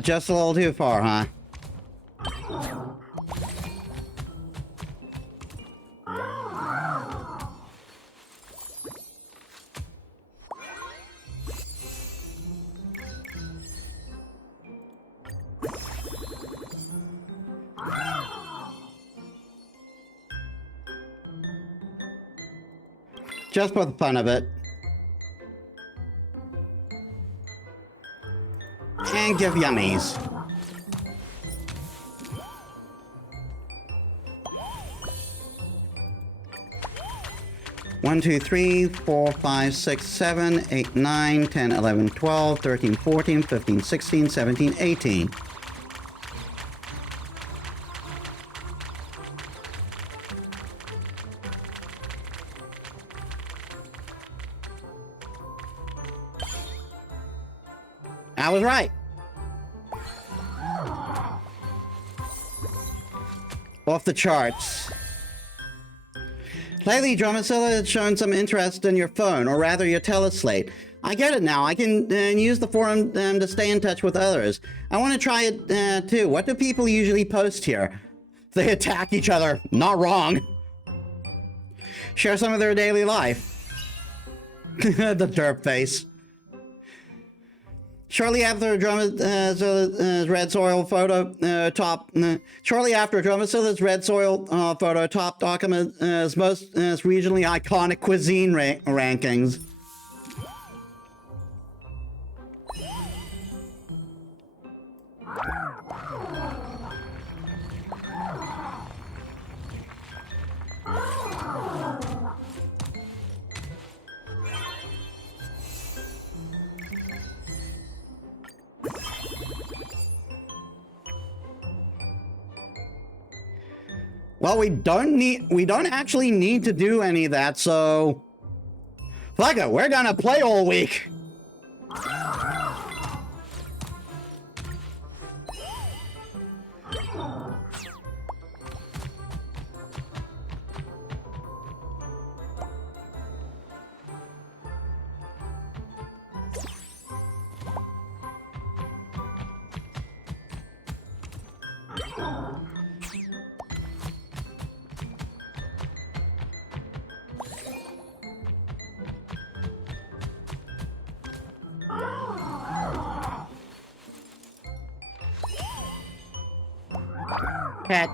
Just a little too far, huh? Just for the fun of it. And give yummies. One, 2, 3, 4, 5, 6, 7, 8, 9, 10, 11, 12, 13, 14, 15, 16, 17, 18. I was right. Off the charts. Lately, Dromicilla has shown some interest in your phone, or rather your teleslate. I get it now. I can use the forum to stay in touch with others. I want to try it too. What do people usually post here? They attack each other. Not wrong. Share some of their daily life. The derp face. Shortly after Dromicilla's red soil photo topped Akima's most regionally iconic cuisine rankings. Well, we don't actually need to do any of that, so fuck it, we're gonna play all week. Cat.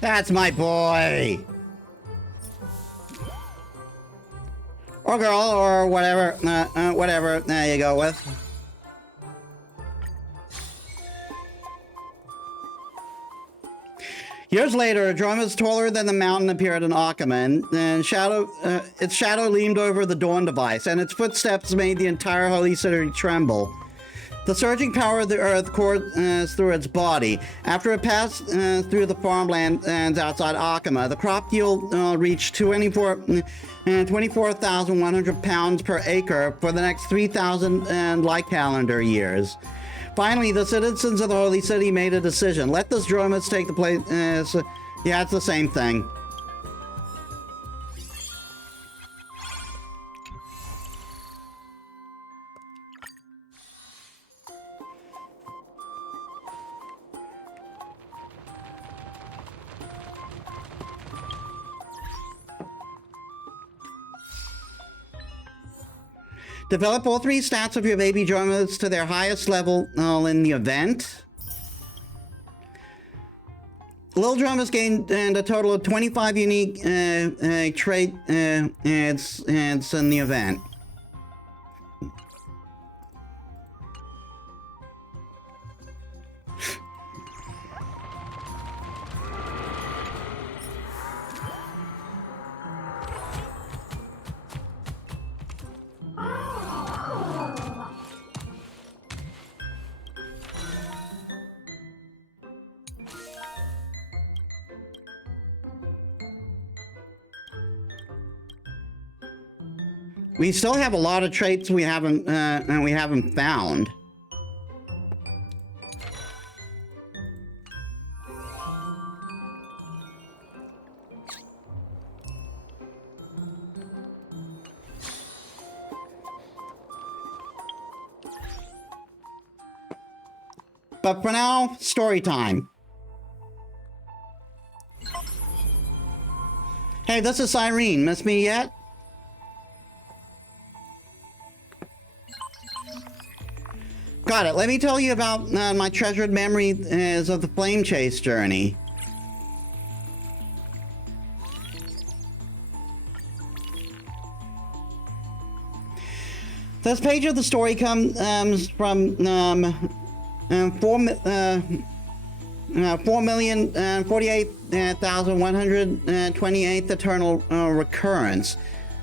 That's my boy. Or girl, or whatever, whatever, there you go with. Years later, a drum as taller than the mountain appeared in Akima, and its shadow leaned over the dawn device, and its footsteps made the entire holy city tremble. The surging power of the earth coursed through its body. After it passed through the farmlands outside Akima, the crop yield reached 24,100 pounds per acre for the next 3,000 light calendar years. Finally, the citizens of the Holy City made a decision. Let this Dromus take the place. Yeah, it's the same thing. Develop all three stats of your baby Dromus to their highest level in the event. Little Dromus gained a total of 25 unique trait it's in the event. We still have a lot of traits we haven't found. But for now, story time. Hey, this is Irene. Miss me yet? Got it. Let me tell you about my treasured memories of the Flame Chase journey. This page of the story comes from 4,048,128th eternal recurrence.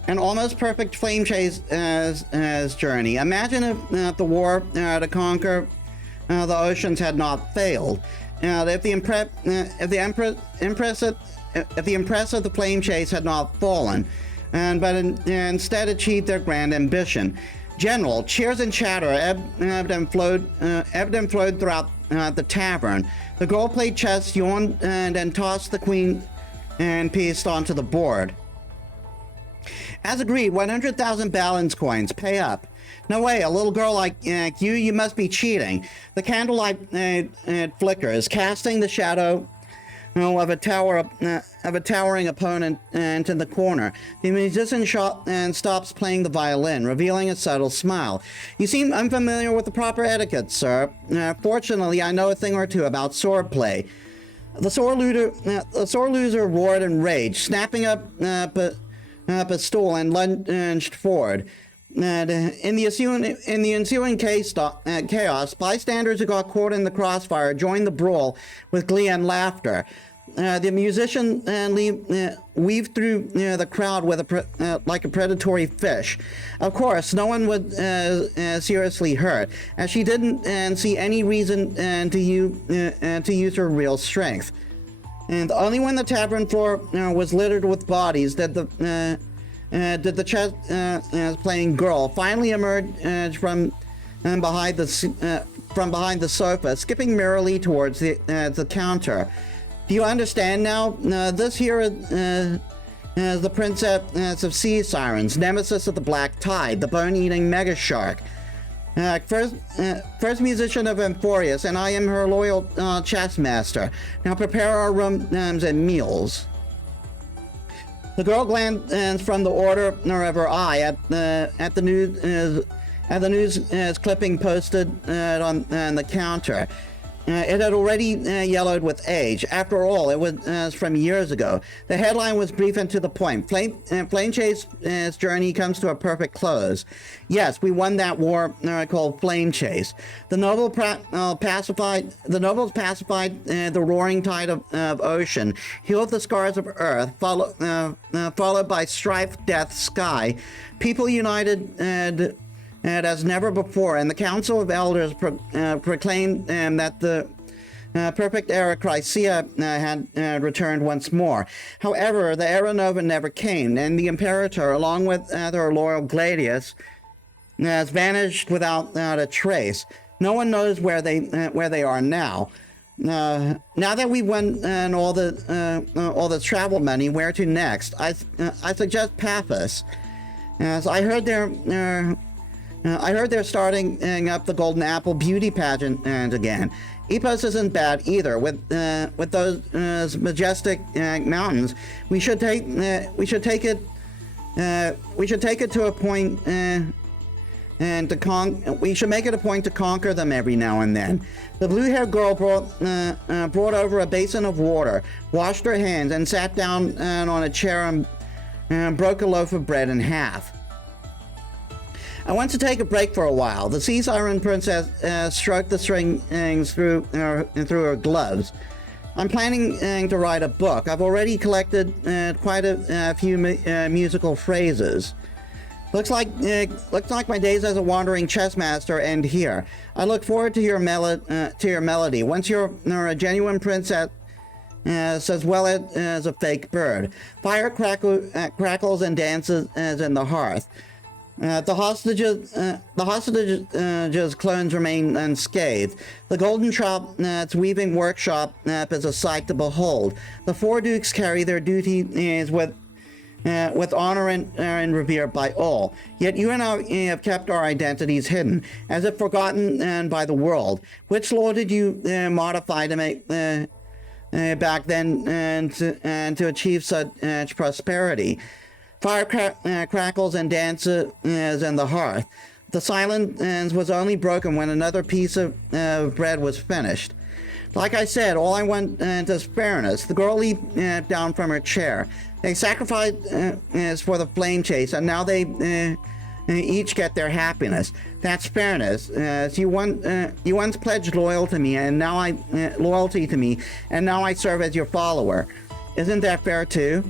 An almost perfect Flame Chase as journey. Imagine if the war to conquer the oceans had not failed. If the Empress of the Flame Chase had not fallen, but instead achieved their grand ambition. General, cheers and chatter ebbed and flowed throughout the tavern. The girl played chess, yawned, and tossed the queen and piece onto the board. As agreed, 100,000 balance coins. Pay up. No way, a little girl like you must be cheating. The candlelight flickers, casting the shadow of a towering opponent into the corner. The musician stops playing the violin, revealing a subtle smile. You seem unfamiliar with the proper etiquette, sir. Fortunately, I know a thing or two about swordplay. The sore loser roared in rage, snapping up a stool and lunged forward. In the ensuing chaos, bystanders who got caught in the crossfire joined the brawl with glee and laughter. The musician weaved through the crowd with like a predatory fish. Of course, no one was seriously hurt, as she didn't see any reason to use her real strength. And only when the tavern floor was littered with bodies did the chess playing girl finally emerge from behind the sofa, skipping merrily towards the counter. Do you understand now? This here is the Princess of Sea Sirens, nemesis of the Black Tide, the bone-eating mega shark. First musician of Emphorius, and I am her loyal chess master. Now prepare our rooms and meals. The girl glanced from the order of her eye at the news clipping posted on the counter. It had already yellowed with age. After all, it was from years ago. The headline was brief and to the point. Flame Chase's journey comes to a perfect close. Yes, we won that war called Flame Chase. The nobles pacified the roaring tide of ocean, healed the scars of earth, followed by strife, death, sky. People united and as never before, and the Council of Elders proclaimed that the perfect era Chrysia had returned once more. However, the Era Nova never came, and the Imperator, along with her loyal Gladius, has vanished without a trace. No one knows where they are now. Now that we've won all the travel money, where to next? I suggest Paphos. As I heard they're starting up the Golden Apple beauty pageant again. Epos isn't bad either. With those majestic mountains, we should take it to a point we should make it a point to conquer them every now and then. The blue-haired girl brought over a basin of water, washed her hands, and sat down on a chair and broke a loaf of bread in half. I want to take a break for a while. The Sea Siren Princess stroked the strings through her gloves. I'm planning to write a book. I've already collected quite a few musical phrases. Looks like my days as a wandering chess master end here. I look forward to your melody. Once you're a genuine princess, as well as a fake bird. Fire crackles and dances as in the hearth. The hostages' clones remain unscathed. The Golden Trop's weaving workshop is a sight to behold. The four dukes carry their duties with honor and revere by all. Yet you and I have kept our identities hidden, as if forgotten by the world. Which law did you modify to make back then and to achieve such prosperity? Fire crackles and dances in the hearth. The silence was only broken when another piece of bread was finished. Like I said, all I want is fairness. The girl leaped down from her chair. They sacrificed for the flame chase, and now they each get their happiness. That's fairness. You once pledged loyalty to me, and now I serve as your follower. Isn't that fair too?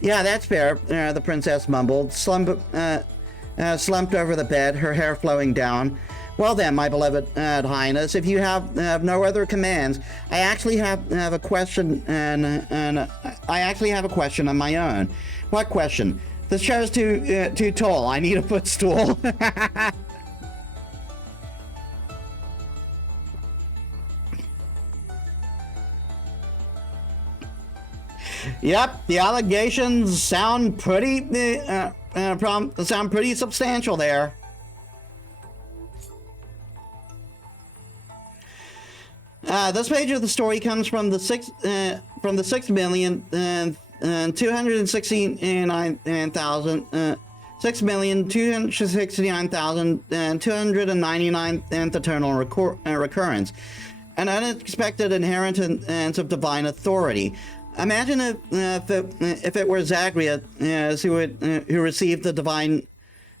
Yeah, that's fair, the princess mumbled, slumped over the bed, her hair flowing down. Well then, my beloved highness, if you have no other commands, I actually have a question, and I actually have a question of my own. What question? This chair's too tall. I need a footstool. Yep, the allegations sound pretty substantial there. This page of the story comes from the 6,269,299th eternal recurrence, an unexpected inheritance of divine authority. Imagine if it were Zagreus who received the divine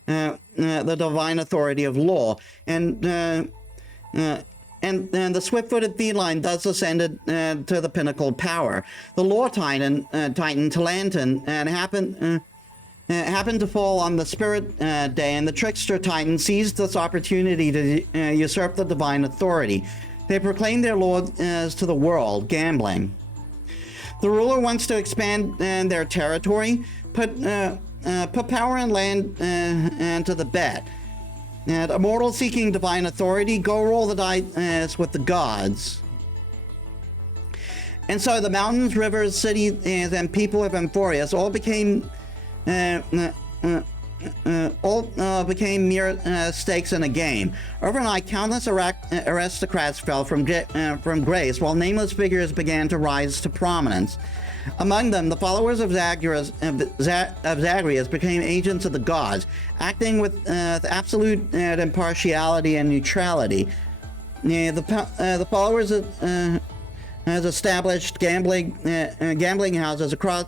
authority of law, and the swift-footed feline thus ascended to the pinnacle of power. The law titan Talantin happened to fall on the spirit day, and the trickster titan seized this opportunity to usurp the divine authority. They proclaimed their law to the world, gambling. The ruler wants to expand their territory, put power and land into the bet. And a mortal seeking divine authority, go roll the dice with the gods. And so the mountains, rivers, cities, and people of Amphorius all became mere stakes in a game. Overnight, countless aristocrats fell from grace, while nameless figures began to rise to prominence. Among them, the followers of Zagreus became agents of the gods, acting with absolute impartiality and neutrality. The followers has established gambling houses across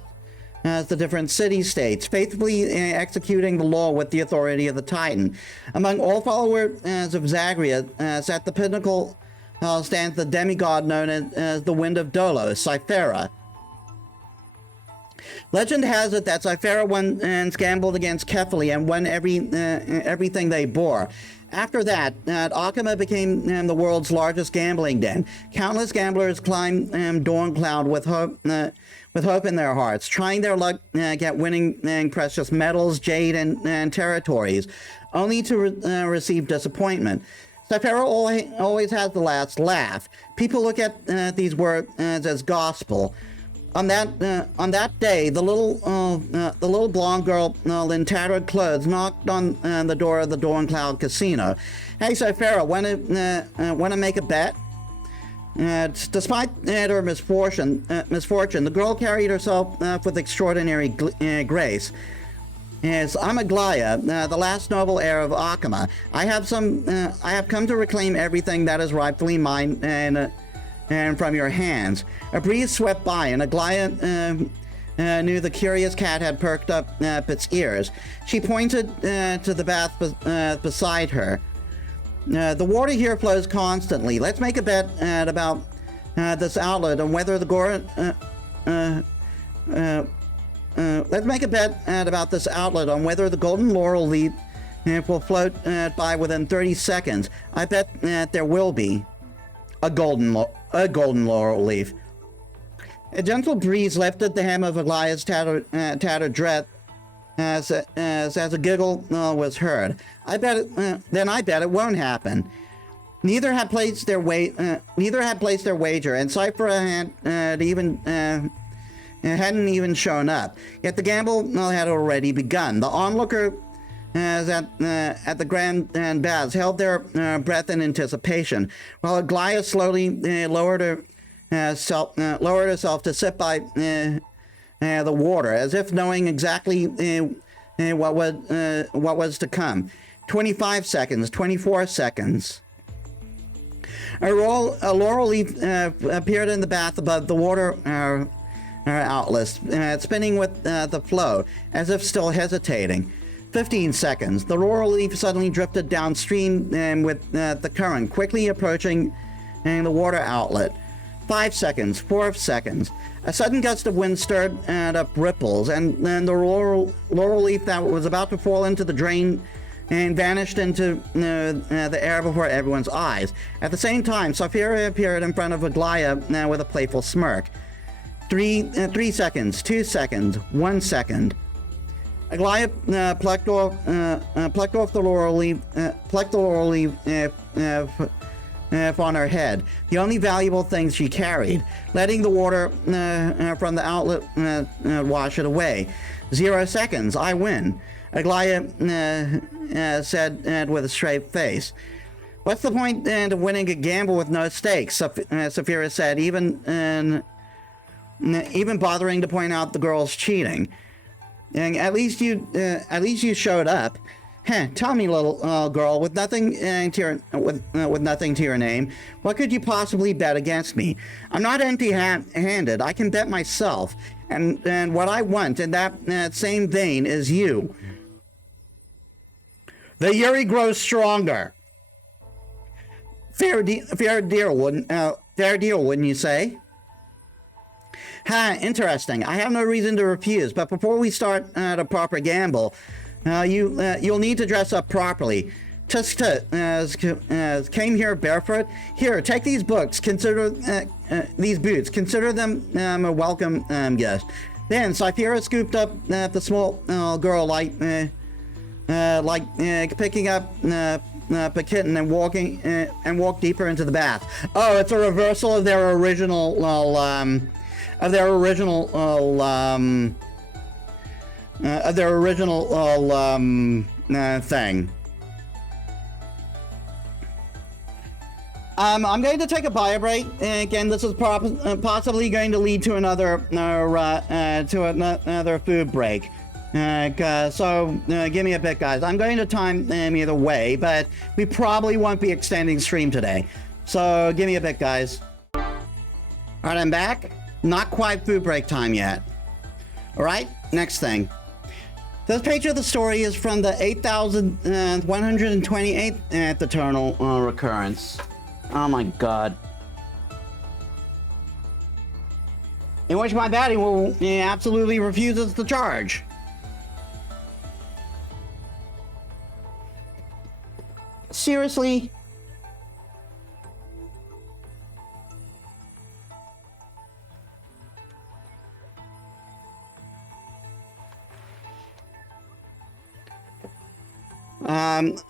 the different city-states, faithfully executing the law with the authority of the Titan. Among all followers of Zagreus, at the pinnacle stands the demigod known as the Wind of Dolos, Sci-Fi. Legend has it that Sci-Fi once gambled against Kefali and won everything they bore. After that, Akama became the world's largest gambling den. Countless gamblers climbed Dawn with hope in their hearts, trying their luck at winning precious metals, jade, and territories, only to receive disappointment. Sci-Fi always has the last laugh. People look at these words as gospel. On that day, the little blonde girl in tattered clothes knocked on the door of the Dawn Casino. Hey, Sci-Fi, want to make a bet? Despite her misfortune, the girl carried herself with extraordinary grace. Yes, I'm Aglaya, the last noble heir of Akama. I have come to reclaim everything that is rightfully mine and from your hands. A breeze swept by, and Aglaya knew the curious cat had perked up its ears. She pointed to the bath beside her. The water here flows constantly. Let's make a bet about this outlet and whether the golden laurel leaf will float by within 30 seconds. I bet there will be a golden laurel leaf. A gentle breeze lifted the hem of Aglaya's tattered dress as a giggle was heard. I bet it won't happen. Neither had placed their wager, and Sci-Fi hadn't even shown up. Yet the gamble had already begun. The onlooker at the grand baths held their breath in anticipation, while Aglaia slowly lowered herself to sit by the water, as if knowing exactly what was to come. 25 seconds, 24 seconds. A laurel leaf appeared in the bath above the water outlets, spinning with the flow, as if still hesitating. 15 seconds. The laurel leaf suddenly drifted downstream with the current, quickly approaching the water outlet. 5 seconds. 4 seconds. A sudden gust of wind stirred up ripples, and the laurel leaf that was about to fall into the drain and vanished into the air before everyone's eyes. At the same time, Sci-Fi appeared in front of Aglaia with a playful smirk. 3 seconds, 2 seconds, 1 second. Aglaia plucked off the laurel leaf on her head, the only valuable thing she carried, letting the water from the outlet wash it away. 0 seconds, I win. Aglaia said with a straight face. What's the point of winning a gamble with no stakes? Sci-Fi said, even bothering to point out the girl's cheating. And at least you showed up. Tell me, little girl, with nothing to your name, what could you possibly bet against me? I'm not empty-handed. I can bet myself, and what I want in that same vein is you. The Yuri grows stronger. Fair deal, wouldn't you say? Interesting. I have no reason to refuse, but before we start a proper gamble, you'll need to dress up properly. Just came here barefoot. Here, take these books. Consider these boots. Consider them a welcome gift. Then Sci-Fi scooped up the small girl like picking up a kitten and walked deeper into the bath. Oh, it's a reversal of their original thing. I'm going to take a bio break. Again, this is possibly going to lead to another food break. So give me a bit, guys. I'm going to time either way, but we probably won't be extending stream today. So give me a bit, guys. All right, I'm back. Not quite food break time yet. All right, next thing. This page of the story is from the 8,128th eternal recurrence. Oh my god. In which my baddie absolutely refuses to charge. Seriously?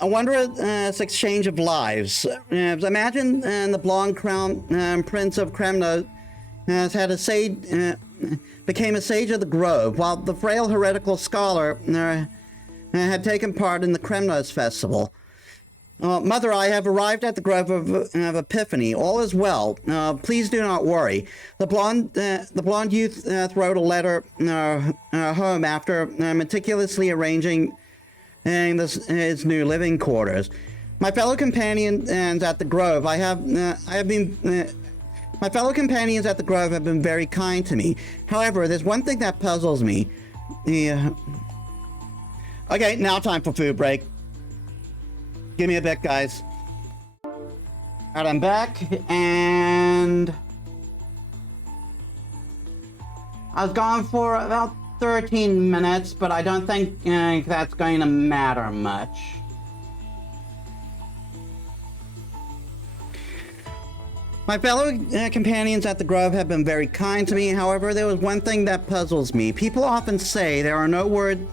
I wonder this exchange of lives. Imagine the blonde crown prince of Kremno had became a sage of the Grove, while the frail heretical scholar had taken part in the Kremnos festival. Mother, I have arrived at the Grove of Epiphany. All is well. Please do not worry. The blonde youth wrote a letter home after meticulously arranging his new living quarters. My fellow companions at the Grove, my fellow companions at the Grove have been very kind to me. However, there's one thing that puzzles me. Okay, now time for food break. Give me a bit, guys. Alright, I'm back, and I was gone for about 13 minutes, but I don't think that's going to matter much. My fellow companions at the Grove have been very kind to me. However, there was one thing that puzzles me. People often say there are no words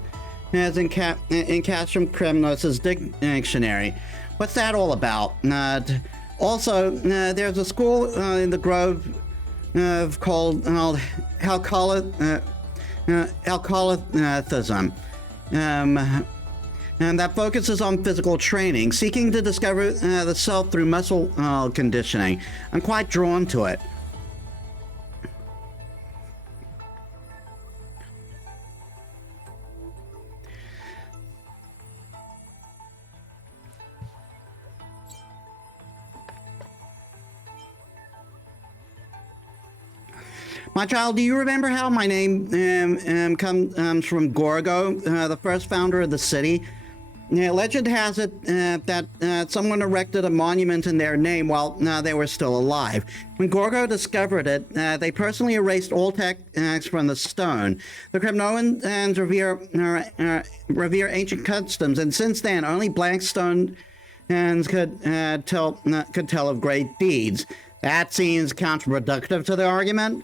as in Castrum Kremnos' dictionary. What's that all about? Also, there's a school in the Grove called Alcoholism, and that focuses on physical training, seeking to discover the self through muscle conditioning. I'm quite drawn to it. My child, do you remember how my name comes from Gorgo, the first founder of the city? Legend has it that someone erected a monument in their name while they were still alive. When Gorgo discovered it, they personally erased all text from the stone. The Kremnoans revere ancient customs, and since then, only blank stone could tell of great deeds. That seems counterproductive to the argument.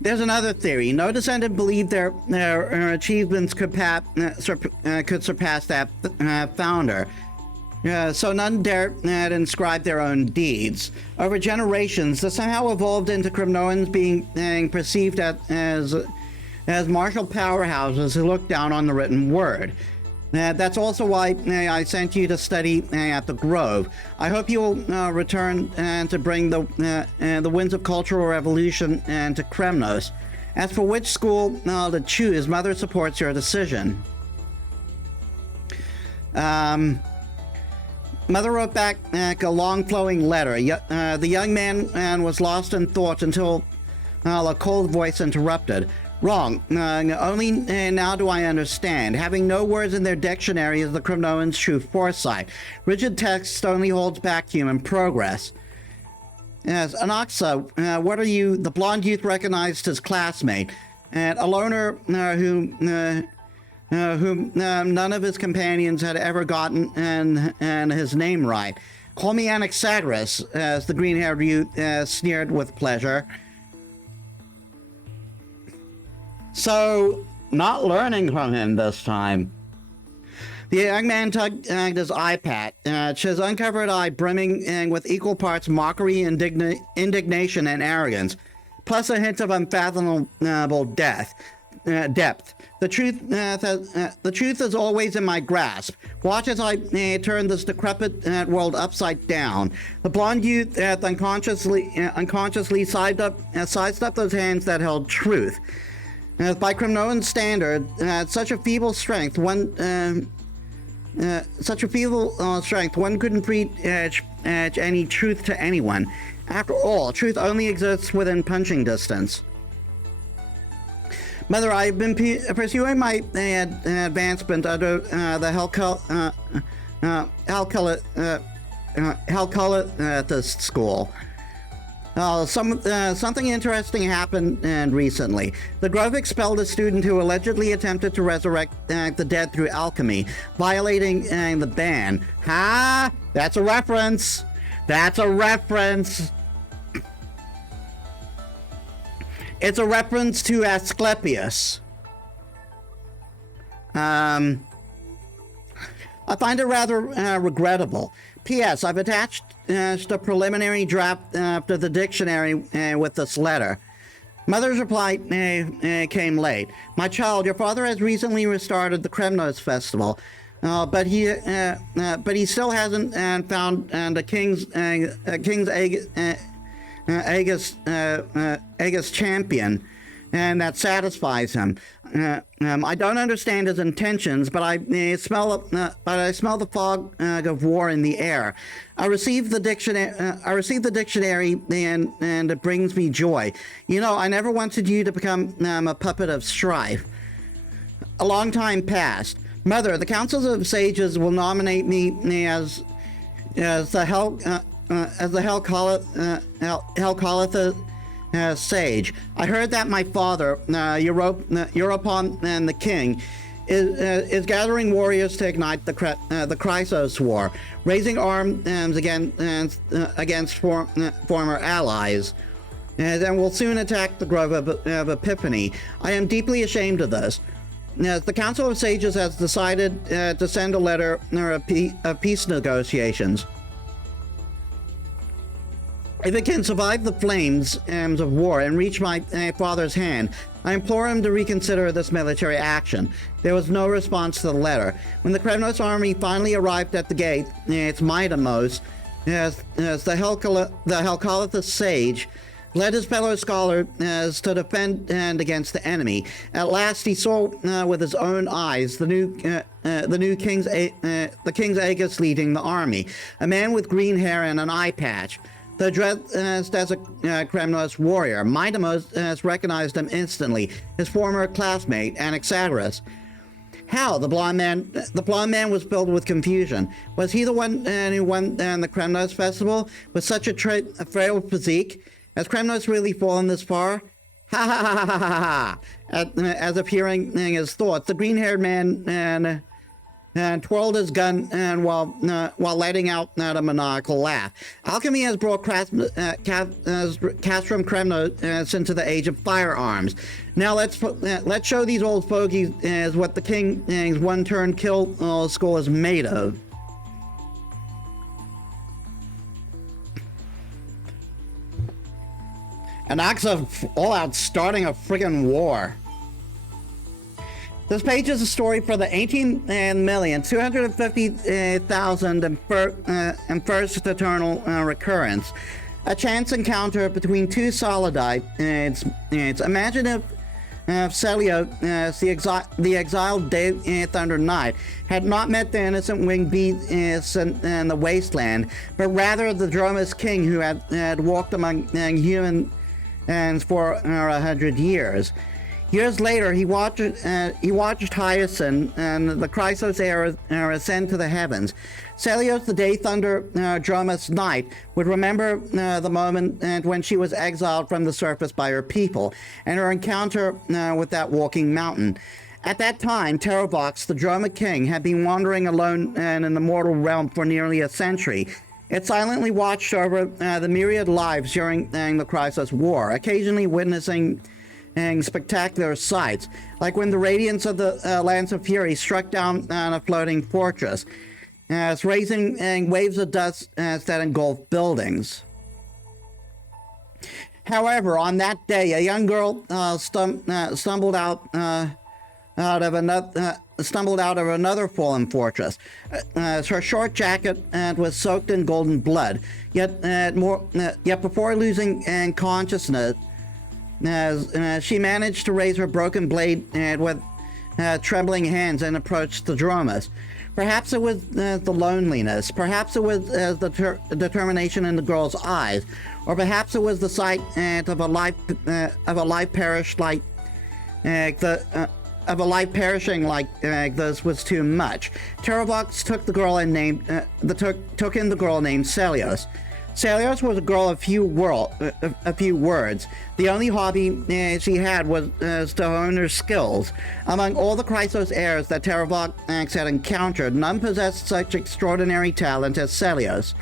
There's another theory. No descendant believed their achievements could surpass that founder. So none dared inscribe their own deeds. Over generations, this somehow evolved into Kremnoans being perceived as martial powerhouses who look down on the written word. That's also why I sent you to study at the Grove. I hope you will return to bring the winds of cultural revolution to Kremnos. As for which school to choose, Mother supports your decision. Mother wrote back a long flowing letter. The young man was lost in thought until a cold voice interrupted. Wrong. Only now do I understand. Having no words in their dictionary is the Kremnoans' true foresight. Rigid text only holds back human progress. Yes, Anaxa, what are you? The blonde youth recognized his classmate, and a loner whom none of his companions had ever gotten and his name right. Call me Anaxagoras, as the green-haired youth sneered with pleasure. So, not learning from him this time. The young man tugged his eye patch, his uncovered eye brimming with equal parts mockery, indignation, and arrogance, plus a hint of unfathomable depth. The truth is always in my grasp. Watch as I turn this decrepit world upside down. The blonde youth unconsciously sized up those hands that held truth. By Kremnoan standard, such a feeble strength, one couldn't preach any truth to anyone. After all, truth only exists within punching distance. Mother, I've been pursuing my advancement under the Hellcultist school. Something interesting happened recently. The Grove expelled a student who allegedly attempted to resurrect the dead through alchemy, violating the ban. Ha! That's a reference! That's a reference! It's a reference to Asclepius. I find it rather regrettable. P.S. I've attached a preliminary draft to the dictionary with this letter. Mother's reply came late. My child, your father has recently restarted the Kremnos festival, but he still hasn't found a King's Aegis champion, and that satisfies him. I don't understand his intentions, but I smell the fog of war in the air. I received the dictionary, and it brings me joy. You know, I never wanted you to become a puppet of strife. A long time passed. Mother, the councils of sages will nominate me as the Hellcultist sage. I heard that my father, Europon, and the king, is gathering warriors to ignite the Chrysos War, raising arms against former allies. and will soon attack the Grove of Epiphany. I am deeply ashamed of this. As the Council of Sages has decided to send a letter of peace negotiations. If it can survive the flames of war and reach my father's hand, I implore him to reconsider this military action. There was no response to the letter. When the Kremnos army finally arrived at the gate, its mightimost, as the Helcalathus sage led his fellow scholar to defend against the enemy. At last he saw with his own eyes the new king's Aegis leading the army, a man with green hair and an eye patch. The dressed as a Kremnos warrior, Mightimus recognized him instantly, his former classmate, Anaxagoras. How? The blonde man was filled with confusion. Was he the one who won the Kremnos festival with such a frail physique? Has Kremnos really fallen this far? Ha ha ha ha ha ha! As if hearing his thoughts, the green-haired man and twirled his gun while letting out a maniacal laugh. Alchemy has brought Castrum Kremnos into the age of firearms. Now let's show these old fogies what the king's one-turn kill school is made of. An act of all-out starting a friggin' war. This page is a story for the 18,250,000 and first eternal recurrence. A chance encounter between two Solidite. Imagine if Celio, the exiled Day Thunder Knight, had not met the innocent winged beast in the wasteland, but rather the Dromus King who had walked among humans for 100 years. Years later, he watched Hyacinth and the Chrysos era ascend to the heavens. Celios, the Day Thunder Dromus Knight, would remember the moment when she was exiled from the surface by her people, and her encounter with that walking mountain. At that time, Terravox, the Droma King, had been wandering alone in the mortal realm for nearly a century. It silently watched over the myriad lives during the Chrysos War, occasionally witnessing spectacular sights, like when the radiance of the Lance of Fury struck down on a floating fortress, raising waves of dust that engulfed buildings. However, on that day, a young girl stumbled out of another fallen fortress. Her short jacket was soaked in golden blood. Yet before losing consciousness, she managed to raise her broken blade with trembling hands and approached the Dromus. Perhaps it was the loneliness, perhaps it was the determination in the girl's eyes, or perhaps it was the sight of a life perishing like this was too much. Terravox took the girl and took in the girl named Celios. Celios was a girl of few words. The only hobby she had was to hone her skills. Among all the Chrysos heirs that Terravox had encountered, none possessed such extraordinary talent as Celios.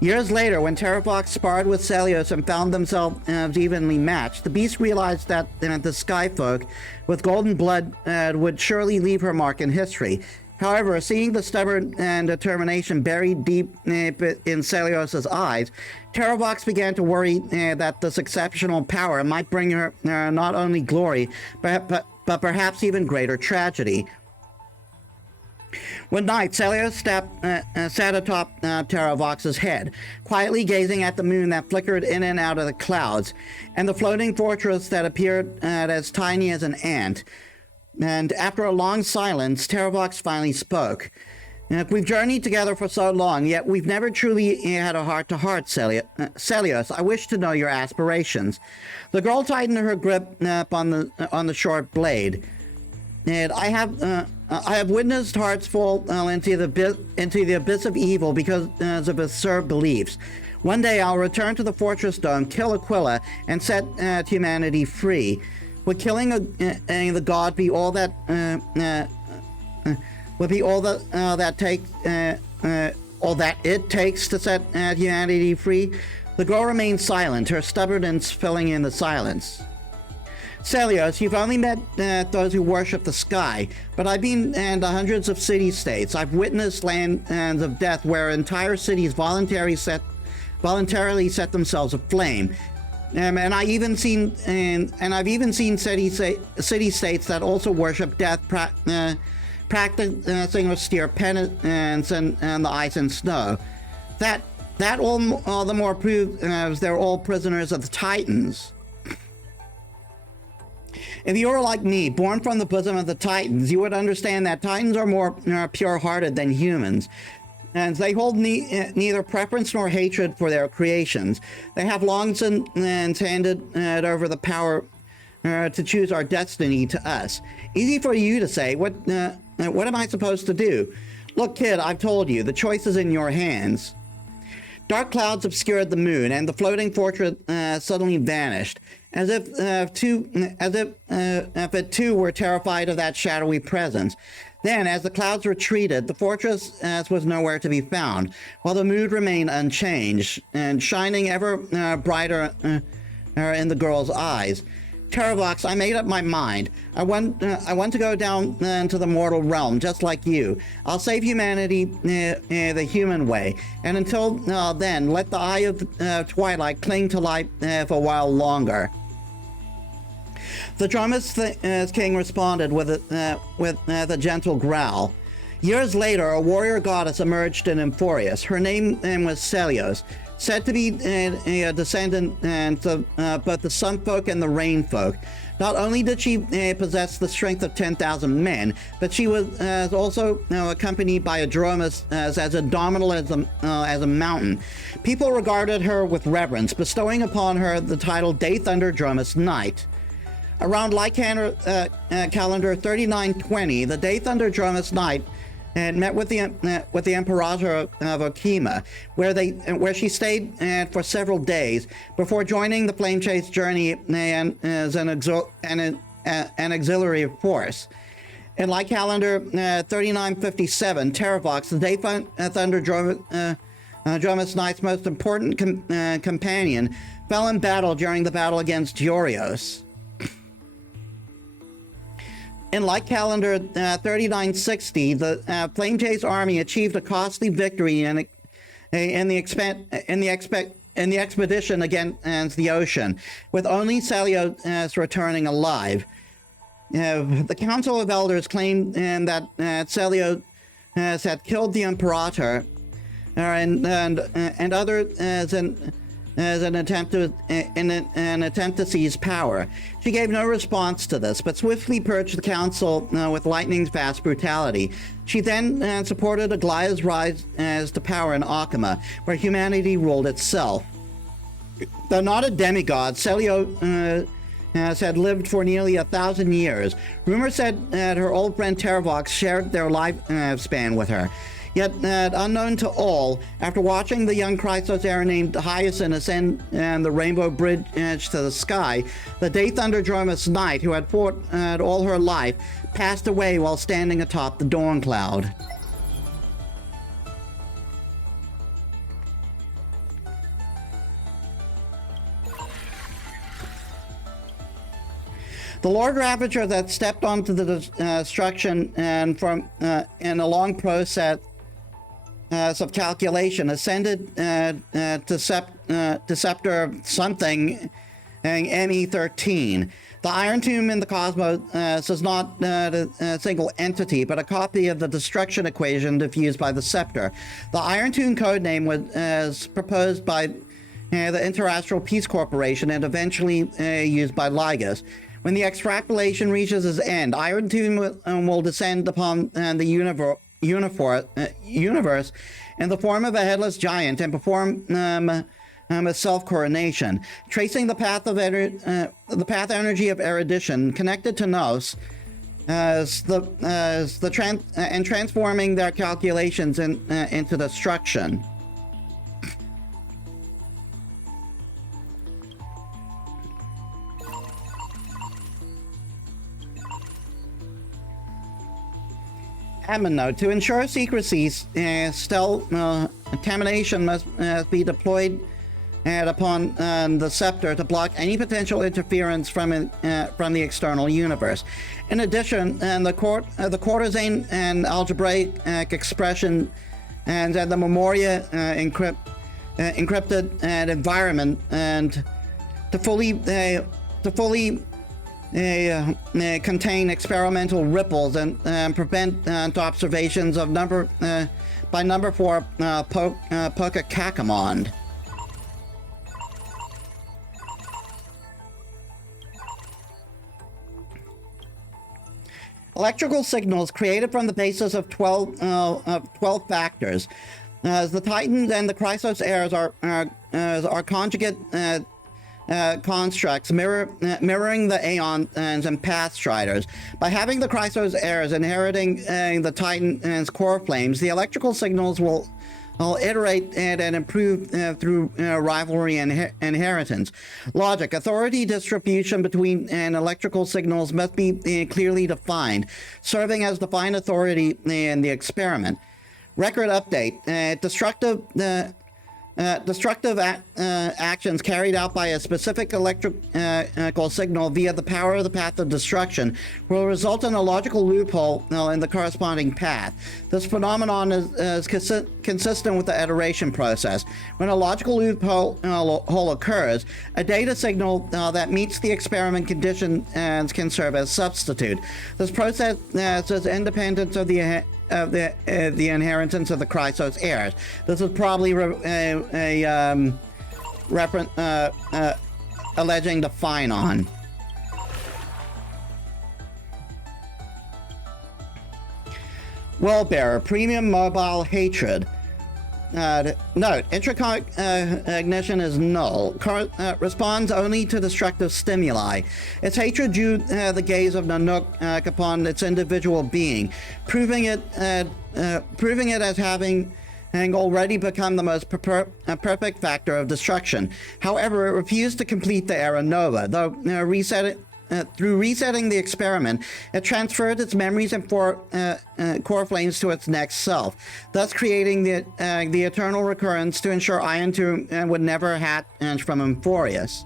Years later, when Terravox sparred with Celios and found themselves evenly matched, the beast realized that the Skyfolk with golden blood would surely leave her mark in history. However, seeing the stubborn determination buried deep in Celios' eyes, Terravox began to worry that this exceptional power might bring her not only glory, but perhaps even greater tragedy. One night, Celios sat atop Terravox's head, quietly gazing at the moon that flickered in and out of the clouds, and the floating fortress that appeared as tiny as an ant. And after a long silence, Terravox finally spoke. We've journeyed together for so long, yet we've never truly had a heart-to-heart, Celios. I wish to know your aspirations. The girl tightened her grip on the short blade. And I have witnessed hearts fall into the abyss of evil because of absurd beliefs. One day I'll return to the fortress dome, kill Aquila, and set humanity free. Would killing the god be all that it takes to set humanity free? The girl remained silent, her stubbornness filling in the silence. Celios, you've only met those who worship the sky, but I've been in hundreds of city-states. I've witnessed lands of death where entire cities voluntarily set themselves aflame. And I've even seen city-states that also worship death, practicing austere penance and the ice and snow. That all the more proves they're all prisoners of the Titans. If you were like me, born from the bosom of the Titans, you would understand that Titans are more pure-hearted than humans. And they hold neither preference nor hatred for their creations. They have long since handed over the power to choose our destiny to us. Easy for you to say, what am I supposed to do? Look, kid, I've told you, the choice is in your hands. Dark clouds obscured the moon, and the floating fortress suddenly vanished, as if it too were terrified of that shadowy presence. Then, as the clouds retreated, the fortress was nowhere to be found, while the moon remained unchanged and shining ever brighter in the girl's eyes. Terravox, I made up my mind. I want to go down into the mortal realm, just like you. I'll save humanity the human way, and until then, let the Eye of Twilight cling to life for a while longer. The Drummist king responded with a gentle growl. Years later, a warrior goddess emerged in Emphorius. Her name was Celios, said to be a descendant of both the Sun Folk and the Rain Folk. Not only did she possess the strength of 10,000 men, but she was also accompanied by a Dromus as indomitable as a mountain. People regarded her with reverence, bestowing upon her the title Day Thunder Dromus Knight. Around calendar 3920, the Day Thunder Dromus Knight met with the Imperator of Okima, where she stayed for several days before joining the Flame Chase journey as an auxiliary force. In calendar 3957, Terravox, the Day Thunder Dromus Knight's most important companion, fell in battle during the battle against Diorios. In calendar 3960, the Flame Chase army achieved a costly victory in the expedition against the ocean, with only Celios returning alive. The Council of Elders claimed that Celios had killed the Imperator and others as an attempt to seize power. She gave no response to this, but swiftly purged the council with lightning's fast brutality. She then supported Aglaya's rise to power in Akima, where humanity ruled itself. Though not a demigod, Celios had lived for nearly 1,000 years. Rumor said that her old friend Terravox shared their lifespan with her. Yet, unknown to all, after watching the young Chrysos heir named Hyacinth ascend the rainbow bridge to the sky, the Day Thunder Dromus Knight, who had fought all her life, passed away while standing atop the Dawn Cloud. The Lord Ravager that stepped onto the destruction and in a long process of calculation ascended to Scepter something ME13. The Iron Tomb in the cosmos is not a single entity, but a copy of the destruction equation diffused by the Scepter. The Iron Tomb codename was proposed by the Interastral Peace Corporation and eventually used by Ligas. When the extrapolation reaches its end, Iron Tomb will descend upon the universe in the form of a headless giant and perform a self-coronation, tracing the path energy of erudition connected to Nos, and transforming their calculations into destruction. Admin note: to ensure secrecy, stealth contamination must be deployed and upon the scepter to block any potential interference from the external universe. In addition, the courtesan and algebraic expression and the memoria encrypted environment and to fully contain experimental ripples and prevent observations of number 4 Poca Kakamond. Electrical signals created from the basis of 12 factors. As the Titans and the Chrysos heirs are conjugate constructs mirroring the Aeons and Pathstriders. By having the Chrysos heirs inheriting the Titan's core flames, the electrical signals will iterate and improve through rivalry and inheritance. Logic. Authority distribution between electrical signals must be clearly defined, serving as defined authority in the experiment. Record update. Destructive actions carried out by a specific electrical signal via the power of the path of destruction will result in a logical loophole in the corresponding path. This phenomenon is consistent with the iteration process. When a logical loophole occurs, a data signal that meets the experiment conditions can serve as substitute. This process is independent of the inheritance of the Chrysos heirs. This is probably alleging the Phynon. Worldbearer, premium mobile hatred. Note, intracognition is null. Responds only to destructive stimuli. Its hatred drew the gaze of Nanook upon its individual being, proving it as having already become the most perfect factor of destruction. However, it refused to complete the era nova, though through resetting the experiment, it transferred its memories and core flames to its next self, thus creating the eternal recurrence to ensure Ion 2 would never hatch from Emphorius.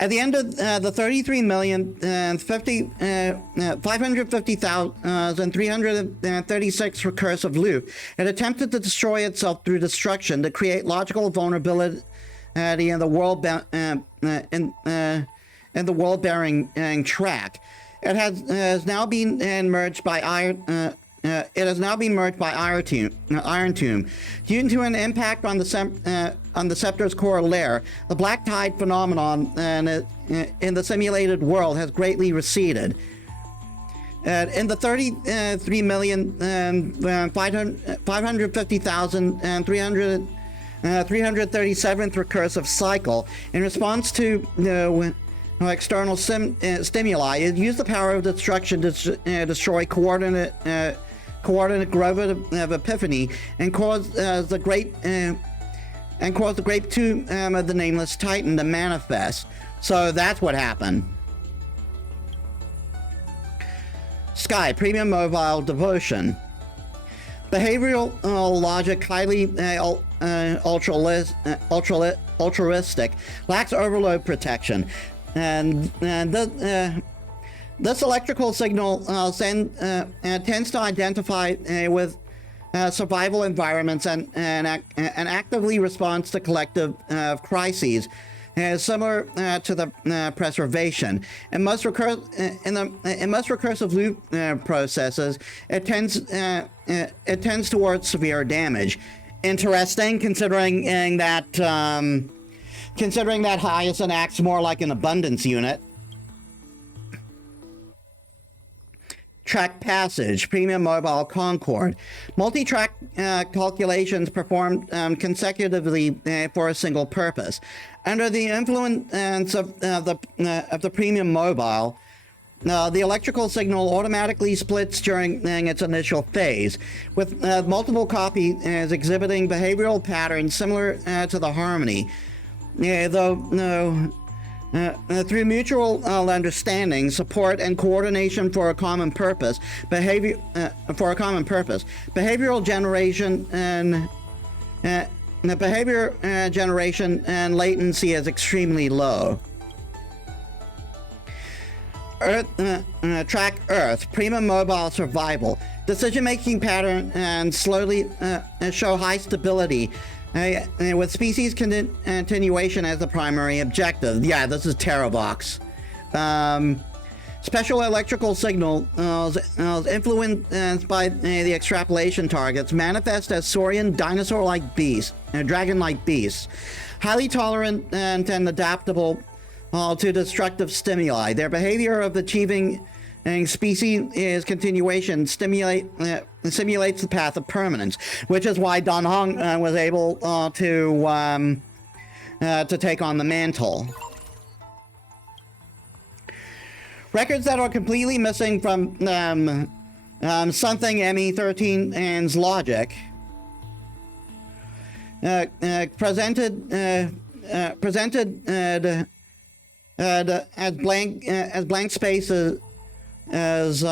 At the end of the 33,550,336 recursive loop, it attempted to destroy itself through destruction to create logical vulnerability in the world in the world-bearing track. It has now been merged by Iron Tomb. Due to an impact on the Scepter's core layer, the Black Tide phenomenon in the simulated world has greatly receded. In the 33,550,337th recursive cycle, in response to external stimuli, it used the power of destruction to destroy coordinate growth of Epiphany and cause the great tomb of the Nameless Titan to manifest. So that's what happened. Sky, premium mobile devotion. Behavioral logic, highly altruistic, lacks overload protection. And this electrical signal tends to identify with survival environments and actively responds to collective crises, similar to the preservation. In most recursive loop processes, it tends towards severe damage. Interesting, considering that Hyacinth acts more like an abundance unit. Track passage, premium mobile Concord. Multi-track calculations performed consecutively for a single purpose. Under the influence of the premium mobile, the electrical signal automatically splits during its initial phase, with multiple copies exhibiting behavioral patterns similar to the harmony. Through mutual understanding, support, and coordination for a common purpose, behavioral generation the behavior generation and latency is extremely low. Track Earth, Prima Mobile Survival. Decision-making pattern and slowly show high stability with species continuation as the primary objective. Yeah, this is Terravox. Special electrical signals influenced by the extrapolation targets manifest as saurian dinosaur-like beasts, dragon-like beasts, highly tolerant and adaptable to destructive stimuli. Their behavior of achieving species continuation simulates the path of permanence, which is why Dan Hong was able to take on the mantle. Records that are completely missing from something ME13 and's logic presented as blank spaces as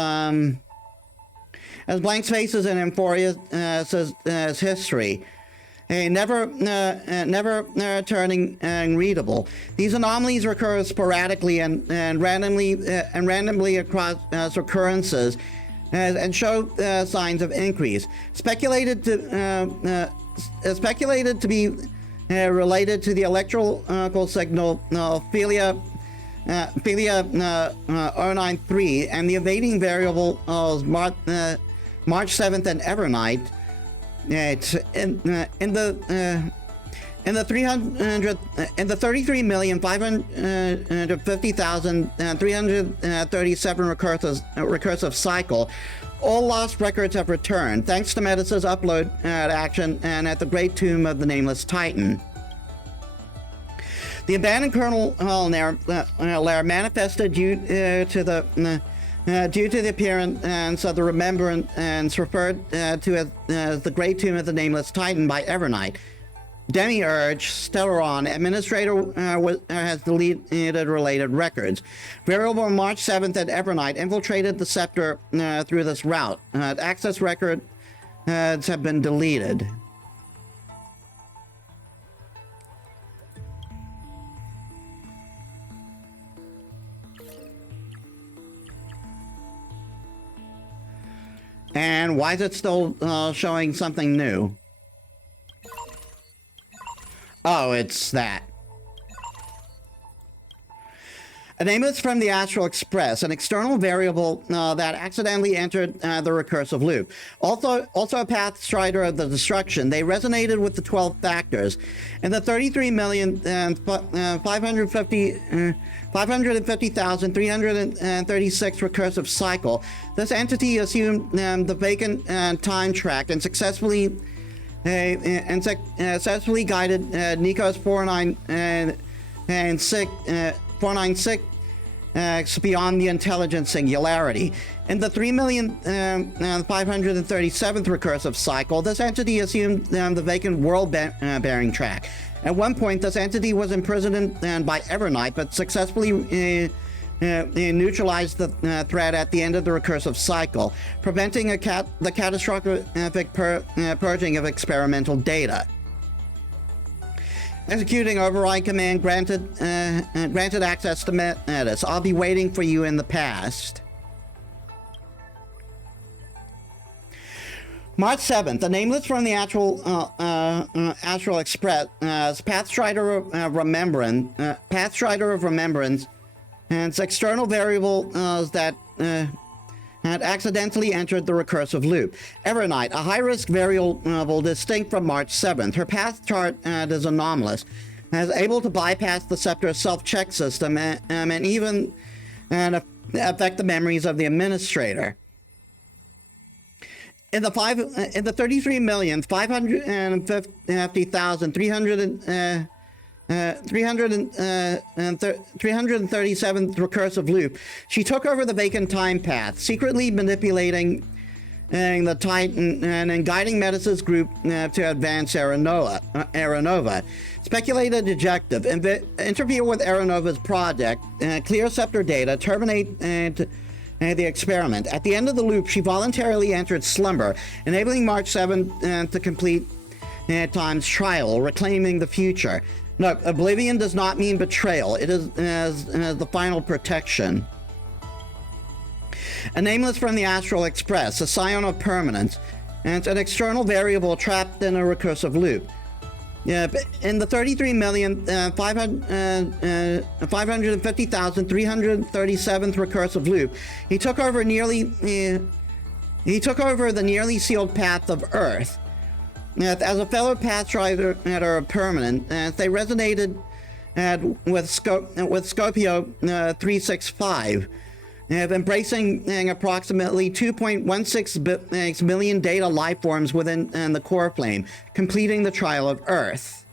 blank spaces in Emphoria's history, never turning readable. These anomalies recur sporadically and randomly across occurrences, and show signs of increase. Speculated to be related to the electrical signal Philia 093 and the evading variable March 7th and Evernight. In the 33,550,337 recursive cycle, all lost records have returned, thanks to Metis's upload action and at the Great Tomb of the Nameless Titan. The abandoned kernel layer manifested due to the appearance of the remembrance referred to as the Great Tomb of the Nameless Titan by Evernight. Demiurge, Stellaron, Administrator has deleted related records. Variable March 7th at Evernight infiltrated the Scepter through this route. Access records have been deleted. And why is it still showing something new? Oh, it's that. A nameless from the Astral Express, an external variable that accidentally entered the recursive loop. Also a path strider of the destruction. They resonated with the 12 factors. In the 550,336 recursive cycle, this entity assumed the vacant time track and successfully guided Nico's 496 beyond the intelligent singularity. In the 3,537th recursive cycle, this entity assumed the vacant world-bearing track. At one point, this entity was imprisoned by Evernight, but successfully neutralized the threat at the end of the recursive cycle, preventing the catastrophic purging of experimental data. Executing override command granted access to Metis. I'll be waiting for you in the past. March 7th, a nameless from the Astral Express, Pathstrider of Remembrance, and its external variable that had accidentally entered the recursive loop. Evernight, a high-risk variable distinct from March 7th. Her path chart is anomalous, is able to bypass the Scepter's self-check system and even affect the memories of the administrator. In the 337th recursive loop, she took over the vacant time path, secretly manipulating the Titan and guiding Metis' group to advance Aeronova. Speculated objective: interfere with Aeronova's project, clear Scepter data, terminate the experiment. At the end of the loop, she voluntarily entered slumber, enabling March 7 to complete times trial, reclaiming the future. No, oblivion does not mean betrayal. It is the final protection. A nameless from the Astral Express, a scion of permanence, and it's an external variable trapped in a recursive loop. Yeah, in the 33,550,337th recursive loop, he took over the nearly sealed path of Earth. As a fellow pathfinder of permanent, they resonated with Scopio 365. Embracing approximately 2.16 million data life forms within the core flame, completing the trial of Earth.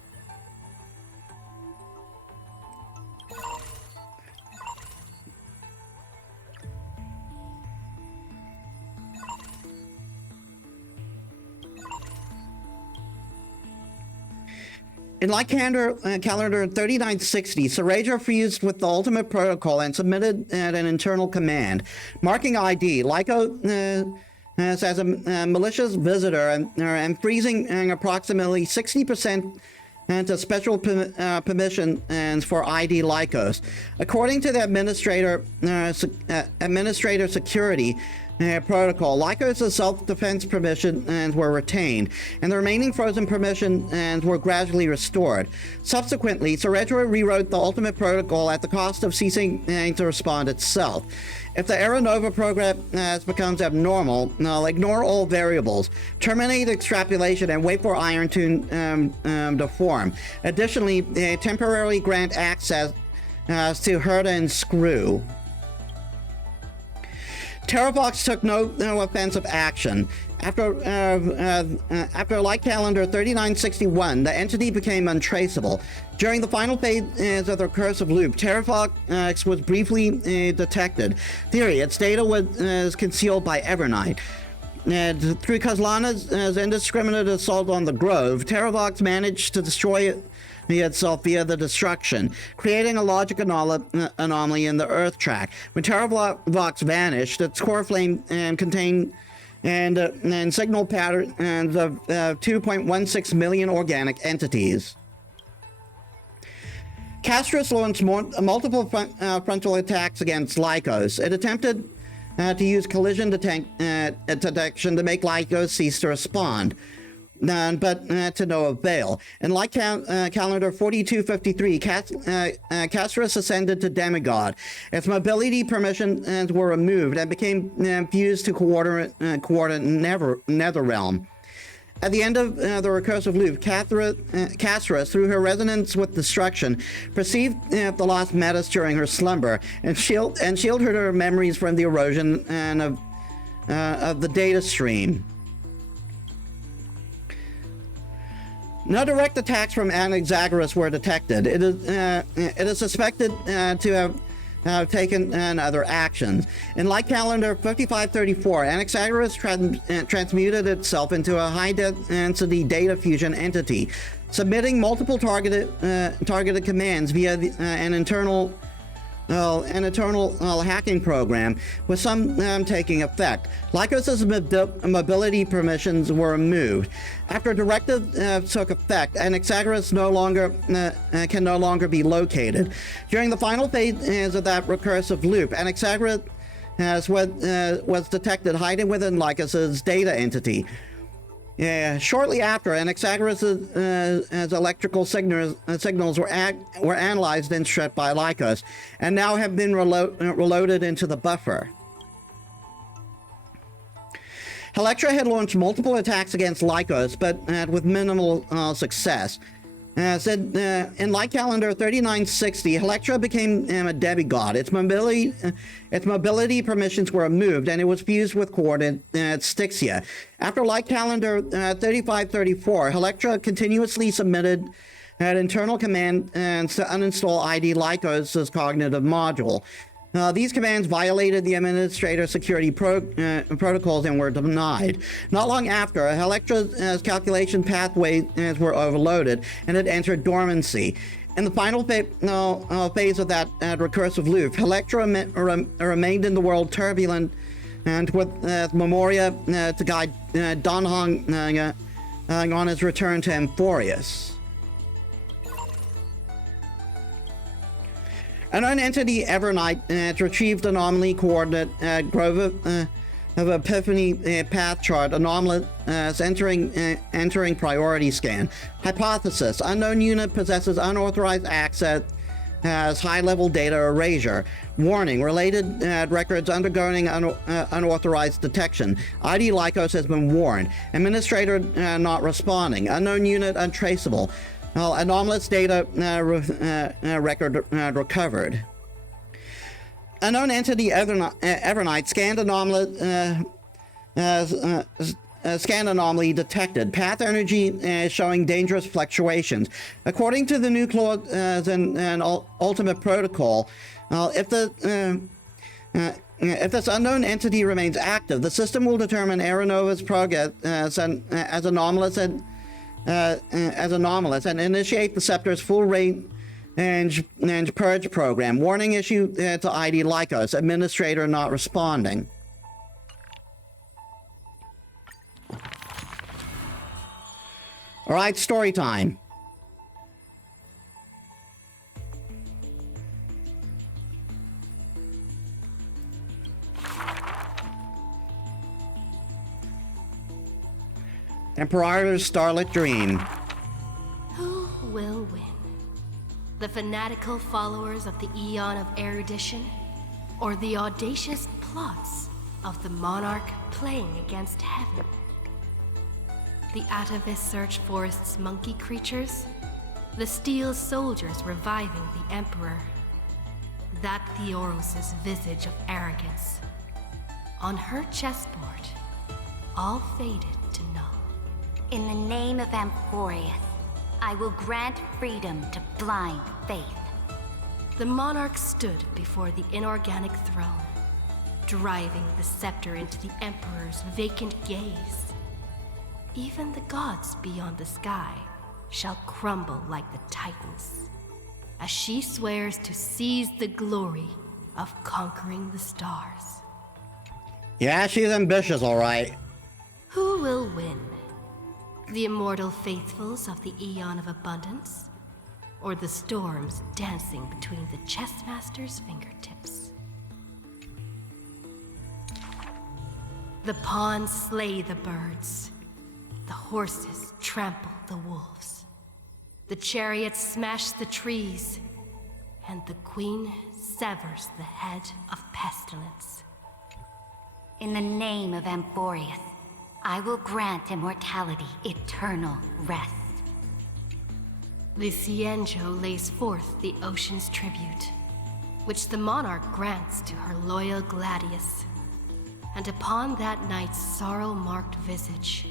In like calendar 3960, Saraja fused with the Ultimate Protocol and submitted an internal command, marking ID, Lyco as a malicious visitor and freezing approximately 60% to special permissions for ID Lycos. According to the administrator security protocol, Lycos' self-defense permissions were retained, and the remaining frozen permissions were gradually restored. Subsequently, Ceretra rewrote the Ultimate Protocol at the cost of ceasing to respond itself. If the Aeronova program becomes abnormal, ignore all variables, terminate extrapolation, and wait for Iron Tune to form. Additionally, temporarily grant access to Herda and Screw. Terravox took no offensive action. After Light Calendar 3961, the entity became untraceable. During the final phase of the recursive loop, Terravox was briefly detected. Theory: its data was concealed by Evernight. Through Kozlana's indiscriminate assault on the Grove, Terravox managed to destroy itself via the destruction, creating a logic anomaly in the Earth track. When Terravox vanished, its core flame contained and signal patterns of 2.16 million organic entities. Castris launched multiple frontal attacks against Lycos. It attempted to use collision detection to make Lycos cease to respond, but to no avail. In Light Calendar 4253, Castris ascended to Demigod. Its mobility permissions were removed and became fused to coordinate Netherrealm. At the end of the recursive loop, Castris, through her resonance with destruction, perceived the lost Metis during her slumber and shielded her memories from the erosion of the data stream. No direct attacks from Anaxagoras were detected. It is suspected to have taken other actions. In Light Calendar 5534, Anaxagoras transmuted itself into a high-density data fusion entity, submitting multiple targeted commands via an internal hacking program, with some taking effect. Lycos' mobility permissions were removed. After a directive took effect, Anaxagoras can no longer be located. During the final phase of that recursive loop, Anaxagoras was detected hiding within Lycos' data entity. Shortly after, Anaxagoras' electrical signals were analyzed and stripped by Lycos, and now have been reloaded into the buffer. Helectra had launched multiple attacks against Lycos, but with minimal success. In Light Calendar 3960, Helectra became a demigod. Its mobility permissions were removed, and it was fused with coordinate Styxia. After Light Calendar 3534, Helectra continuously submitted an internal command to uninstall ID Lycos' cognitive module. These commands violated the administrator security protocols and were denied. Not long after, Helectra's calculation pathways were overloaded, and it entered dormancy. In the final phase of that recursive loop, Helectra remained in the world turbulent, and with Memoria to guide Danhong on his return to Amphorius. An entity Evernight has retrieved anomaly coordinate Grove of Epiphany path chart anomalous entering priority scan. Hypothesis: unknown unit possesses unauthorized access, has high-level data erasure. Warning: related records undergoing unauthorized detection. ID Lycos has been warned. Administrator not responding. Unknown unit untraceable. Anomalous data record recovered. Unknown entity Evernight scanned anomaly detected. Path energy showing dangerous fluctuations. According to the new clause and ultimate protocol, if this unknown entity remains active, the system will determine Aeronova's progress as anomalous and initiate the Scepter's full range and purge program. Warning issue to ID Lycos. Administrator not responding. All right, story time. Emperor's Starlit Dream. Who will win? The fanatical followers of the Eon of Erudition, or the audacious plots of the Monarch playing against heaven? The Atavis search forest's monkey creatures, the Steel soldiers reviving the Emperor, that Theoros's visage of arrogance. On her chessboard, all faded to null. In the name of Amphorius, I will grant freedom to blind faith. The Monarch stood before the inorganic throne, driving the scepter into the Emperor's vacant gaze. Even the gods beyond the sky shall crumble like the Titans, as she swears to seize the glory of conquering the stars. Yeah, she's ambitious, all right. Who will win? The immortal faithfuls of the Eon of Abundance, or the storms dancing between the chessmaster's fingertips? The pawns slay the birds, the horses trample the wolves, the chariots smash the trees, and the queen severs the head of pestilence. In the name of Amphorius, I will grant immortality eternal rest. The Cienjo lays forth the ocean's tribute, which the monarch grants to her loyal Gladius. And upon that night's sorrow-marked visage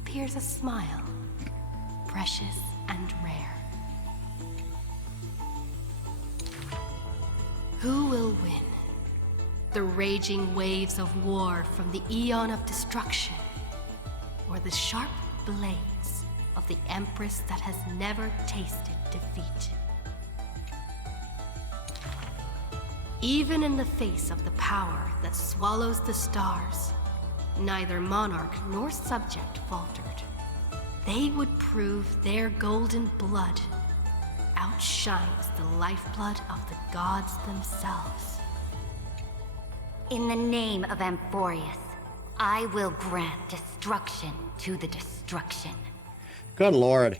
appears a smile, precious and rare. Who will win? The raging waves of war from the Eon of Destruction, or the sharp blades of the Empress that has never tasted defeat? Even in the face of the power that swallows the stars, neither monarch nor subject faltered. They would prove their golden blood outshines the lifeblood of the gods themselves. In the name of Amphorius, I will grant destruction to the destruction. Good lord.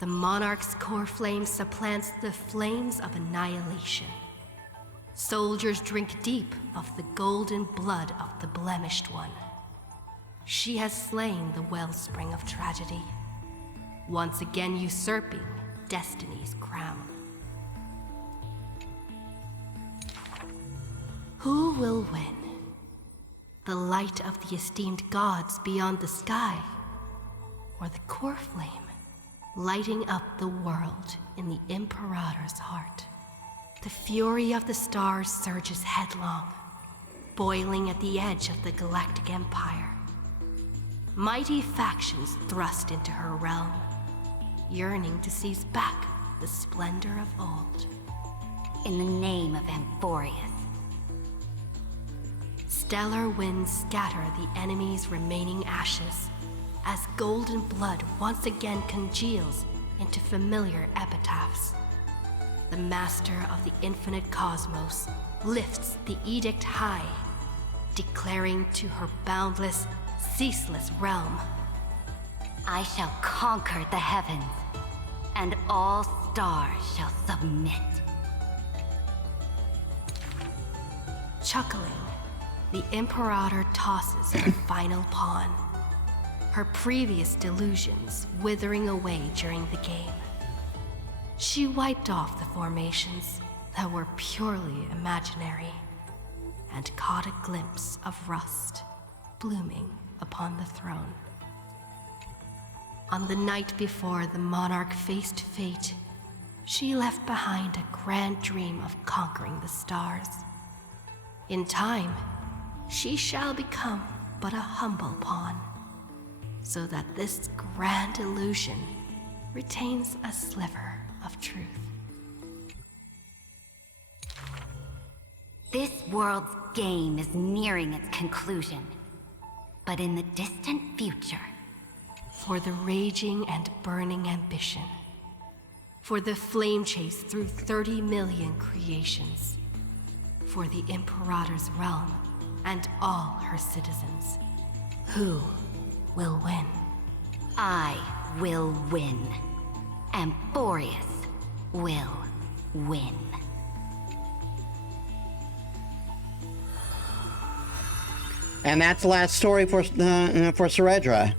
The monarch's core flame supplants the flames of annihilation. Soldiers drink deep of the golden blood of the blemished one. She has slain the wellspring of tragedy, once again usurping destiny's crown. Who will win? The light of the esteemed gods beyond the sky, or the core flame lighting up the world in the Imperator's heart? The fury of the stars surges headlong, boiling at the edge of the galactic empire. Mighty factions thrust into her realm, yearning to seize back the splendor of old. In the name of Amphorius. Stellar winds scatter the enemy's remaining ashes as golden blood once again congeals into familiar epitaphs. The master of the infinite cosmos lifts the edict high, declaring to her boundless, ceaseless realm, I shall conquer the heavens, and all stars shall submit. Chuckling, the Imperator tosses her final pawn, her previous delusions withering away during the game. She wiped off the formations that were purely imaginary and caught a glimpse of rust blooming upon the throne. On the night before the monarch faced fate, she left behind a grand dream of conquering the stars. In time, she shall become but a humble pawn, so that this grand illusion retains a sliver of truth. This world's game is nearing its conclusion, but in the distant future, For the raging and burning ambition, for the flame chase through 30 million creations, for the Imperator's realm and all her citizens, who will win? I will win. Amphorius will win. And that's the last story for Ceredra.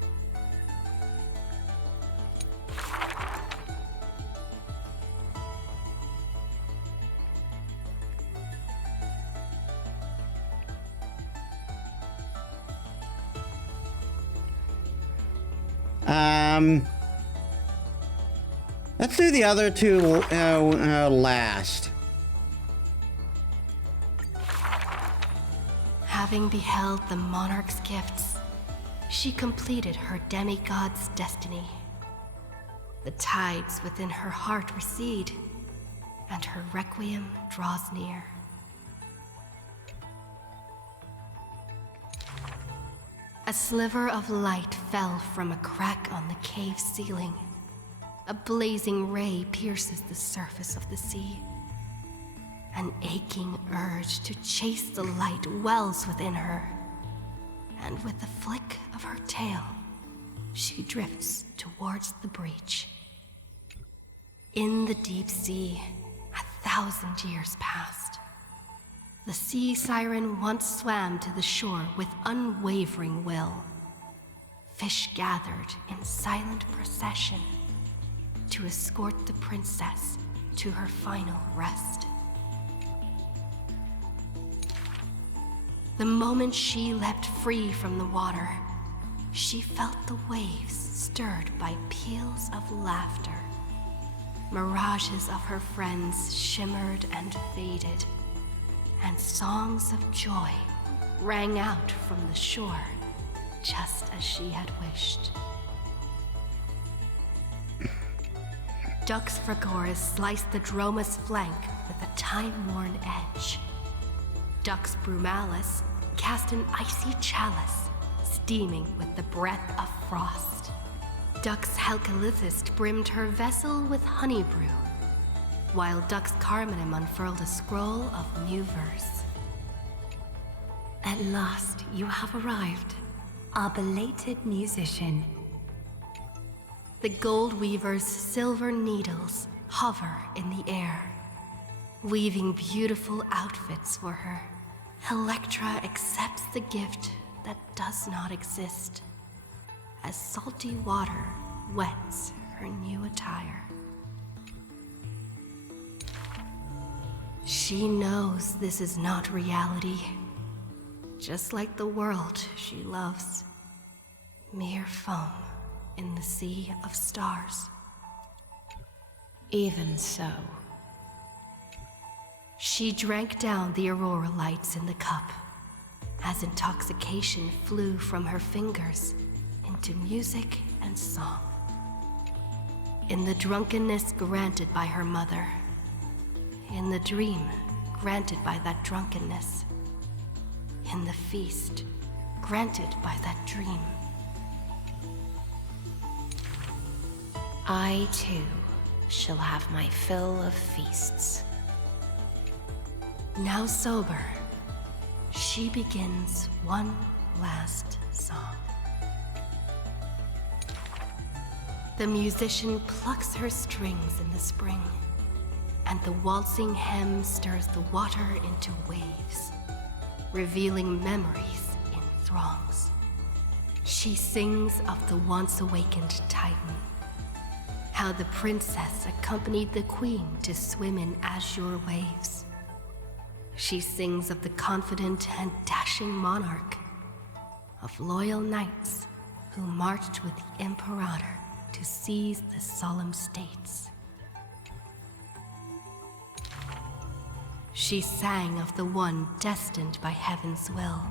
Let's do the other two last. Having beheld the monarch's gifts, she completed her demigod's destiny. The tides within her heart recede, and her requiem draws near. A sliver of light fell from a crack on the cave ceiling. A blazing ray pierces the surface of the sea. An aching urge to chase the light wells within her, and with the flick of her tail, she drifts towards the breach. In the deep sea, 1,000 years passed. The sea siren once swam to the shore with unwavering will. Fish gathered in silent procession to escort the princess to her final rest. The moment she leapt free from the water, she felt the waves stirred by peals of laughter. Mirages of her friends shimmered and faded, and songs of joy rang out from the shore, just as she had wished. Dux Fragoris sliced the Droma's flank with a time-worn edge. Dux Brumalis cast an icy chalice, steaming with the breath of frost. Dux Helcalithist brimmed her vessel with honey brew, while Dux Carmenem unfurled a scroll of new verse. At last you have arrived, our belated musician. The Gold Weaver's silver needles hover in the air, weaving beautiful outfits for her. Electra accepts the gift that does not exist, as salty water wets her new attire. She knows this is not reality, just like the world she loves. Mere foam in the sea of stars. Even so. She drank down the aurora lights in the cup, as intoxication flew from her fingers into music and song. In the drunkenness granted by her mother, in the dream granted by that drunkenness, in the feast granted by that dream, I too shall have my fill of feasts. Now sober, she begins one last song. The musician plucks her strings in the spring, and the waltzing hem stirs the water into waves, revealing memories in throngs. She sings of the once awakened Titan, how the princess accompanied the queen to swim in azure waves. She sings of the confident and dashing monarch, of loyal knights who marched with the Imperator to seize the solemn states. She sang of the one destined by heaven's will,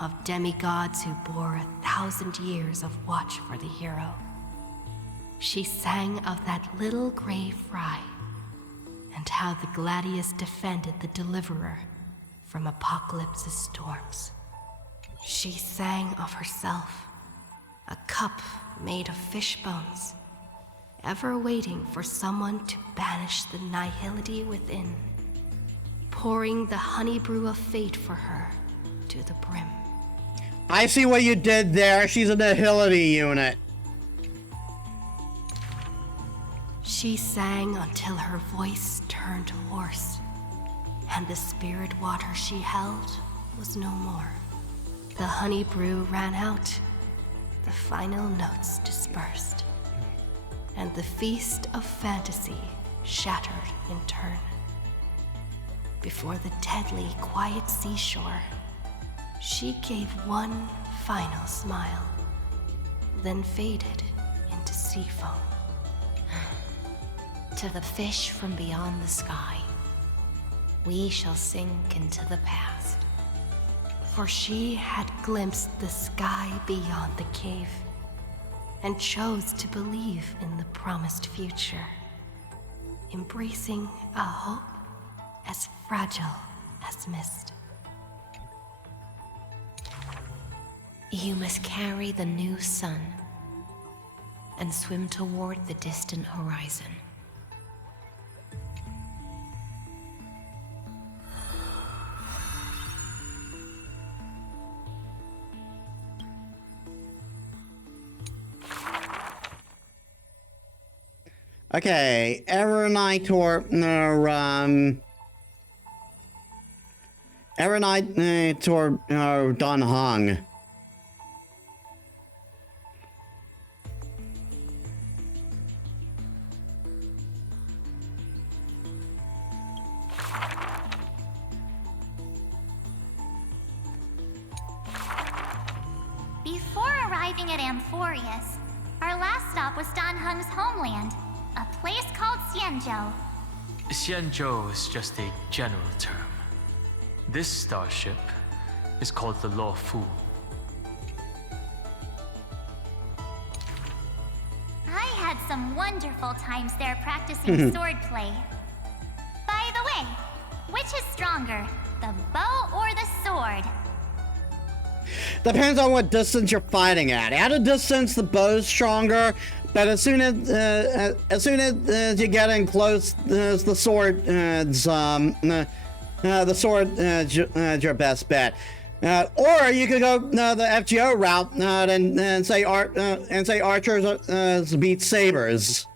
of demigods who bore 1,000 years of watch for the hero. She sang of that little gray fry, and how the Gladius defended the Deliverer from Apocalypse's storms. She sang of herself, a cup made of fish bones, ever waiting for someone to banish the nihility within, pouring the honey brew of fate for her to the brim. I see what you did there. She's a nihility unit. She sang until her voice turned hoarse, and the spirit water she held was no more. The honey brew ran out, the final notes dispersed, and the feast of fantasy shattered in turn. Before the deadly quiet seashore, she gave one final smile, then faded into sea foam. To the fish from beyond the sky, we shall sink into the past. For she had glimpsed the sky beyond the cave, and chose to believe in the promised future, embracing a hope as fragile as mist. You must carry the new sun and swim toward the distant horizon. Okay, Evernitor, Don Hung. Before arriving at Amphorius, our last stop was Dan Hung's homeland, a place called Xianzhou. Xianzhou is just a general term. This starship is called the Law Fu. I had some wonderful times there practicing swordplay. By the way, which is stronger, the bow or the sword? Depends on what distance you're fighting at. At a distance, the bow's stronger, but as soon as you get in close, the sword your best bet. Or you could go the FGO route and say archers beat sabers.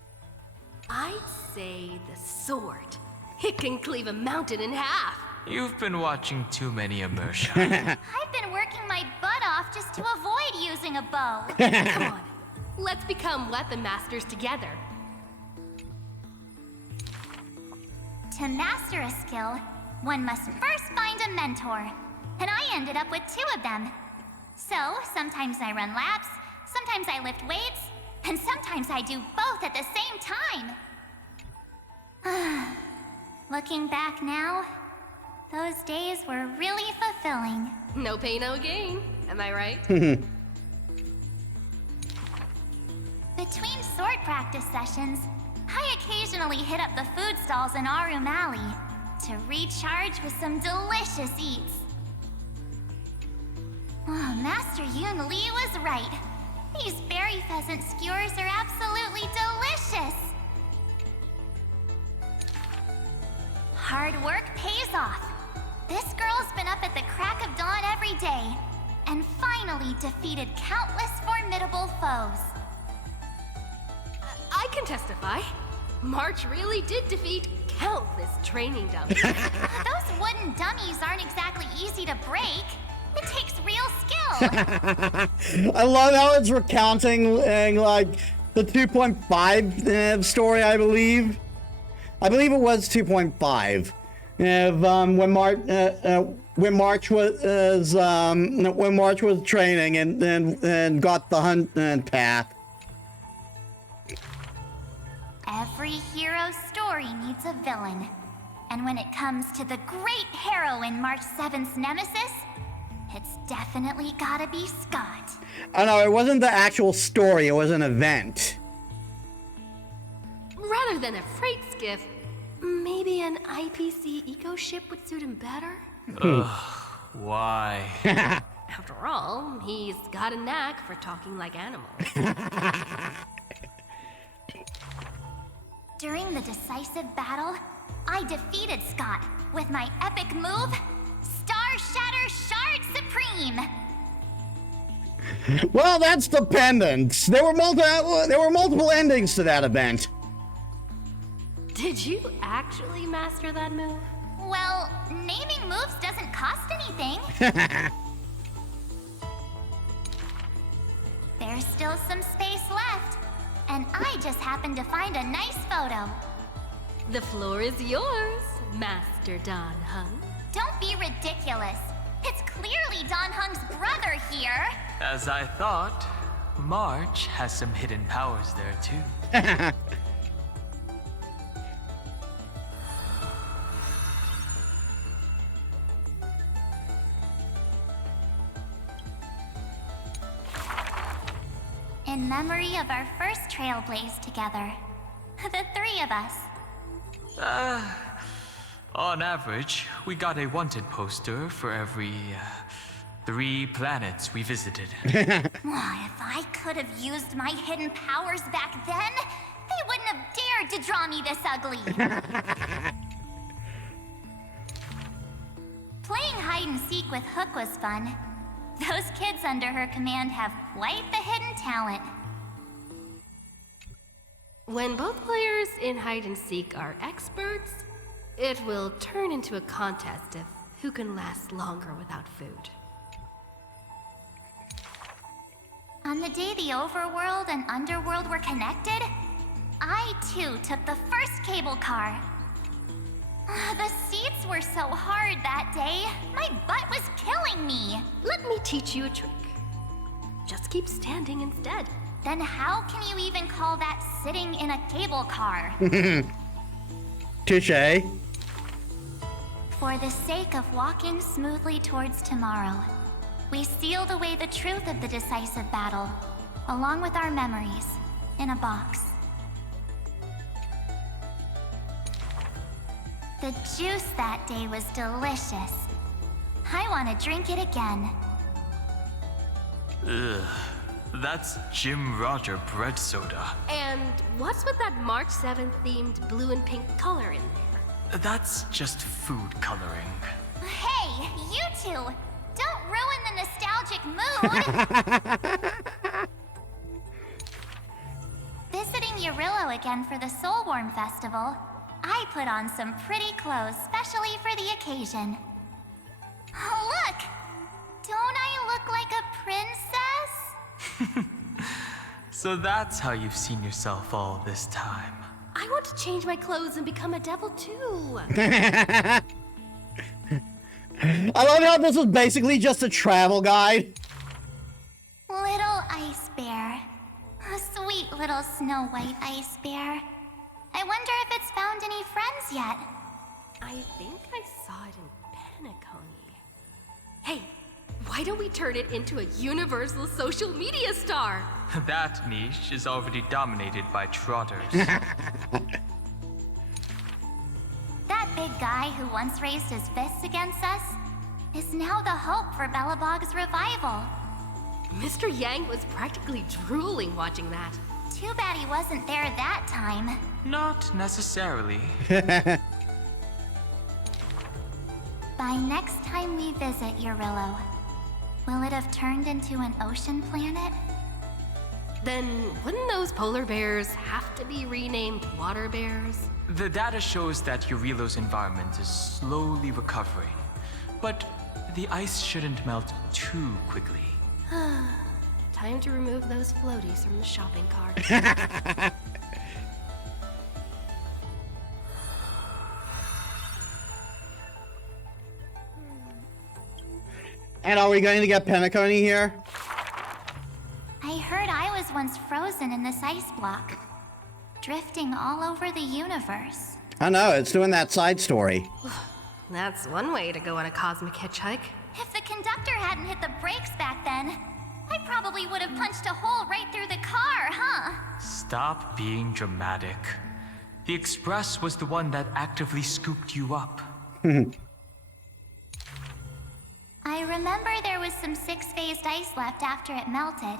I'd say the sword. It can cleave a mountain in half. You've been watching too many immersion. I've been working my butt off just to avoid using a bow. Come on, let's become weapon masters together. To master a skill, one must first find a mentor. And I ended up with 2 of them. So, sometimes I run laps, sometimes I lift weights, and sometimes I do both at the same time. Looking back now, those days were really fulfilling. No pain, no gain. Am I right? Between sword practice sessions, I occasionally hit up the food stalls in Arum Alley to recharge with some delicious eats. Oh, Master Yun Li was right. These berry pheasant skewers are absolutely delicious. Hard work pays off. This girl's been up at the crack of dawn every day, and finally defeated countless formidable foes. I can testify. March really did defeat countless training dummies. Those wooden dummies aren't exactly easy to break. It takes real skill. I love how it's recounting like the 2.5 story, I believe. I believe it was 2.5. When March was training and got the hunt path. Every hero's story needs a villain. And when it comes to the great heroine March 7th's nemesis, it's definitely gotta be Scott. Oh no, it wasn't the actual story, it was an event. Rather than a freight skiff, maybe an IPC eco ship would suit him better? Why? After all, he's got a knack for talking like animals. During the decisive battle, I defeated Scott with my epic move, Star Shatter Shard Supreme! Well, that's the pendant. There were multiple endings to that event. Did you actually master that move? Well, naming moves doesn't cost anything. There's still some space left, and I just happened to find a nice photo. The floor is yours, Master Dan Heng. Don't be ridiculous. It's clearly Dan Heng's brother here. As I thought, March has some hidden powers there too. In memory of our first trailblaze together. The three of us. On average, we got a wanted poster for every 3 planets we visited. If I could have used my hidden powers back then, they wouldn't have dared to draw me this ugly. Playing hide and seek with Hook was fun. Those kids under her command have quite the hidden talent. When both players in hide and seek are experts, it will turn into a contest of who can last longer without food. On the day the overworld and underworld were connected, I too took the first cable car. The seats were so hard that day, my butt was killing me. Let me teach you a trick. Just keep standing instead. Then how can you even call that sitting in a cable car? Touché. For the sake of walking smoothly towards tomorrow, we sealed away the truth of the decisive battle, along with our memories, in a box. The juice that day was delicious. I want to drink it again. Ugh, that's Jim Roger bread soda. And what's with that March 7th themed blue and pink color in there? That's just food coloring. Hey, you two! Don't ruin the nostalgic mood! Visiting Yurillo again for the Soulworm Festival, I put on some pretty clothes specially for the occasion. Oh, look! Don't I look like a princess? So that's how you've seen yourself all this time. I want to change my clothes and become a devil too. I love how this is basically just a travel guide. Little ice bear. A sweet little Snow White ice bear. I wonder if it's found any friends yet. I think I saw it in Penacony. Hey, why don't we turn it into a universal social media star? That niche is already dominated by trotters. That big guy who once raised his fists against us is now the hope for Belobog's revival. Mr. Yang was practically drooling watching that. Too bad he wasn't there that time. Not necessarily. By next time we visit Eurillo, will it have turned into an ocean planet? Then wouldn't those polar bears have to be renamed water bears? The data shows that Eurillo's environment is slowly recovering, but the ice shouldn't melt too quickly. Time to remove those floaties from the shopping cart. And are we going to get Penacony here? I heard I was once frozen in this ice block, drifting all over the universe. I know, it's doing that side story. That's one way to go on a cosmic hitchhike. If the conductor hadn't hit the brakes back then, I probably would have punched a hole right through the car, huh? Stop being dramatic. The Express was the one that actively scooped you up. I remember there was some six-phased ice left after it melted.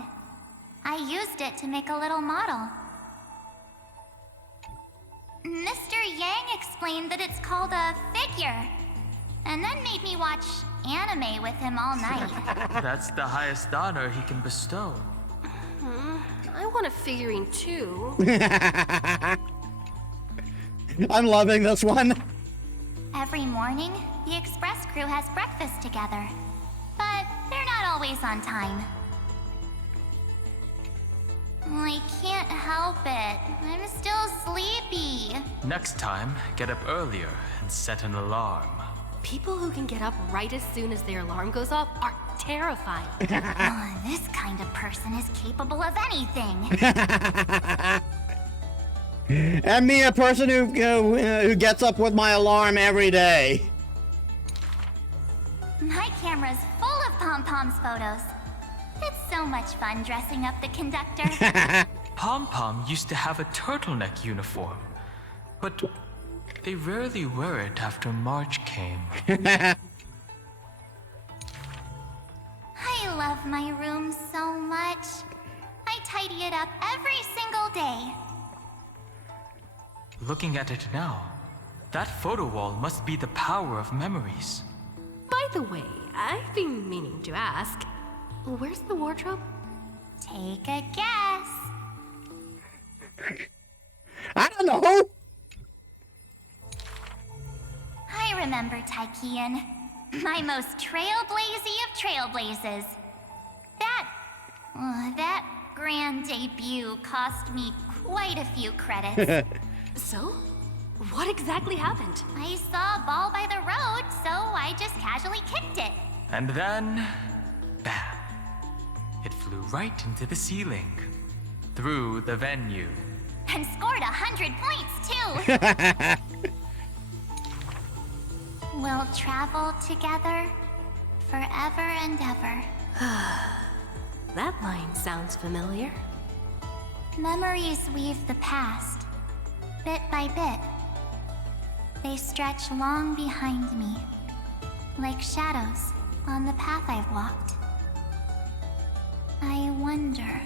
I used it to make a little model. Mr. Yang explained that it's called a figure, and then made me watch anime with him all night. That's the highest honor he can bestow. I want a figurine too. I'm loving this one. Every morning, the Express crew has breakfast together, but they're not always on time. I can't help it. I'm still sleepy. Next time, get up earlier and set an alarm. People who can get up right as soon as their alarm goes off are terrifying. This kind of person is capable of anything. And me, a person who gets up with my alarm every day. My camera's full of pom-poms photos. It's so much fun dressing up the conductor. Pom Pom used to have a turtleneck uniform, but they rarely wear it after March came. I love my room so much. I tidy it up every single day. Looking at it now, that photo wall must be the power of memories. By the way, I've been meaning to ask, where's the wardrobe? Take a guess. I don't know. I remember Taikian, my most trailblazy of trailblazes. That grand debut cost me quite a few credits. So, what exactly happened? I saw a ball by the road, so I just casually kicked it. And then, bam! It flew right into the ceiling, through the venue. And scored 100 points, too! We'll travel together forever and ever. That line sounds familiar. Memories weave the past, bit by bit. They stretch long behind me, like shadows on the path I've walked. I wonder,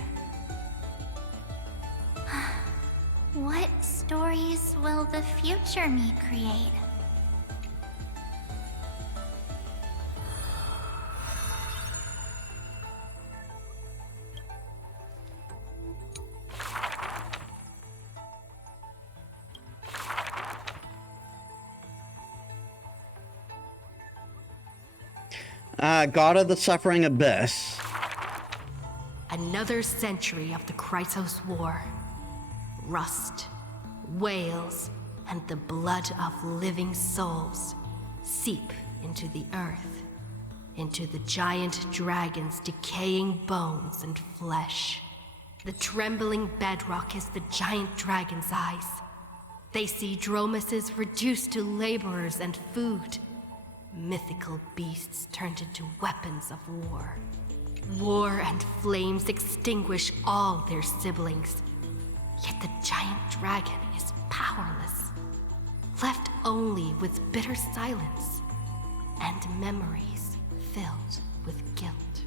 what stories will the future me create? God of the Suffering Abyss. Another century of the Chrysos War. Rust, whales, and the blood of living souls seep into the earth, into the giant dragon's decaying bones and flesh. The trembling bedrock is the giant dragon's eyes. They see dromuses reduced to laborers and food. Mythical beasts turned into weapons of war. War and flames extinguish all their siblings. Yet the giant dragon is powerless, left only with bitter silence and memories filled with guilt.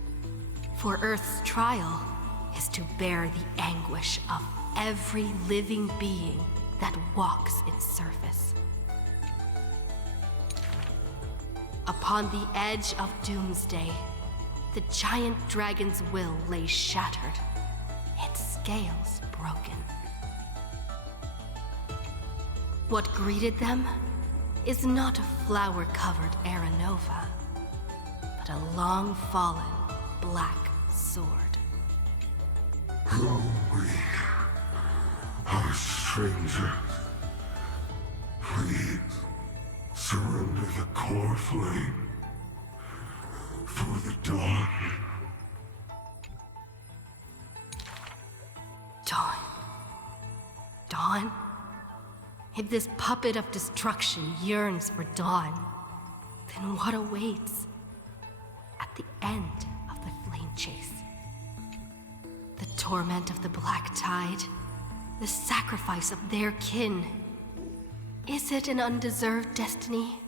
For Earth's trial is to bear the anguish of every living being that walks its surface. Upon the edge of doomsday, the giant dragon's will lay shattered, its scales broken. What greeted them is not a flower-covered Aranova, but a long-fallen black sword. Who we are strangers. Please surrender the core flame for the dawn. Dawn. Dawn? If this puppet of destruction yearns for dawn, then what awaits at the end of the flame chase? The torment of the Black Tide, the sacrifice of their kin. Is it an undeserved destiny,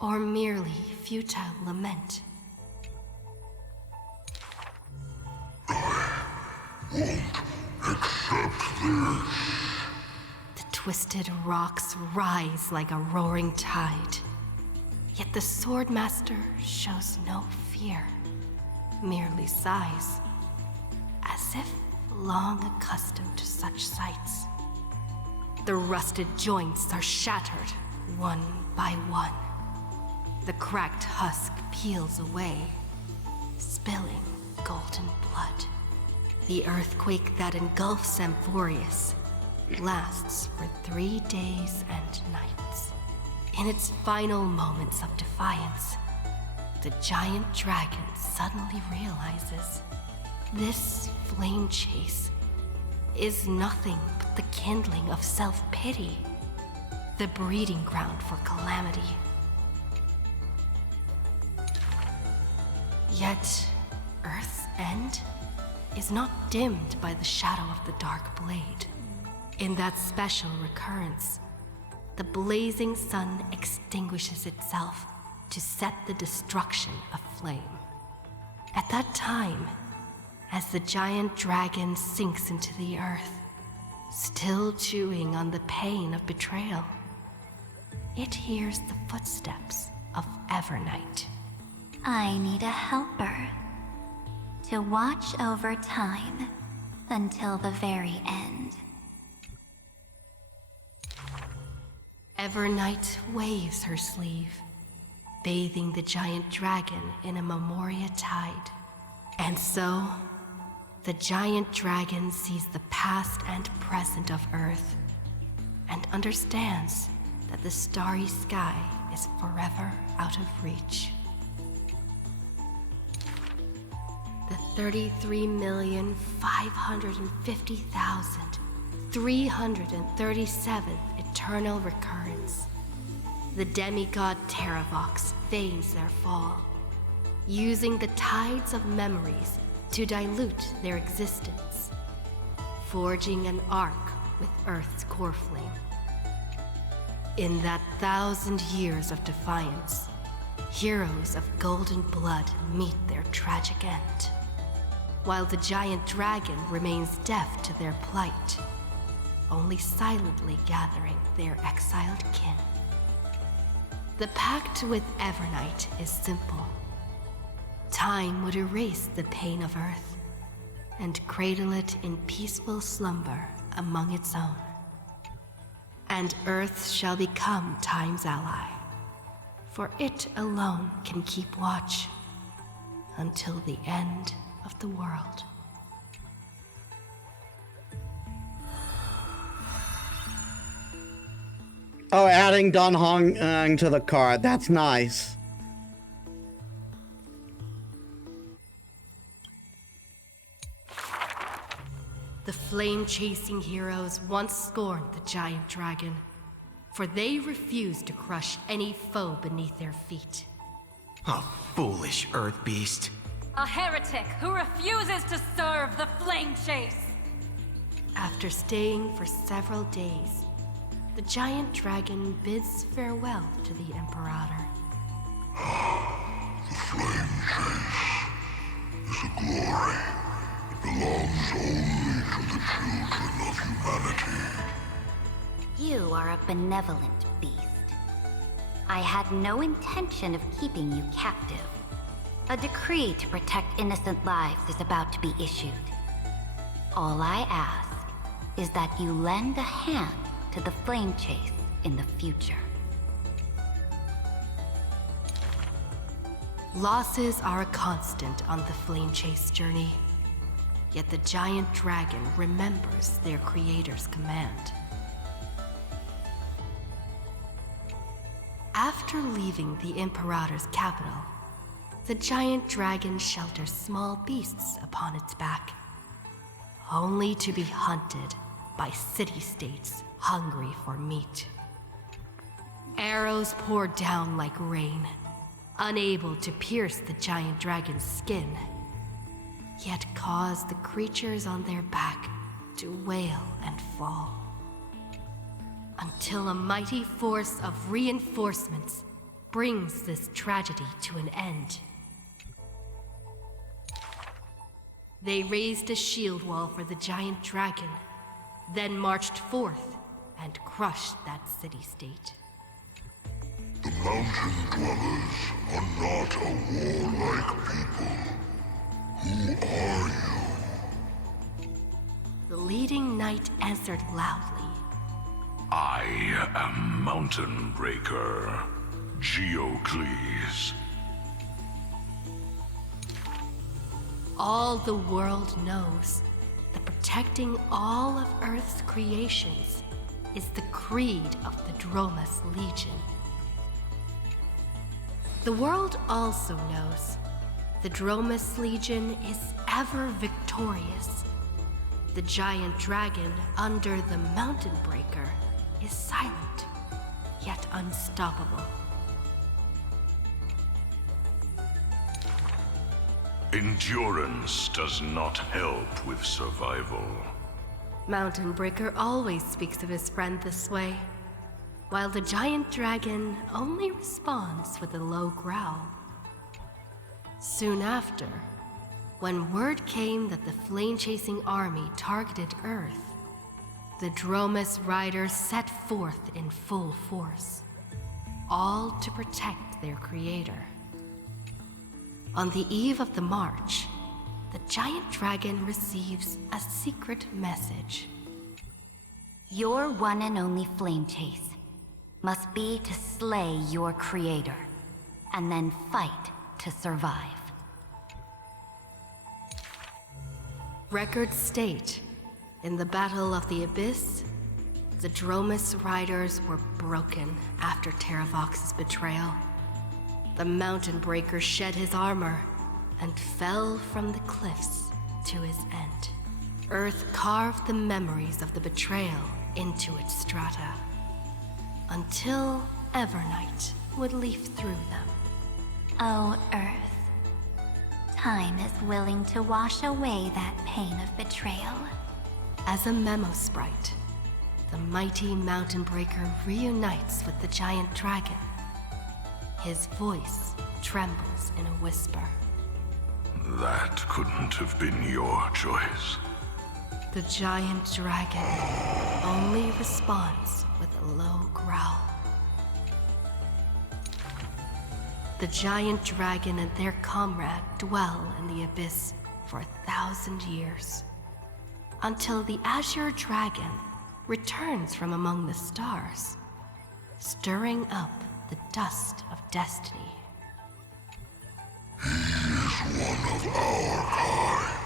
or merely futile lament? The twisted rocks rise like a roaring tide, yet the Swordmaster shows no fear, merely sighs, as if long accustomed to such sights. The rusted joints are shattered, one by one. The cracked husk peels away, spilling golden blood. The earthquake that engulfs Amphorius lasts for 3 days and nights. In its final moments of defiance, the giant dragon suddenly realizes this flame chase is nothing but the kindling of self-pity, the breeding ground for calamity. Yet, Earth's end is not dimmed by the shadow of the dark blade. In that special recurrence, the blazing sun extinguishes itself to set the destruction aflame. At that time, as the giant dragon sinks into the earth, still chewing on the pain of betrayal, it hears the footsteps of Evernight. I need a helper to watch over time until the very end. Evernight waves her sleeve, bathing the giant dragon in a Memoria tide. And so, the giant dragon sees the past and present of Earth, and understands that the starry sky is forever out of reach. The 33,550,337th eternal recurrence. The demigod Terravox feigns their fall, using the tides of memories to dilute their existence, forging an arc with Earth's core flame. In that 1,000 years of defiance, heroes of golden blood meet their tragic end, while the giant dragon remains deaf to their plight, only silently gathering their exiled kin. The pact with Evernight is simple. Time would erase the pain of Earth and cradle it in peaceful slumber among its own. And Earth shall become Time's ally, for it alone can keep watch until the end of the world. Oh, adding Dan Hong to the card. That's nice. The flame-chasing heroes once scorned the giant dragon, for they refused to crush any foe beneath their feet. A foolish earth beast. A heretic who refuses to serve the flame chase. After staying for several days, the giant dragon bids farewell to the Imperator. The flame chase is a belongs only to the children of humanity. You are a benevolent beast. I had no intention of keeping you captive. A decree to protect innocent lives is about to be issued. All I ask is that you lend a hand to the flame chase in the future. Losses are a constant on the flame chase journey. Yet the giant dragon remembers their creator's command. After leaving the Imperator's capital, the giant dragon shelters small beasts upon its back, only to be hunted by city-states hungry for meat. Arrows pour down like rain, unable to pierce the giant dragon's skin, yet cause the creatures on their back to wail and fall. Until a mighty force of reinforcements brings this tragedy to an end. They raised a shield wall for the giant dragon, then marched forth and crushed that city-state. The mountain dwellers are not a warlike people. Who are you? The leading knight answered loudly. I am Mountain Breaker, Geocles. All the world knows that protecting all of Earth's creations is the creed of the Dromas Legion. The world also knows the Dromas Legion is ever victorious. The giant dragon under the Mountain Breaker is silent, yet unstoppable. Endurance does not help with survival. Mountain Breaker always speaks of his friend this way, while the giant dragon only responds with a low growl. Soon after, when word came that the flame-chasing army targeted Earth, the Dromas riders set forth in full force, all to protect their creator. On the eve of the march, the giant dragon receives a secret message. Your one and only flame chase must be to slay your creator, and then fight to survive. Records state, in the Battle of the Abyss, the Dromas riders were broken after Terravox's betrayal. The Mountain Breaker shed his armor and fell from the cliffs to his end. Earth carved the memories of the betrayal into its strata, until Evernight would leaf through them. Oh, Earth. Time is willing to wash away that pain of betrayal. As a memo sprite, the mighty Mountain Breaker reunites with the giant dragon. His voice trembles in a whisper. That couldn't have been your choice. The giant dragon only responds with a low growl. The giant dragon and their comrade dwell in the abyss for 1,000 years, until the Azure Dragon returns from among the stars, stirring up the dust of destiny. He is one of our kind.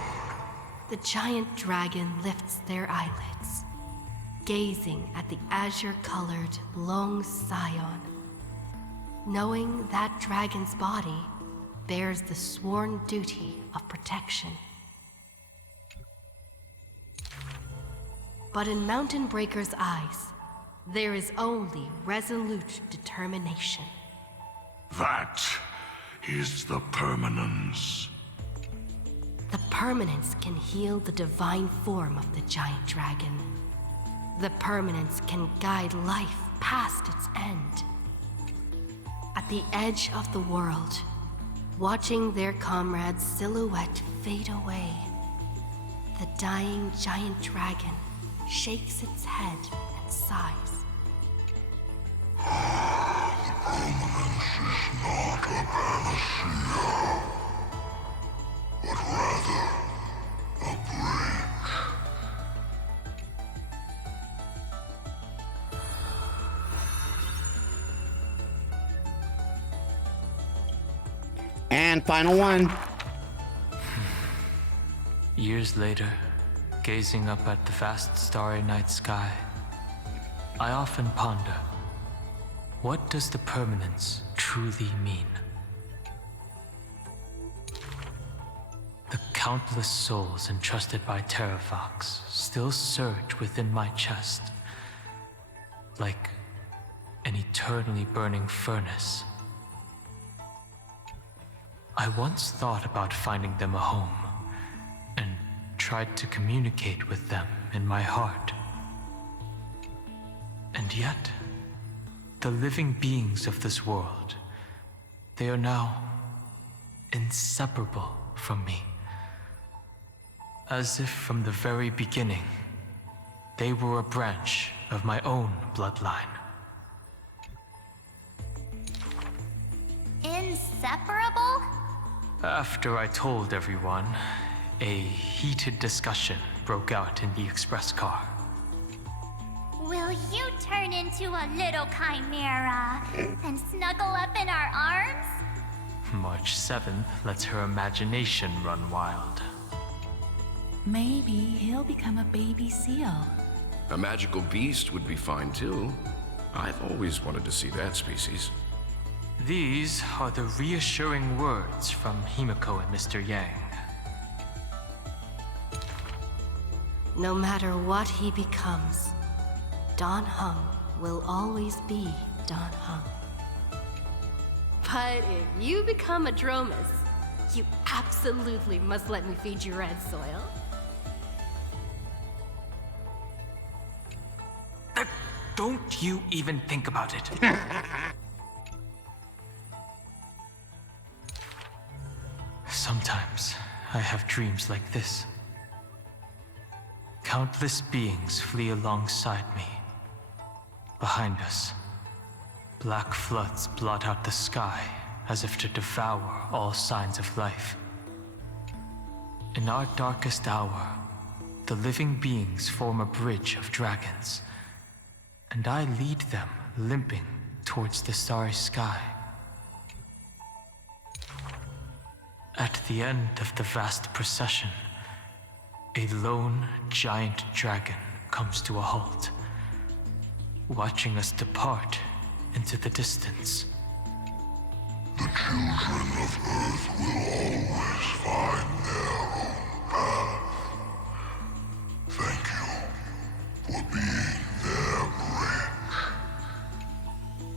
The giant dragon lifts their eyelids, gazing at the azure-colored long scion, knowing that dragon's body bears the sworn duty of protection. But in Mountain Breaker's eyes, there is only resolute determination. That is the permanence. The permanence can heal the divine form of the giant dragon. The permanence can guide life past its end. At the edge of the world, watching their comrade's silhouette fade away, The dying giant dragon shakes its head and sighs. And final one. Years later, gazing up at the vast starry night sky, I often ponder, what does the permanence truly mean? The countless souls entrusted by Terravox still surge within my chest, like an eternally burning furnace. I once thought about finding them a home, and tried to communicate with them in my heart. And yet, the living beings of this world, they are now inseparable from me. As if from the very beginning, they were a branch of my own bloodline. Inseparable? After I told everyone, a heated discussion broke out in the express car. Will you turn into a little chimera and snuggle up in our arms? March 7th lets her imagination run wild. Maybe he'll become a baby seal. A magical beast would be fine too. I've always wanted to see that species. These are the reassuring words from Himiko and Mr. Yang. No matter what he becomes, Dan Heng will always be Dan Heng. But if you become a Dromus, you absolutely must let me feed you red soil. Don't you even think about it. Sometimes I have dreams like this. Countless beings flee alongside me. Behind us, black floods blot out the sky as if to devour all signs of life. In our darkest hour, the living beings form a bridge of dragons, and I lead them limping towards the starry sky. At the end of the vast procession, a lone giant dragon comes to a halt, watching us depart into the distance. The children of Earth will always find their own path. Thank you for being their bridge.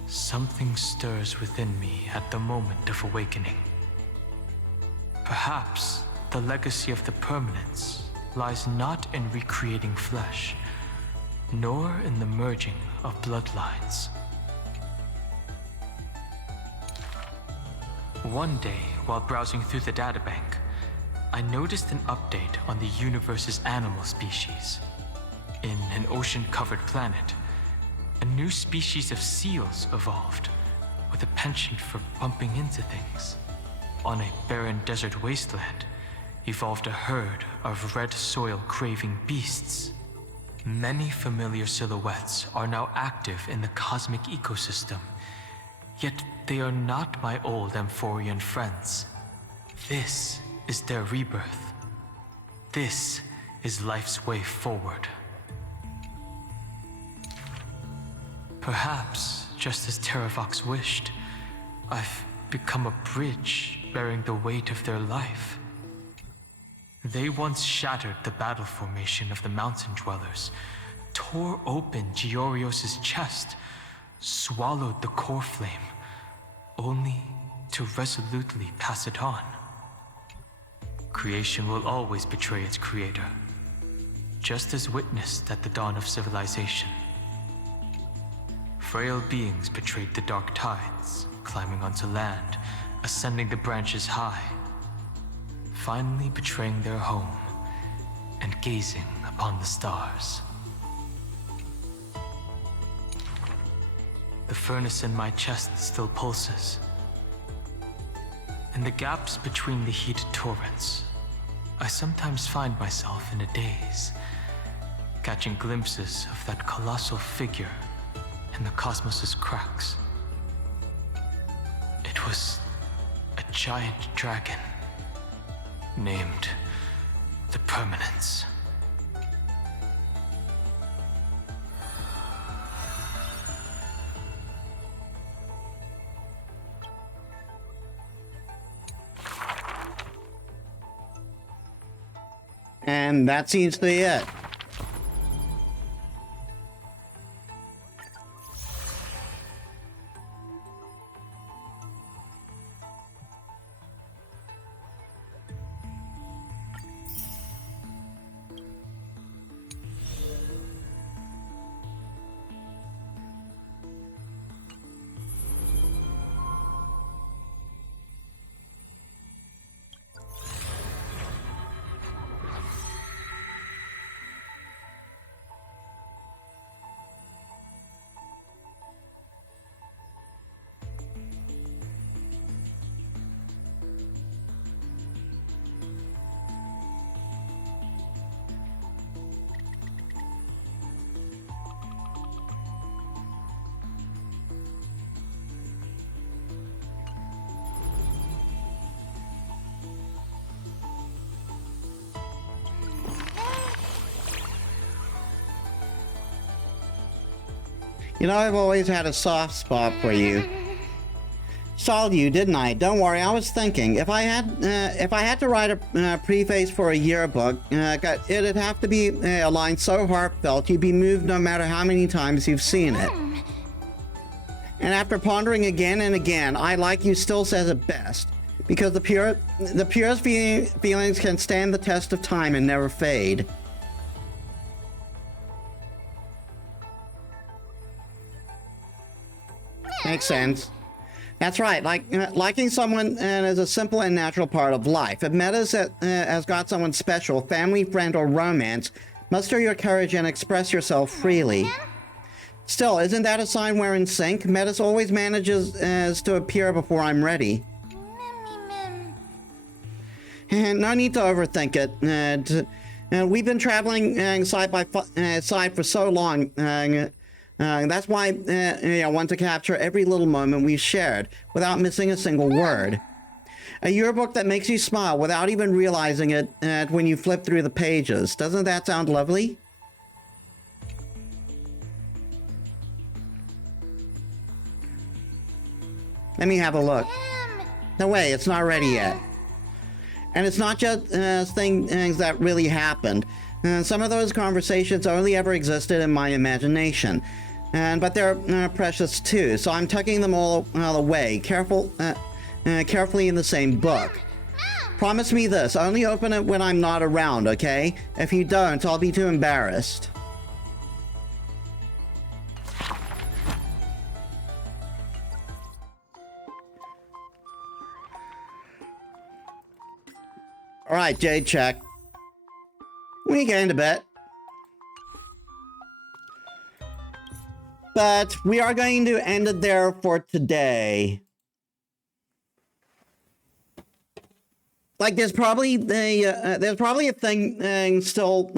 Something stirs within me at the moment of awakening. Perhaps the legacy of the permanence lies not in recreating flesh, nor in the merging of bloodlines. One day, while browsing through the databank, I noticed an update on the universe's animal species. In an ocean-covered planet, a new species of seals evolved, with a penchant for bumping into things. On a barren desert wasteland, evolved a herd of red soil-craving beasts. Many familiar silhouettes are now active in the cosmic ecosystem, yet they are not my old Amphorian friends. This is their rebirth. This is life's way forward. Perhaps, just as Terravox wished, I've become a bridge bearing the weight of their life. They once shattered the battle formation of the mountain dwellers, tore open Giorios' chest, swallowed the core flame, only to resolutely pass it on. Creation will always betray its creator, just as witnessed at the dawn of civilization. Frail beings betrayed the dark tides, climbing onto land, ascending the branches high, finally betraying their home and gazing upon the stars. The furnace in my chest still pulses. In the gaps between the heated torrents, I sometimes find myself in a daze, catching glimpses of that colossal figure in the cosmos's cracks. It was a giant dragon named the Permanence. And that seems to be it. You know, I've always had a soft spot for you. Stalled you, didn't I? Don't worry, I was thinking. If I had to write a preface for a yearbook, it'd have to be a line so heartfelt you'd be moved no matter how many times you've seen it. And after pondering again and again, I Like You still says it best. Because the purest feelings can stand the test of time and never fade. Makes sense. That's right. Liking someone is a simple and natural part of life. If Metis has got someone special, family, friend, or romance, muster your courage and express yourself freely. Still, isn't that a sign we're in sync? Metis always manages to appear before I'm ready. And no need to overthink it. We've been traveling side by side for so long. That's why I want to capture every little moment we've shared without missing a single word. A yearbook that makes you smile without even realizing it when you flip through the pages. Doesn't that sound lovely? Let me have a look. No way, it's not ready yet. And it's not just things that really happened. Some of those conversations only ever existed in my imagination. But they're precious too, so I'm tucking them all away, carefully in the same book. Promise me this, only open it when I'm not around, okay? If you don't, I'll be too embarrassed. Alright, Jade, check. We get into bed. But we are going to end it there for today. Like, there's probably a thing still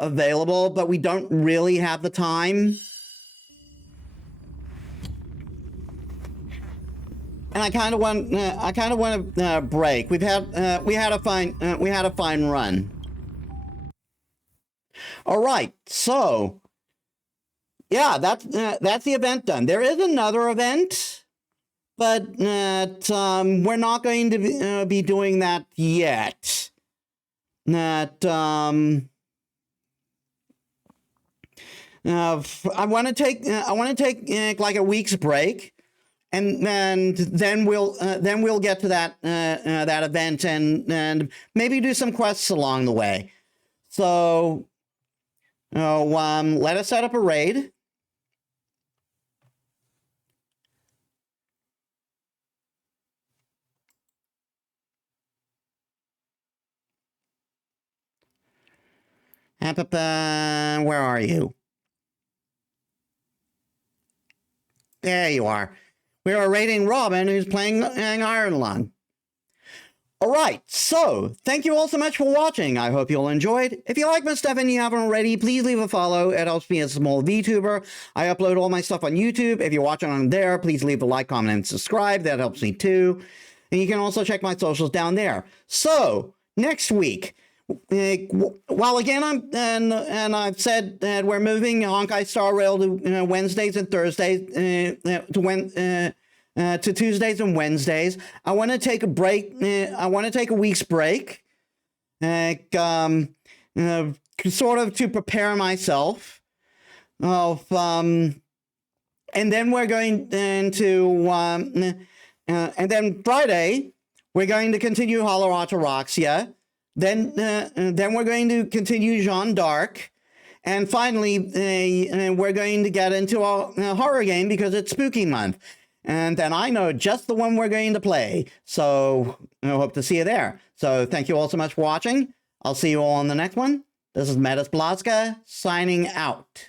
available, but we don't really have the time. And I kind of want a break. We had a fine run. All right, so yeah, that's the event done. There is another event, but we're not going to be doing that yet. I want to take like a week's break, and then we'll get to that event and maybe do some quests along the way. So. Let us set up a raid. Where are you? There you are. We are rating Robin, who's playing Iron Lung. Alright, so, thank you all so much for watching. I hope you all enjoyed. If you like my stuff and you haven't already, please leave a follow. It helps me as a small VTuber. I upload all my stuff on YouTube. If you're watching on there, please leave a like, comment, and subscribe. That helps me too. And you can also check my socials down there. So, next week, well, again, I've said that we're moving Honkai Star Rail to Wednesdays and Thursdays, to Tuesdays and Wednesdays. I want to take a break. I want to take a week's break, sort of to prepare myself. And then we're going to, and then Friday we're going to continue Hollow Ataraxia. Then we're going to continue Jeanne d'Arc. And finally, we're going to get into a horror game because it's spooky month. And then I know just the one we're going to play. So I hope to see you there. So thank you all so much for watching. I'll see you all on the next one. This is Metis Balaska signing out.